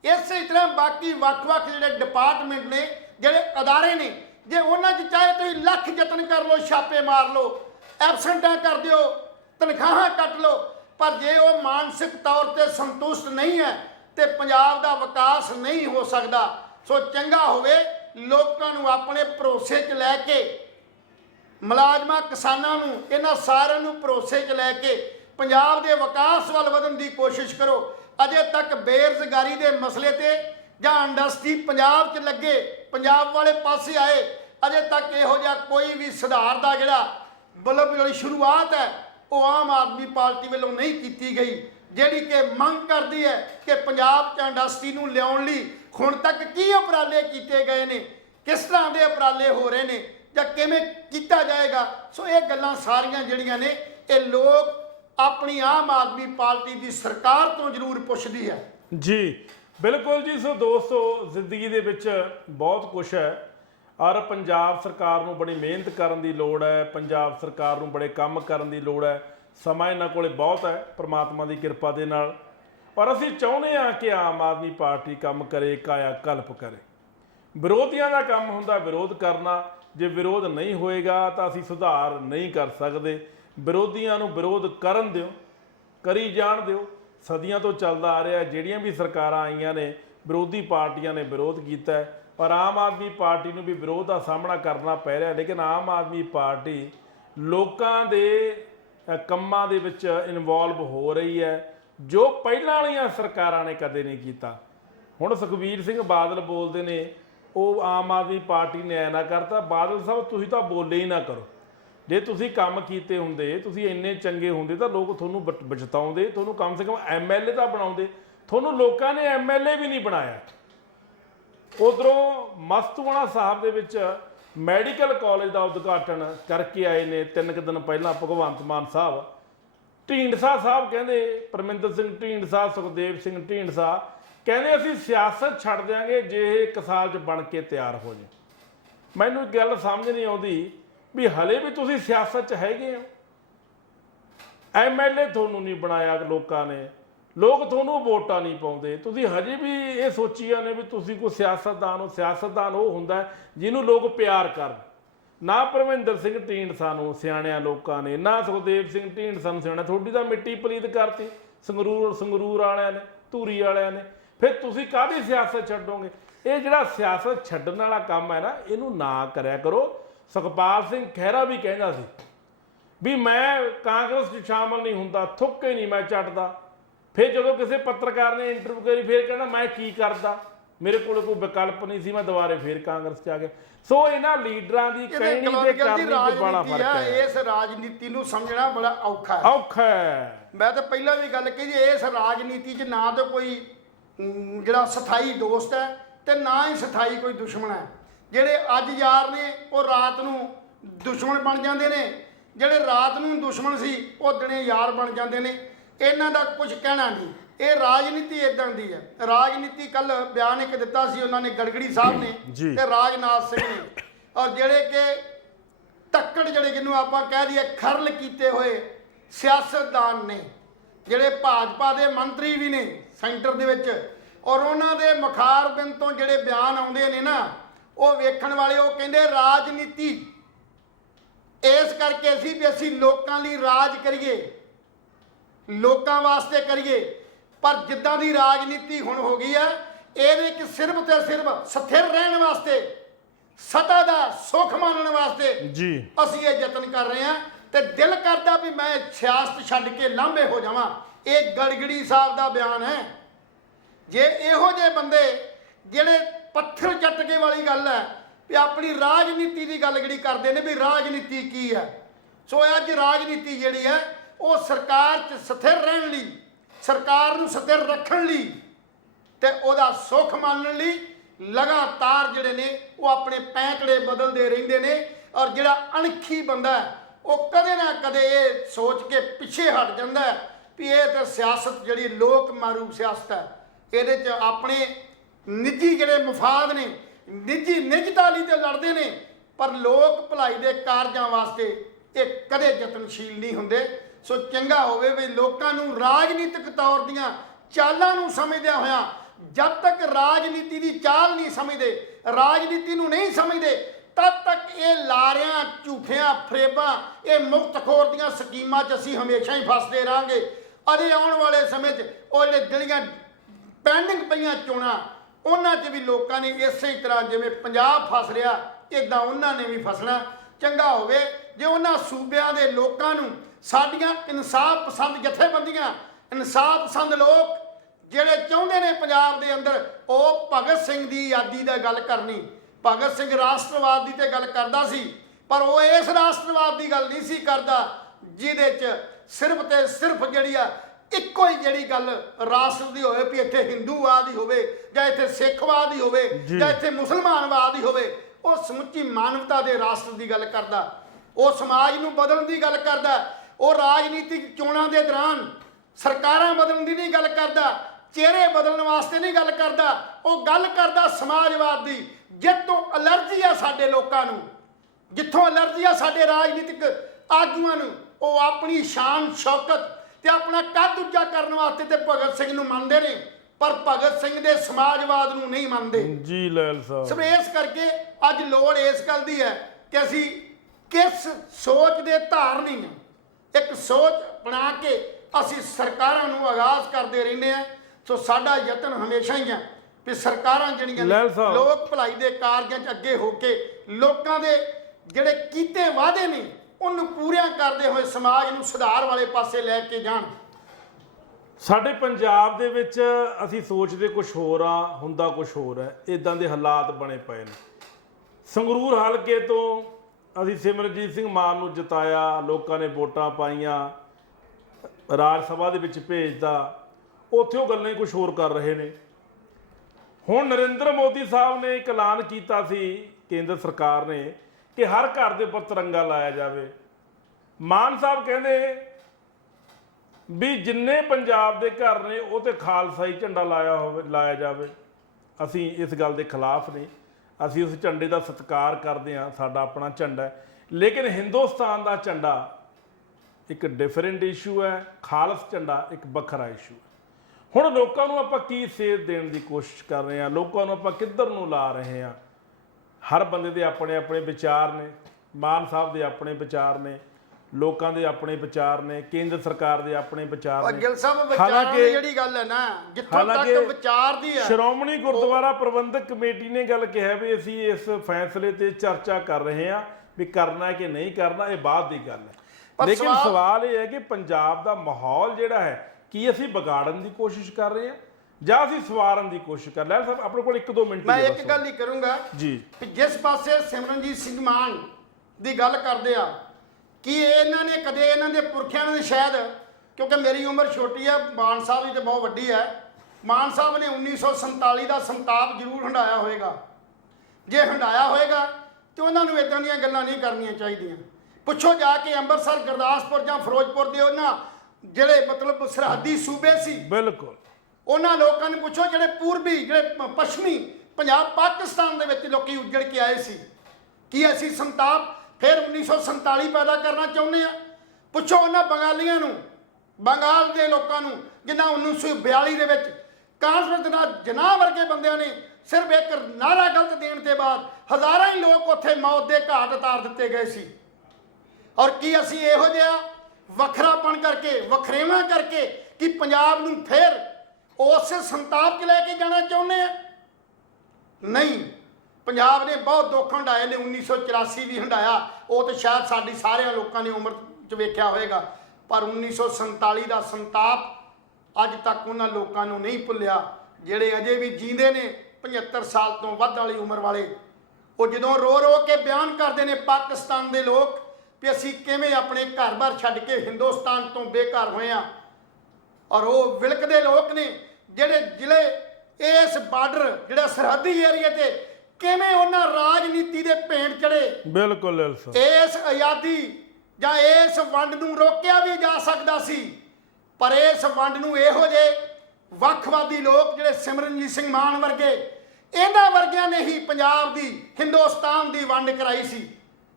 ਇਸੇ ਤਰ੍ਹਾਂ ਬਾਕੀ ਵੱਖ-ਵੱਖ ਜਿਹੜੇ ਡਿਪਾਰਟਮੈਂਟ ਨੇ, ਜਿਹੜੇ ਅਦਾਰੇ ਨੇ, ਜੇ ਉਹਨਾਂ 'ਚ ਚਾਹੇ ਤੁਸੀਂ ਲੱਖ ਯਤਨ ਕਰ ਲਓ, ਛਾਪੇ ਮਾਰ ਲਓ, ਐਬਸੈਂਟਾਂ ਕਰ ਦਿਓ, ਤਨਖਾਹਾਂ ਕੱਟ ਲਓ, ਪਰ ਜੇ ਉਹ ਮਾਨਸਿਕ ਤੌਰ ਤੇ ਸੰਤੁਸ਼ਟ ਨਹੀਂ ਹੈ ਤੇ ਪੰਜਾਬ ਦਾ ਵਿਕਾਸ ਨਹੀਂ ਹੋ ਸਕਦਾ। ਸੋ ਚੰਗਾ ਹੋਵੇ ਲੋਕਾਂ ਨੂੰ ਆਪਣੇ ਭਰੋਸੇ 'ਚ ਲੈ ਕੇ, ਮੁਲਾਜ਼ਮਾਂ, ਕਿਸਾਨਾਂ ਨੂੰ, ਇਹਨਾਂ ਸਾਰਿਆਂ ਨੂੰ ਭਰੋਸੇ 'ਚ ਲੈ ਕੇ ਪੰਜਾਬ ਦੇ ਵਿਕਾਸ ਵੱਲ ਵਧਣ ਦੀ ਕੋਸ਼ਿਸ਼ ਕਰੋ। ਅਜੇ ਤੱਕ ਬੇਰੁਜ਼ਗਾਰੀ ਦੇ ਮਸਲੇ ਤੇ ਜਾਂ ਇੰਡਸਟਰੀ ਪੰਜਾਬ 'ਚ ਲੱਗੇ, ਪੰਜਾਬ ਵਾਲੇ ਪਾਸੇ ਆਏ, ਅਜੇ ਤੱਕ ਇਹੋ ਜਿਹਾ ਕੋਈ ਵੀ ਸੁਧਾਰ ਦਾ ਜਿਹੜੀ ਸ਼ੁਰੂਆਤ ਹੈ ਉਹ ਆਮ ਆਦਮੀ ਪਾਰਟੀ ਵੱਲੋਂ ਨਹੀਂ ਕੀਤੀ ਗਈ, ਜਿਹੜੀ ਕਿ ਮੰਗ ਕਰਦੀ ਹੈ ਕਿ ਪੰਜਾਬ 'ਚ ਇੰਡਸਟਰੀ ਨੂੰ ਲਿਆਉਣ ਲਈ ਹੁਣ ਤੱਕ ਕੀ ਉਪਰਾਲੇ ਕੀਤੇ ਗਏ ਨੇ, ਕਿਸ ਤਰ੍ਹਾਂ ਦੇ ਉਪਰਾਲੇ ਹੋ ਰਹੇ ਨੇ ਜਾਂ ਕਿਵੇਂ ਕੀਤਾ ਜਾਏਗਾ। ਸੋ ਇਹ ਗੱਲਾਂ ਸਾਰੀਆਂ ਜਿਹੜੀਆਂ ਨੇ ਇਹ ਲੋਕ ਆਪਣੀ ਆਮ ਆਦਮੀ ਪਾਰਟੀ ਦੀ ਸਰਕਾਰ ਤੋਂ ਜ਼ਰੂਰ ਪੁੱਛਦੀ ਹੈ। ਜੀ ਬਿਲਕੁਲ ਜੀ। ਸੋ ਦੋਸਤੋ, ਜ਼ਿੰਦਗੀ ਦੇ ਵਿੱਚ ਬਹੁਤ ਕੁਝ ਹੈ ਔਰ ਪੰਜਾਬ ਸਰਕਾਰ ਨੂੰ ਬੜੀ ਮਿਹਨਤ ਕਰਨ ਦੀ ਲੋੜ ਹੈ, ਪੰਜਾਬ ਸਰਕਾਰ ਨੂੰ ਬੜੇ ਕੰਮ ਕਰਨ ਦੀ ਲੋੜ ਹੈ। ਸਮਾਂ ਇਹਨਾਂ ਕੋਲੇ ਬਹੁਤ ਹੈ ਪ੍ਰਮਾਤਮਾ ਦੀ ਕਿਰਪਾ ਦੇ ਨਾਲ, ਔਰ ਅਸੀਂ ਚਾਹੁੰਦੇ ਹਾਂ ਕਿ ਆਮ ਆਦਮੀ ਪਾਰਟੀ ਕੰਮ ਕਰੇ, ਕਾਇਆ ਕਲਪ ਕਰੇ। ਵਿਰੋਧੀਆਂ ਦਾ ਕੰਮ ਹੁੰਦਾ ਵਿਰੋਧ ਕਰਨਾ, ਜੇ ਵਿਰੋਧ ਨਹੀਂ ਹੋਏਗਾ ਤਾਂ ਅਸੀਂ ਸੁਧਾਰ ਨਹੀਂ ਕਰ ਸਕਦੇ। ਵਿਰੋਧੀਆਂ ਨੂੰ ਵਿਰੋਧ ਕਰਨ ਦਿਓ, ਕਰੀ ਜਾਣ ਦਿਓ। ਸਦੀਆਂ ਤੋਂ ਚੱਲਦਾ ਆ ਰਿਹਾ, ਜਿਹੜੀਆਂ ਵੀ ਸਰਕਾਰਾਂ ਆਈਆਂ ਨੇ ਵਿਰੋਧੀ ਪਾਰਟੀਆਂ ਨੇ ਵਿਰੋਧ ਕੀਤਾ, ਪਰ ਆਮ ਆਦਮੀ ਪਾਰਟੀ ਨੂੰ ਵੀ ਵਿਰੋਧ ਦਾ ਸਾਹਮਣਾ ਕਰਨਾ ਪੈ ਰਿਹਾ। ਲੇਕਿਨ ਆਮ ਆਦਮੀ ਪਾਰਟੀ ਲੋਕਾਂ ਦੇ ਕੰਮਾਂ ਦੇ ਵਿੱਚ ਇਨਵੋਲਵ ਹੋ ਰਹੀ ਹੈ, ਜੋ ਪਹਿਲਾਂ ਵਾਲੀਆਂ ਸਰਕਾਰਾਂ ਨੇ ਕਦੇ ਨਹੀਂ ਕੀਤਾ। ਹੁਣ ਸੁਖਬੀਰ ਸਿੰਘ ਬਾਦਲ ਬੋਲਦੇ ਨੇ, ਉਹ ਆਮ ਆਦਮੀ ਪਾਰਟੀ ਨੇ ਐ ਨਾ ਕਰਤਾ। ਬਾਦਲ ਸਾਹਿਬ ਤੁਸੀਂ ਤਾਂ ਬੋਲੇ ਹੀ ਨਾ ਕਰੋ। ਜੇ ਤੁਸੀਂ ਕੰਮ ਕੀਤੇ ਹੁੰਦੇ, ਤੁਸੀਂ ਇੰਨੇ ਚੰਗੇ ਹੁੰਦੇ ਤਾਂ ਲੋਕ ਤੁਹਾਨੂੰ ਬਚਤਾਉਂਦੇ, ਤੁਹਾਨੂੰ ਕਮ ਸੇ ਕਮ ਐਮਐਲਏ ਤਾਂ ਬਣਾਉਂਦੇ। ਤੁਹਾਨੂੰ ਲੋਕਾਂ ਨੇ ਐਮਐਲਏ ਵੀ ਨਹੀਂ ਬਣਾਇਆ। ਉਧਰੋਂ ਮਸਤੂਆਣਾ ਸਾਹਿਬ ਦੇ ਵਿੱਚ ਮੈਡੀਕਲ ਕਾਲਜ ਦਾ ਉਦਘਾਟਨ ਕਰਕੇ ਆਏ ਨੇ 3 ਦਿਨ ਪਹਿਲਾਂ ਭਗਵੰਤ ਮਾਨ ਸਾਹਿਬ। ਢੀਂਡਸਾ ਸਾਹਿਬ ਕਹਿੰਦੇ, ਪਰਮਿੰਦਰ ਸਿੰਘ ਢੀਂਡਸਾ, ਸੁਖਦੇਵ ਸਿੰਘ ਢੀਂਡਸਾ ਕਹਿੰਦੇ ਅਸੀਂ ਸਿਆਸਤ ਛੱਡ ਦਿਆਂਗੇ ਜੇ ਇਹ 1 ਸਾਲ 'ਚ ਬਣ ਕੇ ਤਿਆਰ ਹੋ ਜਾਏ। ਮੈਨੂੰ ਇੱਕ ਗੱਲ ਸਮਝ ਨਹੀਂ ਆਉਂਦੀ ਵੀ ਹਲੇ ਵੀ ਤੁਸੀਂ ਸਿਆਸਤ 'ਚ ਹੈਗੇ ਹੋ। ਐਮਐਲਏ ਤੁਹਾਨੂੰ ਨਹੀਂ ਬਣਾਇਆ ਲੋਕਾਂ ਨੇ, ਲੋਕ ਤੁਹਾਨੂੰ ਵੋਟਾਂ ਨਹੀਂ ਪਾਉਂਦੇ, ਤੁਸੀਂ ਹਜੇ ਵੀ ਇਹ ਸੋਚੀ ਜਾਂਦੇ ਵੀ ਤੁਸੀਂ ਕੋਈ ਸਿਆਸਤਦਾਨ ਹੋ। ਸਿਆਸਤਦਾਨ ਉਹ ਹੁੰਦਾ ਜਿਹਨੂੰ ਲੋਕ ਪਿਆਰ ਕਰਨ। ਨਾ ਪਰਮਿੰਦਰ ਸਿੰਘ ਢੀਂਡਸਾ ਨੂੰ ਸਿਆਣਿਆਂ ਲੋਕਾਂ ਨੇ, ਨਾ ਸੁਖਦੇਵ ਸਿੰਘ ਢੀਂਡਸਾ ਨੂੰ ਸਿਆਣਿਆ। ਤੁਹਾਡੀ ਤਾਂ ਮਿੱਟੀ ਪਲੀਤ ਕਰਤੀ ਸੰਗਰੂਰ ਵਾਲਿਆਂ ਨੇ, ਧੂਰੀ ਵਾਲਿਆਂ ਨੇ। ਫਿਰ ਤੁਸੀਂ ਕਾਹਦੀ ਸਿਆਸਤ ਛੱਡੋਗੇ? ਇਹ ਜਿਹੜਾ ਸਿਆਸਤ ਛੱਡਣ ਵਾਲਾ ਕੰਮ ਹੈ ਨਾ, ਇਹਨੂੰ ਨਾ ਕਰਿਆ ਕਰੋ। ਸੁਖਪਾਲ ਸਿੰਘ ਖਹਿਰਾ ਵੀ ਕਹਿੰਦਾ ਸੀ ਵੀ ਮੈਂ ਕਾਂਗਰਸ 'ਚ ਸ਼ਾਮਲ ਨਹੀਂ ਹੁੰਦਾ, ਥੁੱਕੇ ਨਹੀਂ ਮੈਂ ਚੱਟਦਾ। ਫਿਰ ਜਦੋਂ ਕਿਸੇ ਪੱਤਰਕਾਰ ਨੇ ਇੰਟਰਵਿਊ ਕਰੀ, ਫਿਰ ਕਹਿੰਦਾ ਮੈਂ ਕੀ ਕਰਦਾ, ਮੇਰੇ ਕੋਲ ਕੋਈ ਵਿਕਲਪ ਨਹੀਂ ਸੀ, ਮੈਂ ਦੁਬਾਰੇ ਫਿਰ ਕਾਂਗਰਸ 'ਚ ਆ ਗਿਆ। ਸੋ ਇਹਨਾਂ ਲੀਡਰਾਂ ਦੀ ਕਹਿਣੀ ਤੇ ਕਰਨੀ 'ਚ ਬੜਾ ਫਰਕ ਹੈ। ਇਸ ਰਾਜਨੀਤੀ ਨੂੰ ਸਮਝਣਾ ਬੜਾ ਔਖਾ ਹੈ। ਮੈਂ ਤਾਂ ਪਹਿਲਾਂ ਵੀ ਗੱਲ ਕਹੀ, ਇਸ ਰਾਜਨੀਤੀ 'ਚ ਨਾ ਤਾਂ ਕੋਈ ਜਿਹੜਾ ਸਥਾਈ ਦੋਸਤ ਹੈ ਤੇ ਨਾ ਹੀ ਸਥਾਈ ਕੋਈ ਦੁਸ਼ਮਣ ਹੈ। ਜਿਹੜੇ ਅੱਜ ਯਾਰ ਨੇ ਉਹ ਰਾਤ ਨੂੰ ਦੁਸ਼ਮਣ ਬਣ ਜਾਂਦੇ ਨੇ, ਜਿਹੜੇ ਰਾਤ ਨੂੰ ਦੁਸ਼ਮਣ ਸੀ ਉਹ ਦਿਨੇ ਯਾਰ ਬਣ ਜਾਂਦੇ ਨੇ। ਇਹਨਾਂ ਦਾ ਕੁਝ ਕਹਿਣਾ ਨਹੀਂ। ਇਹ ਰਾਜਨੀਤੀ ਇਦਾਂ ਦੀ ਹੈ। ਰਾਜਨੀਤੀ ਕੱਲ ਬਿਆਨ ਇੱਕ ਦਿੱਤਾ ਸੀ ਉਹਨਾਂ ਨੇ, ਗੜਗੜੀ ਸਾਹਿਬ ਨੇ ਤੇ ਰਾਜਨਾਥ ਸਿੰਘ ਨੇ, ਔਰ ਜਿਹੜੇ ਕਿ ਤੱਕੜ, ਜਿਹੜੇ ਜਿਹਨੂੰ ਆਪਾਂ ਕਹਿ ਦਈਏ ਖਰਲ ਕੀਤੇ ਹੋਏ ਸਿਆਸਤਦਾਨ ਨੇ, ਜਿਹੜੇ ਭਾਜਪਾ ਦੇ ਮੰਤਰੀ ਵੀ ਨੇ ਸੈਂਟਰ ਦੇ ਵਿੱਚ, ਔਰ ਉਹਨਾਂ ਦੇ ਮੁਖਾਰਬਿੰਦ ਤੋਂ ਜਿਹੜੇ ਬਿਆਨ ਆਉਂਦੇ ਨੇ ਨਾ, ਉਹ ਵੇਖਣ ਵਾਲੇ ਉਹ ਕਹਿੰਦੇ ਰਾਜਨੀਤੀ ਇਸ ਕਰਕੇ ਸੀ ਵੀ ਅਸੀਂ ਲੋਕਾਂ ਲਈ ਰਾਜ ਕਰੀਏ, ਲੋਕਾਂ ਵਾਸਤੇ ਕਰੀਏ। ਪਰ ਜਿੱਦਾਂ ਦੀ ਰਾਜਨੀਤੀ ਹੁਣ ਹੋ ਗਈ ਹੈ, ਇਹਦੇ ਕਿ ਸਿਰਫ ਤੇ ਸਿਰਫ ਸਥਿਰ ਰਹਿਣ ਵਾਸਤੇ, ਸਤਾ ਦਾ ਸੁੱਖ ਮਾਣਨ ਵਾਸਤੇ ਜੀ ਅਸੀਂ ਇਹ ਯਤਨ ਕਰ ਰਹੇ ਹਾਂ। ਤੇ ਦਿਲ ਕਰਦਾ ਵੀ ਮੈਂ ਸਿਆਸਤ ਛੱਡ ਕੇ ਲਾਂਭੇ ਹੋ ਜਾਵਾਂ। ਇਹ ਗੜਗੜੀ ਸਾਹਿਬ ਦਾ ਬਿਆਨ ਹੈ। ਜੇ ਇਹੋ ਜਿਹੇ ਬੰਦੇ ਜਿਹੜੇ ਪੱਥਰ ਚੱਟਕੇ ਵਾਲੀ ਗੱਲ ਹੈ ਵੀ ਆਪਣੀ ਰਾਜਨੀਤੀ ਦੀ ਗੱਲ ਜਿਹੜੀ ਕਰਦੇ ਨੇ ਵੀ ਰਾਜਨੀਤੀ ਕੀ ਹੈ। ਸੋ ਅੱਜ ਰਾਜਨੀਤੀ ਜਿਹੜੀ ਹੈ ਉਹ ਸਰਕਾਰ 'ਚ ਸਥਿਰ ਰਹਿਣ ਲਈ, ਸਰਕਾਰ ਨੂੰ ਸਥਿਰ ਰੱਖਣ ਲਈ ਤੇ ਉਹਦਾ ਸੁੱਖ ਮੰਨਣ ਲਈ ਲਗਾਤਾਰ ਜਿਹੜੇ ਨੇ ਉਹ ਆਪਣੇ ਪੈਂਤੜੇ ਬਦਲਦੇ ਰਹਿੰਦੇ ਨੇ। ਔਰ ਜਿਹੜਾ ਅਣਖੀ ਬੰਦਾ ਹੈ ਉਹ ਕਦੇ ਨਾ ਕਦੇ ਇਹ ਸੋਚ ਕੇ ਪਿੱਛੇ ਹਟ ਜਾਂਦਾ ਹੈ ਵੀ ਇਹ ਤਾਂ ਸਿਆਸਤ ਜਿਹੜੀ ਲੋਕ ਮਾਰੂ ਸਿਆਸਤ ਹੈ, ਇਹਦੇ 'ਚ ਆਪਣੇ ਨਿੱਜੀ ਜਿਹੜੇ ਮਫਾਦ ਨੇ, ਨਿੱਜੀ ਨਿੱਜਤਾ ਲਈ ਤੇ ਲੜਦੇ ਨੇ, ਪਰ ਲੋਕ ਭਲਾਈ ਦੇ ਕਾਰਜਾਂ ਵਾਸਤੇ ਇਹ ਕਦੇ ਯਤਨਸ਼ੀਲ ਨਹੀਂ ਹੁੰਦੇ। ਸੋ ਚੰਗਾ ਹੋਵੇ ਵੀ ਲੋਕਾਂ ਨੂੰ ਰਾਜਨੀਤਿਕ ਤੌਰ ਦੀਆਂ ਚਾਲਾਂ ਨੂੰ ਸਮਝਦਿਆਂ ਹੋਇਆਂ, ਜਦ ਤੱਕ ਰਾਜਨੀਤੀ ਦੀ ਚਾਲ ਨਹੀਂ ਸਮਝਦੇ, ਰਾਜਨੀਤੀ ਨੂੰ ਨਹੀਂ ਸਮਝਦੇ, ਤਦ ਤੱਕ ਇਹ ਲਾਰਿਆਂ ਝੂਠਿਆਂ ਫਰੇਬਾਂ ਇਹ ਮੁਕਤਖੋਰ ਦੀਆਂ ਸਕੀਮਾਂ 'ਚ ਅਸੀਂ ਹਮੇਸ਼ਾ ਹੀ ਫਸਦੇ ਰਹਾਂਗੇ। ਅਜੇ ਆਉਣ ਵਾਲੇ ਸਮੇਂ 'ਚ ਉਹ ਜਿਹੜੀਆਂ ਪੈਂਡਿੰਗ ਪਈਆਂ ਚੋਣਾਂ ਉਹਨਾਂ 'ਚ ਵੀ ਲੋਕਾਂ ਨੇ ਇਸੇ ਤਰ੍ਹਾਂ ਜਿਵੇਂ ਪੰਜਾਬ ਫਸ ਰਿਹਾ ਇੱਦਾਂ ਉਹਨਾਂ ਨੇ ਵੀ ਫਸਣਾ। ਚੰਗਾ ਹੋਵੇ ਜੇ ਉਹਨਾਂ ਸੂਬਿਆਂ ਦੇ ਲੋਕਾਂ ਨੂੰ ਸਾਡੀਆਂ ਇਨਸਾਫ ਪਸੰਦ ਜਥੇਬੰਦੀਆਂ, ਇਨਸਾਫ ਪਸੰਦ ਲੋਕ ਜਿਹੜੇ ਚਾਹੁੰਦੇ ਨੇ ਪੰਜਾਬ ਦੇ ਅੰਦਰ, ਉਹ ਭਗਤ ਸਿੰਘ ਦੀ ਆਜ਼ਾਦੀ ਦਾ ਗੱਲ ਕਰਨੀ। ਭਗਤ ਸਿੰਘ ਰਾਸ਼ਟਰਵਾਦ ਦੀ ਤੇ ਗੱਲ ਕਰਦਾ ਸੀ, ਪਰ ਉਹ ਇਸ ਰਾਸ਼ਟਰਵਾਦ ਦੀ ਗੱਲ ਨਹੀਂ ਸੀ ਕਰਦਾ ਜਿਹਦੇ 'ਚ ਸਿਰਫ ਤੇ ਸਿਰਫ ਜਿਹੜੀ ਆ ਇੱਕੋ ਹੀ ਜਿਹੜੀ ਗੱਲ ਰਾਸ਼ਟਰ ਦੀ ਹੋਵੇ ਵੀ ਇੱਥੇ ਹਿੰਦੂਵਾਦ ਹੀ ਹੋਵੇ ਜਾਂ ਇੱਥੇ ਸਿੱਖਵਾਦ ਹੀ ਹੋਵੇ ਜਾਂ ਇੱਥੇ ਮੁਸਲਮਾਨਵਾਦ ਹੀ ਹੋਵੇ। ਉਹ ਸਮੁੱਚੀ ਮਾਨਵਤਾ ਦੇ ਰਾਸ਼ਟਰ ਦੀ ਗੱਲ ਕਰਦਾ, ਉਹ ਸਮਾਜ ਨੂੰ ਬਦਲਣ ਦੀ ਗੱਲ ਕਰਦਾ, ਉਹ ਰਾਜਨੀਤਿਕ ਚੋਣਾਂ ਦੇ ਦੌਰਾਨ ਸਰਕਾਰਾਂ ਬਦਲਣ ਦੀ ਨਹੀਂ ਗੱਲ ਕਰਦਾ, ਚਿਹਰੇ ਬਦਲਣ ਵਾਸਤੇ ਨਹੀਂ ਗੱਲ ਕਰਦਾ, ਉਹ ਗੱਲ ਕਰਦਾ ਸਮਾਜਵਾਦ ਦੀ। ਜਿੱਥੋਂ ਅਲਰਜੀ ਆ ਸਾਡੇ ਲੋਕਾਂ ਨੂੰ, ਜਿੱਥੋਂ ਅਲਰਜੀ ਆ ਸਾਡੇ ਰਾਜਨੀਤਿਕ ਆਗੂਆਂ ਨੂੰ, ਉਹ ਆਪਣੀ ਸ਼ਾਨ ਸ਼ੌਕਤ ਤੇ ਆਪਣਾ ਕੱਦ ਉੱਚਾ ਕਰਨ ਵਾਸਤੇ ਤੇ ਭਗਤ ਸਿੰਘ ਨੂੰ ਮੰਨਦੇ ਨੇ, ਪਰ ਭਗਤ ਸਿੰਘ ਦੇ ਸਮਾਜਵਾਦ ਨੂੰ ਨਹੀਂ ਮੰਨਦੇ ਜੀ ਲੈਲ ਸਾਹਿਬ। ਸਭ ਇਸ ਕਰਕੇ ਅੱਜ ਲੋੜ ਇਸ ਗੱਲ ਦੀ ਹੈ ਕਿ ਅਸੀਂ ਕਿਸ ਸੋਚ ਦੇ ਧਾਰਨੀ ਹਾਂ, ਇੱਕ ਸੋਚ ਬਣਾ ਕੇ ਅਸੀਂ ਸਰਕਾਰਾਂ ਨੂੰ ਆਗਾਜ਼ ਕਰਦੇ ਰਹਿੰਦੇ ਹਾਂ। ਸੋ ਸਾਡਾ ਯਤਨ ਹਮੇਸ਼ਾ ਹੀ ਹੈ ਵੀ ਸਰਕਾਰਾਂ ਜਿਹੜੀਆਂ ਲੋਕ ਭਲਾਈ ਦੇ ਕਾਰਜਾਂ 'ਚ ਅੱਗੇ ਹੋ ਕੇ ਲੋਕਾਂ ਦੇ ਜਿਹੜੇ ਕੀਤੇ ਵਾਅਦੇ ਨੇ ਉਹਨੂੰ ਪੂਰਿਆਂ ਕਰਦੇ ਹੋਏ ਸਮਾਜ ਨੂੰ ਸੁਧਾਰ ਵਾਲੇ ਪਾਸੇ ਲੈ ਕੇ ਜਾਣ। ਸਾਡੇ ਪੰਜਾਬ ਦੇ ਵਿੱਚ ਅਸੀਂ ਸੋਚਦੇ ਕੁਝ ਹੋਰ ਆ, ਹੁੰਦਾ ਕੁਝ ਹੋਰ ਹੈ। ਇਦਾਂ ਦੇ ਹਾਲਾਤ ਬਣੇ ਪਏ ਨੇ। ਸੰਗਰੂਰ ਹਲਕੇ ਤੋਂ ਅਸੀਂ ਸਿਮਰਜੀਤ ਸਿੰਘ ਮਾਨ ਨੂੰ ਜਿਤਾਇਆ, ਲੋਕਾਂ ਨੇ ਵੋਟਾਂ ਪਾਈਆਂ, ਰਾਜ ਸਭਾ ਦੇ ਵਿੱਚ ਭੇਜਦਾ, ਉੱਥੇ ਉਹ ਗੱਲਾਂ ਹੀ ਕੁਝ ਹੋਰ ਕਰ ਰਹੇ ਨੇ। ਹੁਣ ਨਰਿੰਦਰ ਮੋਦੀ ਸਾਹਿਬ ਨੇ ਇੱਕ ਐਲਾਨ ਕੀਤਾ ਸੀ, ਕੇਂਦਰ ਸਰਕਾਰ ਨੇ, ਕਿ ਹਰ ਘਰ ਦੇ ਉੱਪਰ ਤਿਰੰਗਾ ਲਾਇਆ ਜਾਵੇ। ਮਾਨ ਸਾਹਿਬ ਕਹਿੰਦੇ ਵੀ ਜਿੰਨੇ ਪੰਜਾਬ ਦੇ ਘਰ ਨੇ ਉਹ ਤੇ ਖਾਲਸਾਈ ਝੰਡਾ ਲਾਇਆ ਜਾਵੇ। ਅਸੀਂ ਇਸ ਗੱਲ ਦੇ ਖਿਲਾਫ ਨਹੀਂ, ਅਸੀਂ ਉਸ ਝੰਡੇ ਦਾ ਸਤਿਕਾਰ ਕਰਦੇ ਹਾਂ, ਸਾਡਾ ਆਪਣਾ ਝੰਡਾ ਹੈ। ਲੇਕਿਨ ਹਿੰਦੁਸਤਾਨ ਦਾ ਝੰਡਾ ਇੱਕ ਡਿਫਰੈਂਟ ਇਸ਼ੂ ਹੈ, ਖਾਲਸ ਝੰਡਾ ਇੱਕ ਵੱਖਰਾ ਇਸ਼ੂ ਹੈ। ਹੁਣ ਲੋਕਾਂ ਨੂੰ ਆਪਾਂ ਕੀ ਸੇਧ ਦੇਣ ਦੀ ਕੋਸ਼ਿਸ਼ ਕਰ ਰਹੇ ਹਾਂ, ਲੋਕਾਂ ਨੂੰ ਆਪਾਂ ਕਿੱਧਰ ਨੂੰ ਲਾ ਰਹੇ ਹਾਂ। ਹਰ ਬੰਦੇ ਦੇ ਆਪਣੇ ਆਪਣੇ ਵਿਚਾਰ ਨੇ, ਮਾਨ ਸਾਹਿਬ ਦੇ ਆਪਣੇ ਵਿਚਾਰ ਨੇ, ਲੋਕਾਂ ਦੇ ਆਪਣੇ ਵਿਚਾਰ ਨੇ, ਕੇਂਦਰ ਸਰਕਾਰ ਦੇ ਆਪਣੇ ਵਿਚਾਰ ਨੇ। ਗਿੱਲ ਸਾਹਿਬ ਵਿਚਾਰਾਂ ਦੀ ਜਿਹੜੀ ਗੱਲ ਹੈ ਨਾ, ਜਿੱਥੋਂ ਤੱਕ ਵਿਚਾਰ ਦੀ ਹੈ, ਸ਼੍ਰੋਮਣੀ ਗੁਰਦੁਆਰਾ ਪ੍ਰਬੰਧਕ ਕਮੇਟੀ ਨੇ ਗੱਲ ਕਿਹਾ ਵੀ ਅਸੀਂ ਇਸ ਫੈਸਲੇ ਤੇ ਚਰਚਾ ਕਰ ਰਹੇ ਹਾਂ ਵੀ ਕਰਨਾ ਕਿ ਨਹੀਂ ਕਰਨਾ, ਇਹ ਬਾਅਦ ਦੀ ਗੱਲ ਹੈ। ਲੇਕਿਨ ਸਵਾਲ ਇਹ ਹੈ ਕਿ ਪੰਜਾਬ ਦਾ ਮਾਹੌਲ ਜਿਹੜਾ ਹੈ, ਕੀ ਅਸੀਂ ਵਿਗਾੜਨ ਦੀ ਕੋਸ਼ਿਸ਼ ਕਰ ਰਹੇ ਹਾਂ ਜਾਂ ਅਸੀਂ ਸਵਾਰਨ ਦੀ ਕੋਸ਼ਿਸ਼ ਕਰ ਰਹੇ ਹਾਂ? ਸਾਹਿਬ ਆਪਣੇ ਕੋਲ 1-2 ਮਿੰਟ ਮੈਂ ਇੱਕ ਗੱਲ ਹੀ ਕਰੂੰਗਾ ਜੀ, ਜਿਸ ਪਾਸੇ ਸਿਮਰਨਜੀਤ ਸਿੰਘ ਮਾਨ ਦੀ ਗੱਲ ਕਰਦੇ ਆ ਕਿ ਇਹਨਾਂ ਨੇ ਕਦੇ ਇਹਨਾਂ ਦੇ ਪੁਰਖਿਆਂ ਨੇ ਸ਼ਾਇਦ, ਕਿਉਂਕਿ ਮੇਰੀ ਉਮਰ ਛੋਟੀ ਹੈ, ਮਾਨ ਸਾਹਿਬ ਦੀ ਤੇ ਬਹੁਤ ਵੱਡੀ ਹੈ, ਮਾਨ ਸਾਹਿਬ ਨੇ 1947 ਦਾ ਸੰਤਾਪ ਜ਼ਰੂਰ ਹੰਡਾਇਆ ਹੋਵੇਗਾ। ਜੇ ਹੰਡਾਇਆ ਹੋਵੇਗਾ ਤੇ ਉਹਨਾਂ ਨੂੰ ਇਦਾਂ ਦੀਆਂ ਗੱਲਾਂ ਨਹੀਂ ਕਰਨੀਆਂ ਚਾਹੀਦੀਆਂ। ਪੁੱਛੋ ਜਾ ਕੇ ਅੰਮ੍ਰਿਤਸਰ, ਗੁਰਦਾਸਪੁਰ ਜਾਂ ਫਿਰੋਜ਼ਪੁਰ ਦੇ ਉਹਨਾਂ ਜਿਹੜੇ ਮਤਲਬ ਸਰਹੱਦੀ ਸੂਬੇ ਸੀ, ਬਿਲਕੁਲ ਉਹਨਾਂ ਲੋਕਾਂ ਨੂੰ ਪੁੱਛੋ ਜਿਹੜੇ ਪੂਰਬੀ, ਜਿਹੜੇ ਪੱਛਮੀ ਪੰਜਾਬ ਪਾਕਿਸਤਾਨ ਦੇ ਵਿੱਚ ਲੋਕੀ ਉੱਜੜ ਕੇ ਆਏ ਸੀ, ਕੀ ਅਸੀਂ ਸੰਤਾਪ ਫਿਰ 1947 ਪੈਦਾ ਕਰਨਾ ਚਾਹੁੰਦੇ ਆ? ਪੁੱਛੋ ਉਹਨਾਂ ਬੰਗਾਲੀਆਂ ਨੂੰ, ਬੰਗਾਲ ਦੇ ਲੋਕਾਂ ਨੂੰ, ਜਿਨ੍ਹਾਂ 1942 ਦੇ ਵਿੱਚ ਕਾਂਗਰਸ ਦੇ ਜਨਾਹ ਵਰਗੇ ਬੰਦਿਆਂ ਨੇ ਸਿਰਫ ਇੱਕ ਨਾਰਾ ਗਲਤ ਦੇਣ ਦੇ ਬਾਅਦ ਹਜ਼ਾਰਾਂ ਹੀ ਲੋਕ ਉੱਥੇ ਮੌਤ ਦੇ ਘਾਟ ਉਤਾਰ ਦਿੱਤੇ ਗਏ ਸੀ। ਔਰ ਕੀ ਅਸੀਂ ਇਹੋ ਜਿਹਾ ਵੱਖਰਾਪਣ ਕਰਕੇ, ਵਖਰੇਵਾਂ ਕਰਕੇ ਕਿ ਪੰਜਾਬ ਨੂੰ ਫਿਰ ਉਸੇ ਸੰਤਾਪ 'ਚ ਲੈ ਕੇ ਜਾਣਾ ਚਾਹੁੰਦੇ ਆ? ਨਹੀਂ, ਪੰਜਾਬ ਨੇ ਬਹੁਤ ਦੁੱਖ ਹੰਢਾਏ ਨੇ, 1984 ਵੀ ਹੰਢਾਇਆ, ਉਹ ਤਾਂ ਸ਼ਾਇਦ ਸਾਡੀ ਸਾਰਿਆਂ ਲੋਕਾਂ ਨੇ ਉਮਰ 'ਚ ਵੇਖਿਆ ਹੋਵੇਗਾ, ਪਰ 1947 ਦਾ ਸੰਤਾਪ ਅੱਜ ਤੱਕ ਉਹਨਾਂ ਲੋਕਾਂ ਨੂੰ ਨਹੀਂ ਭੁੱਲਿਆ ਜਿਹੜੇ ਅਜੇ ਵੀ ਜੀਂਦੇ ਨੇ 75 ਸਾਲ ਤੋਂ ਵੱਧ ਵਾਲੀ ਉਮਰ ਵਾਲੇ। ਉਹ ਜਦੋਂ ਰੋ ਰੋ ਕੇ ਬਿਆਨ ਕਰਦੇ ਨੇ ਪਾਕਿਸਤਾਨ ਦੇ ਲੋਕ ਵੀ ਅਸੀਂ ਕਿਵੇਂ ਆਪਣੇ ਘਰ-ਬਾਰ ਛੱਡ ਕੇ ਹਿੰਦੁਸਤਾਨ ਤੋਂ ਬੇਘਰ ਹੋਏ ਹਾਂ, ਔਰ ਉਹ ਵਿਲਕਦੇ ਲੋਕ ਨੇ ਜਿਹੜੇ ਜ਼ਿਲ੍ਹੇ ਇਸ ਬਾਰਡਰ ਜਿਹੜਾ ਸਰਹੱਦੀ ਏਰੀਆ ਤੇ ਕਿਵੇਂ ਉਹਨਾਂ ਰਾਜਨੀਤੀ ਦੇ ਭੇਂਟ ਚੜੇ। ਬਿਲਕੁਲ ਲੈਲ ਸਾਹਿਬ, ਇਸ ਆਜ਼ਾਦੀ ਜਾਂ ਇਸ ਵੰਡ ਨੂੰ ਰੋਕਿਆ ਵੀ ਜਾ ਸਕਦਾ ਸੀ, ਪਰ ਇਸ ਵੰਡ ਨੂੰ ਇਹੋ ਜਿਹੇ ਵੱਖਵਾਦੀ ਲੋਕ ਜਿਹੜੇ ਸਿਮਰਨਜੀਤ ਸਿੰਘ ਮਾਨ ਵਰਗੇ, ਇਹਨਾਂ ਵਰਗਿਆਂ ਨੇ ਹੀ ਪੰਜਾਬ ਦੀ, ਹਿੰਦੁਸਤਾਨ ਦੀ ਵੰਡ ਕਰਾਈ ਸੀ।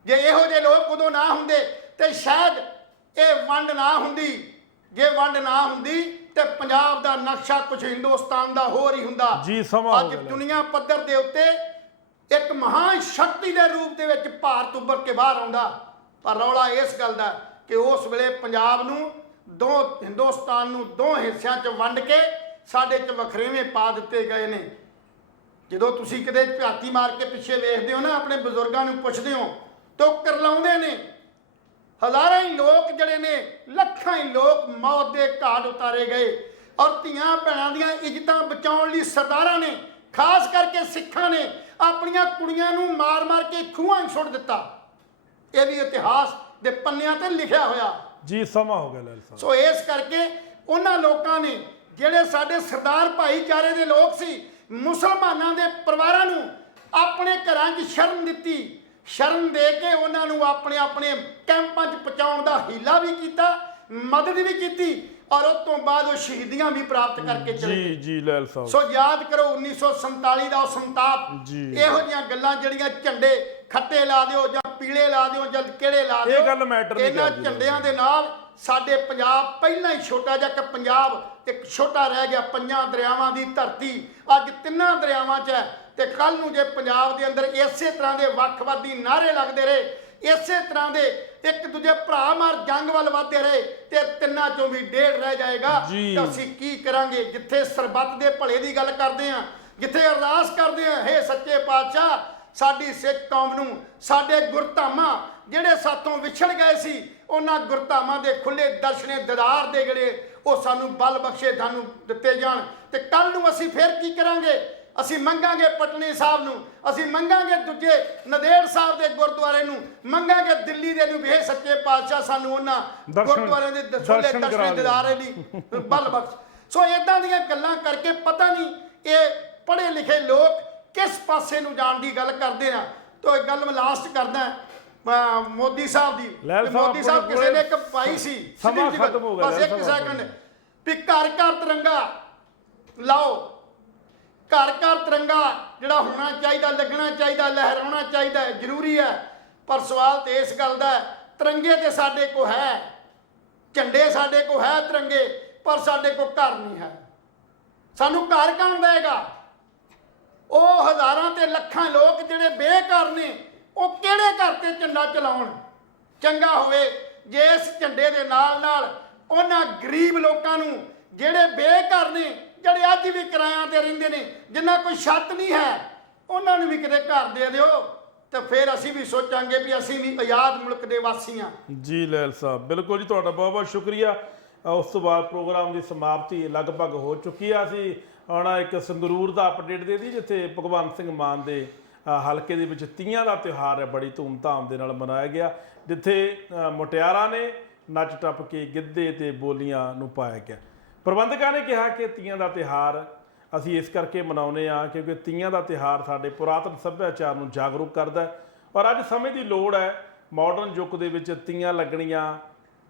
ਜੇ ਇਹੋ ਜਿਹੇ ਲੋਕ ਉਦੋਂ ਨਾ ਹੁੰਦੇ ਤੇ ਸ਼ਾਇਦ ਇਹ ਵੰਡ ਨਾ ਹੁੰਦੀ। ਜੇ ਵੰਡ ਨਾ ਹੁੰਦੀ ਤੇ ਪੰਜਾਬ ਦਾ ਨਕਸ਼ਾ ਕੁਝ ਹਿੰਦੁਸਤਾਨ ਦਾ ਹੋਰ ਹੀ ਹੁੰਦਾ। ਜੀ ਸਮਾਂ ਹੋ ਅੱਜ ਗਿਆ। ਦੁਨੀਆ ਪੱਧਰ ਦੇ ਉੱਤੇ ਇੱਕ ਮਹਾਨ ਸ਼ਕਤੀ ਦੇ ਰੂਪ ਦੇ ਵਿੱਚ ਭਾਰਤ ਉੱਭਰ ਕੇ ਬਾਹਰ ਆਉਂਦਾ। ਪਰ ਰੌਲਾ ਇਸ ਗੱਲ ਦਾ ਕਿ ਉਸ ਵੇਲੇ ਪੰਜਾਬ ਨੂੰ ਹਿੰਦੁਸਤਾਨ ਨੂੰ ਦੋ ਹਿੱਸਿਆਂ 'ਚ ਵੰਡ ਕੇ ਸਾਡੇ 'ਚ ਵਖਰੇਵੇਂ ਪਾ ਦਿੱਤੇ ਗਏ ਨੇ। ਜਦੋਂ ਤੁਸੀਂ ਕਿਤੇ ਝਾਤੀ ਮਾਰ ਕੇ ਪਿੱਛੇ ਵੇਖਦੇ ਹੋ ਨਾ, ਆਪਣੇ ਬਜ਼ੁਰਗਾਂ ਨੂੰ ਪੁੱਛਦੇ ਹੋ ਤਾਂ ਉਹ ਕਰਲਾਉਂਦੇ ਨੇ। ਹਜ਼ਾਰਾਂ ਹੀ ਲੋਕ ਜਿਹੜੇ ਨੇ, ਲੱਖਾਂ ਹੀ ਲੋਕ ਮੌਤ ਦੇ ਘਾਟ ਉਤਾਰੇ ਗਏ। ਔਰ ਧੀਆਂ ਭੈਣਾਂ ਦੀਆਂ ਇੱਜ਼ਤਾਂ ਬਚਾਉਣ ਲਈ ਸਰਦਾਰਾਂ ਨੇ, ਖਾਸ ਕਰਕੇ ਸਿੱਖਾਂ ਨੇ, ਆਪਣੀਆਂ ਕੁੜੀਆਂ ਨੂੰ ਮਾਰ-ਮਾਰ ਕੇ ਖੂਹਾਂ 'ਚ ਸੁੱਟ ਦਿੱਤਾ। ਇਹ ਵੀ ਇਤਿਹਾਸ ਦੇ ਪੰਨਿਆਂ ਤੇ ਲਿਖਿਆ ਹੋਇਆ। ਜੀ ਸਮਾਂ ਹੋ ਗਿਆ ਲੈਲ ਸਾਹਿਬ। ਸੋ ਇਸ ਕਰਕੇ ਉਹਨਾਂ ਲੋਕਾਂ ਨੇ, ਜਿਹੜੇ ਸਾਡੇ ਸਰਦਾਰ ਭਾਈਚਾਰੇ ਦੇ ਲੋਕ ਸੀ, ਮੁਸਲਮਾਨਾਂ ਦੇ ਪਰਿਵਾਰਾਂ ਨੂੰ ਆਪਣੇ ਘਰਾਂ 'ਚ ਸ਼ਰਨ ਦਿੱਤੀ। ਸ਼ਰਨ ਦੇ ਕੇ ਉਹਨਾਂ ਨੂੰ ਆਪਣੇ ਆਪਣੇ ਕੈਂਪਾਂ 'ਚ ਪਹੁੰਚਾਉਣ ਦਾ ਹੀਲਾ ਵੀ ਕੀਤਾ, ਮਦਦ ਵੀ ਕੀਤੀ, ਔਰ ਉਸ ਤੋਂ ਬਾਅਦ ਉਹ ਸ਼ਹੀਦੀਆਂ ਵੀ ਪ੍ਰਾਪਤ ਕਰਕੇ ਚਲੇ ਗਏ। ਜੀ ਲੈਲ ਸਾਹਿਬ। ਸੋ ਯਾਦ ਕਰੋ 1947 ਦਾ ਉਹ ਸੰਤਾਪ। ਇਹੋ ਜਿਹੀਆਂ ਗੱਲਾਂ ਜਿਹੜੀਆਂ ਝੰਡੇ ਖੱਟੇ ਲਾ ਦਿਓ ਜਾਂ ਪੀਲੇ ਲਾ ਦਿਓ ਜਾਂ ਕਿਹੜੇ ਲਾ ਦਿਓ, ਇਹ ਗੱਲ ਮੈਟਰ ਨਹੀਂ ਕਰਦੀ। ਇਹਨਾਂ ਝੰਡਿਆਂ ਦੇ ਨਾਲ ਸਾਡੇ ਪੰਜਾਬ ਪਹਿਲਾਂ ਹੀ ਛੋਟਾ ਜਿਹਾ ਕਿ ਪੰਜਾਬ ਇੱਕ ਛੋਟਾ ਰਹਿ ਗਿਆ। ਪੰਜਾਂ ਦਰਿਆਵਾਂ ਦੀ ਧਰਤੀ ਅੱਜ ਤਿੰਨਾਂ ਦਰਿਆਵਾਂ 'ਚ ਹੈ। ਤੇ ਕੱਲ ਨੂੰ ਜੇ ਪੰਜਾਬ ਦੇ ਅੰਦਰ ਇਸੇ ਤਰ੍ਹਾਂ ਦੇ ਵੱਖਵਾਦੀ ਨਾਅਰੇ ਲੱਗਦੇ ਰਹੇ, ਇਸੇ ਤਰ੍ਹਾਂ ਦੇ ਇੱਕ ਦੂਜੇ ਭਰਾ ਮਾਰ ਜੰਗ ਵੱਲ ਵਧਦੇ ਰਹੇ, ਤੇ ਤਿੰਨਾਂ 'ਚੋਂ ਵੀ ਡੇਢ ਰਹਿ ਜਾਏਗਾ। ਤਾਂ ਅਸੀਂ ਕੀ ਕਰਾਂਗੇ? ਜਿੱਥੇ ਸਰਬੱਤ ਦੇ ਭਲੇ ਦੀ ਗੱਲ ਕਰਦੇ ਹਾਂ, ਜਿੱਥੇ ਅਰਦਾਸ ਕਰਦੇ ਹਾਂ, ਹੇ ਸੱਚੇ ਪਾਤਸ਼ਾਹ ਸਾਡੀ ਸਿੱਖ ਕੌਮ ਨੂੰ, ਸਾਡੇ ਗੁਰਧਾਮਾਂ ਜਿਹੜੇ ਸਾਥੋਂ ਵਿਛੜ ਗਏ ਸੀ, ਉਹਨਾਂ ਗੁਰਧਾਮਾਂ ਦੇ ਖੁੱਲੇ ਦਰਸ਼ਨੇ ਦੀਦਾਰ ਦੇ ਜਿਹੜੇ ਉਹ ਸਾਨੂੰ ਬਲ ਬਖਸ਼ੇ, ਸਾਨੂੰ ਦਿੱਤੇ ਜਾਣ। ਤੇ ਕੱਲ ਨੂੰ ਅਸੀਂ ਫਿਰ ਕੀ ਕਰਾਂਗੇ? ਅਸੀਂ ਮੰਗਾਂਗੇ ਪਟਨੇ ਸਾਹਿਬ ਨੂੰ, ਅਸੀਂ ਮੰਗਾਂਗੇ ਦੂਜੇ ਨੰਦੇੜ ਸਾਹਿਬ ਦੇ ਗੁਰਦੁਆਰੇ ਨੂੰ, ਮੰਗਾਂਗੇ ਦਿੱਲੀ ਦੇ ਨੂੰ ਵੀ ਇਹ ਸੱਚੇ ਪਾਤਸ਼ਾਹ ਸਾਨੂੰ ਉਹਨਾਂ ਗੁਰਦੁਆਰਿਆਂ ਦੇ ਦਰਸ਼ਨ ਦੀਦਾਰੇ ਦੀ ਬਲ ਬਖਸ਼। ਸੋ ਇਦਾਂ ਦੀਆਂ ਗੱਲਾਂ ਕਰਕੇ ਪਤਾ ਨਹੀਂ ਇਹ ਪੜ੍ਹੇ ਲਿਖੇ ਲੋਕ ਕਿਸ ਪਾਸੇ ਨੂੰ ਜਾਣ ਦੀ ਗੱਲ ਕਰਦੇ ਆ। ਤਾਂ ਇੱਕ ਗੱਲ ਮੈਂ ਲਾਸਟ ਕਰਦਾ ਮੋਦੀ ਸਾਹਿਬ ਦੀ। ਮੋਦੀ ਸਾਹਿਬ ਕਿਸੇ ਨੇ ਇੱਕ ਪਾਈ ਸੀ, ਸਮਾਂ ਖਤਮ ਹੋ ਗਿਆ, ਬਸ ਇੱਕ ਸੈਕਿੰਡ, ਵੀ ਘਰ ਘਰ ਤਿਰੰਗਾ ਲਾਓ। ਘਰ ਘਰ ਤਿਰੰਗਾ ਜਿਹੜਾ ਹੋਣਾ ਚਾਹੀਦਾ, ਲੱਗਣਾ ਚਾਹੀਦਾ, ਲਹਿਰਾਉਣਾ ਚਾਹੀਦਾ, ਜ਼ਰੂਰੀ ਹੈ। ਪਰ ਸਵਾਲ ਤੇ ਇਸ ਗੱਲ ਦਾ, ਤਿਰੰਗੇ ਤੇ ਸਾਡੇ ਕੋ ਹੈ, ਝੰਡੇ ਸਾਡੇ ਕੋ ਹੈ ਤਿਰੰਗੇ, ਪਰ ਸਾਡੇ ਕੋ ਘਰ ਨਹੀਂ ਹੈ। ਸਾਨੂੰ ਘਰ ਕੌਣ ਦੇਗਾ? ਉਹ ਹਜ਼ਾਰਾਂ ਤੇ ਲੱਖਾਂ ਲੋਕ ਜਿਹੜੇ ਬੇਘਰ ਨੇ, ਉਹ ਕਿਹੜੇ ਘਰ ਤੇ ਝੰਡਾ ਚਲਾਉਣ? ਚੰਗਾ ਹੋਵੇ ਜੇ ਇਸ ਝੰਡੇ ਦੇ ਨਾਲ ਨਾਲ ਉਹਨਾਂ ਗਰੀਬ ਲੋਕਾਂ ਨੂੰ ਜਿਹੜੇ ਬੇਘਰ ਨੇ, ਜਿਹੜੇ ਅੱਜ ਵੀ ਕਿਰਾਇਆਂ ਤੇ ਰਹਿੰਦੇ ਨੇ, ਜਿਨ੍ਹਾਂ ਕੋਈ ਛੱਤ ਨਹੀਂ ਹੈ, ਉਹਨਾਂ ਨੂੰ ਵੀ ਕਿਤੇ ਘਰ ਦੇ ਦਿਓ। ਤੇ ਫਿਰ ਅਸੀਂ ਵੀ ਸੋਚਾਂਗੇ ਵੀ ਅਸੀਂ ਵੀ ਆਜ਼ਾਦ ਮੁਲਕ ਦੇ ਵਾਸੀ ਹਾਂ। ਜੀ ਲੈਲ ਸਾਹਿਬ, ਬਿਲਕੁਲ ਜੀ, ਤੁਹਾਡਾ ਬਹੁਤ ਬਹੁਤ ਸ਼ੁਕਰੀਆ। ਉਸ ਤੋਂ ਬਾਅਦ ਪ੍ਰੋਗਰਾਮ ਦੀ ਸਮਾਪਤੀ ਲਗਭਗ ਹੋ ਚੁੱਕੀ ਆ। ਅਸੀਂ ਹੁਣ ਇੱਕ ਸੰਗਰੂਰ ਦਾ ਅਪਡੇਟ ਦੇ ਦਈਏ, ਜਿੱਥੇ ਭਗਵੰਤ ਸਿੰਘ ਮਾਨ ਦੇ ਹਲਕੇ ਦੇ ਵਿੱਚ ਤੀਆਂ ਦਾ ਤਿਉਹਾਰ ਹੈ ਬੜੀ ਧੂਮਧਾਮ ਦੇ ਨਾਲ ਮਨਾਇਆ ਗਿਆ, ਜਿੱਥੇ ਮੁਟਿਆਰਾਂ ਨੇ ਨੱਚ ਟੱਪ ਕੇ ਗਿੱਧੇ ਤੇ ਬੋਲੀਆਂ ਨੂੰ ਪਾਇਆ ਗਿਆ। ਪ੍ਰਬੰਧਕਾਂ ਨੇ ਕਿਹਾ ਕਿ ਤੀਆਂ ਦਾ ਤਿਉਹਾਰ ਅਸੀਂ ਇਸ ਕਰਕੇ ਮਨਾਉਂਦੇ ਹਾਂ ਕਿਉਂਕਿ ਤੀਆਂ ਦਾ ਤਿਉਹਾਰ ਸਾਡੇ ਪੁਰਾਤਨ ਸੱਭਿਆਚਾਰ ਨੂੰ ਜਾਗਰੂਕ ਕਰਦਾ ਹੈ, ਔਰ ਅੱਜ ਸਮੇਂ ਦੀ ਲੋੜ ਹੈ। ਮਾਡਰਨ ਯੁੱਗ ਦੇ ਵਿੱਚ ਤੀਆਂ ਲੱਗਣੀਆਂ,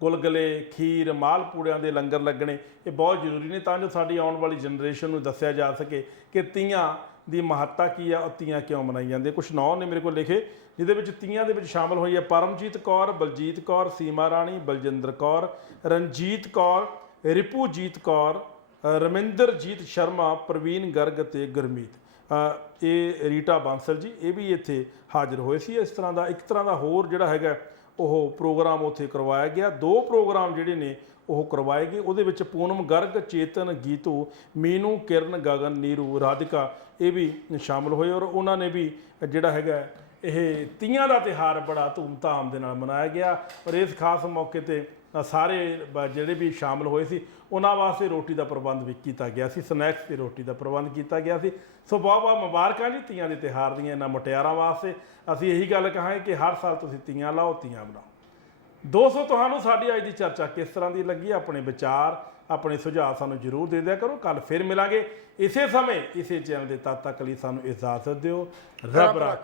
ਗੁਲਗੁਲੇ, ਖੀਰ, ਮਾਲਪੂੜਿਆਂ ਦੇ ਲੰਗਰ ਲੱਗਣੇ, ਇਹ ਬਹੁਤ ਜ਼ਰੂਰੀ ਨੇ ਤਾਂ ਜੋ ਸਾਡੀ ਆਉਣ ਵਾਲੀ ਜਨਰੇਸ਼ਨ ਨੂੰ ਦੱਸਿਆ ਜਾ ਸਕੇ ਕਿ ਤੀਆਂ ਦੀ ਮਹੱਤਤਾ ਕੀ ਆ, ਉਹ ਤੀਆਂ ਕਿਉਂ ਮਨਾਈ ਜਾਂਦੀਆਂ। ਕੁਝ ਨਾਂ ਨੇ ਮੇਰੇ ਕੋਲ ਲਿਖੇ, ਜਿਹਦੇ ਵਿੱਚ ਤੀਆਂ ਦੇ ਵਿੱਚ ਸ਼ਾਮਲ ਹੋਈ ਹੈ ਪਰਮਜੀਤ ਕੌਰ, ਬਲਜੀਤ ਕੌਰ, ਸੀਮਾ ਰਾਣੀ, ਬਲਜਿੰਦਰ ਕੌਰ, ਰਣਜੀਤ ਕੌਰ, ਰਿਪੂਜੀਤ ਕੌਰ, ਰਮਿੰਦਰਜੀਤ ਸ਼ਰਮਾ, ਪ੍ਰਵੀਨ ਗਰਗ ਅਤੇ ਗੁਰਮੀਤ। ਇਹ ਰੀਟਾ ਬਾਂਸਲ ਜੀ, ਇਹ ਵੀ ਇੱਥੇ ਹਾਜ਼ਰ ਹੋਏ ਸੀ। ਇਸ ਤਰ੍ਹਾਂ ਦਾ ਇੱਕ ਤਰ੍ਹਾਂ ਦਾ ਹੋਰ ਜਿਹੜਾ ਹੈਗਾ ਉਹ ਪ੍ਰੋਗਰਾਮ ਉੱਥੇ ਕਰਵਾਇਆ ਗਿਆ। 2 ਪ੍ਰੋਗਰਾਮ ਜਿਹੜੇ ਨੇ ਉਹ ਕਰਵਾਏ ਗਏ। ਉਹਦੇ ਵਿੱਚ ਪੂਨਮ ਗਰਗ, ਚੇਤਨ, ਗੀਤੂ, ਮੀਨੂ, ਕਿਰਨ, ਗਗਨ, ਨੀਰੂ, ਰਾਧਿਕਾ ਇਹ ਵੀ ਸ਼ਾਮਲ ਹੋਏ, ਔਰ ਉਹਨਾਂ ਨੇ ਵੀ ਜਿਹੜਾ ਹੈਗਾ ਇਹ ਤੀਆਂ ਦਾ ਤਿਉਹਾਰ ਬੜਾ ਧੂਮਧਾਮ ਦੇ ਨਾਲ ਮਨਾਇਆ ਗਿਆ। ਔਰ ਇਸ ਖਾਸ ਮੌਕੇ 'ਤੇ ਸਾਰੇ ਜਿਹੜੇ ਵੀ ਸ਼ਾਮਲ ਹੋਏ ਸੀ ਉਹਨਾਂ ਵਾਸਤੇ ਰੋਟੀ ਦਾ ਪ੍ਰਬੰਧ ਵੀ ਕੀਤਾ ਗਿਆ ਸੀ, ਸਨੈਕਸ ਦੀ ਰੋਟੀ ਦਾ ਪ੍ਰਬੰਧ ਕੀਤਾ ਗਿਆ ਸੀ। ਸੋ ਬਹੁਤ ਬਹੁਤ ਮੁਬਾਰਕਾਂ ਜੀ ਤੀਆਂ ਦੇ ਤਿਉਹਾਰ ਦੀਆਂ ਇਹਨਾਂ ਮੁਟਿਆਰਾਂ ਵਾਸਤੇ। ਅਸੀਂ ਇਹੀ ਗੱਲ ਕਹਾਂਗੇ ਕਿ ਹਰ ਸਾਲ ਤੁਸੀਂ ਤੀਆਂ ਲਾਓ, ਤੀਆਂ ਬਣਾਓ। ਦੋਸਤੋ, ਤੁਹਾਨੂੰ ਸਾਡੀ ਅੱਜ ਦੀ ਚਰਚਾ ਕਿਸ ਤਰ੍ਹਾਂ ਦੀ ਲੱਗੀ? ਆਪਣੇ ਵਿਚਾਰ ਆਪਣੇ ਸੁਝਾਅ ਸਾਨੂੰ ਜ਼ਰੂਰ ਦੇ ਦਿਆ ਕਰੋ। ਕੱਲ ਫਿਰ ਮਿਲਾਂਗੇ ਇਸੇ ਸਮੇਂ ਇਸੇ ਚੈਨਲ ਦੇ। ਤਦ ਤੱਕ ਲਈ ਸਾਨੂੰ ਇਜਾਜ਼ਤ ਦਿਓ। ਰੱਬ ਰਾਖਾ।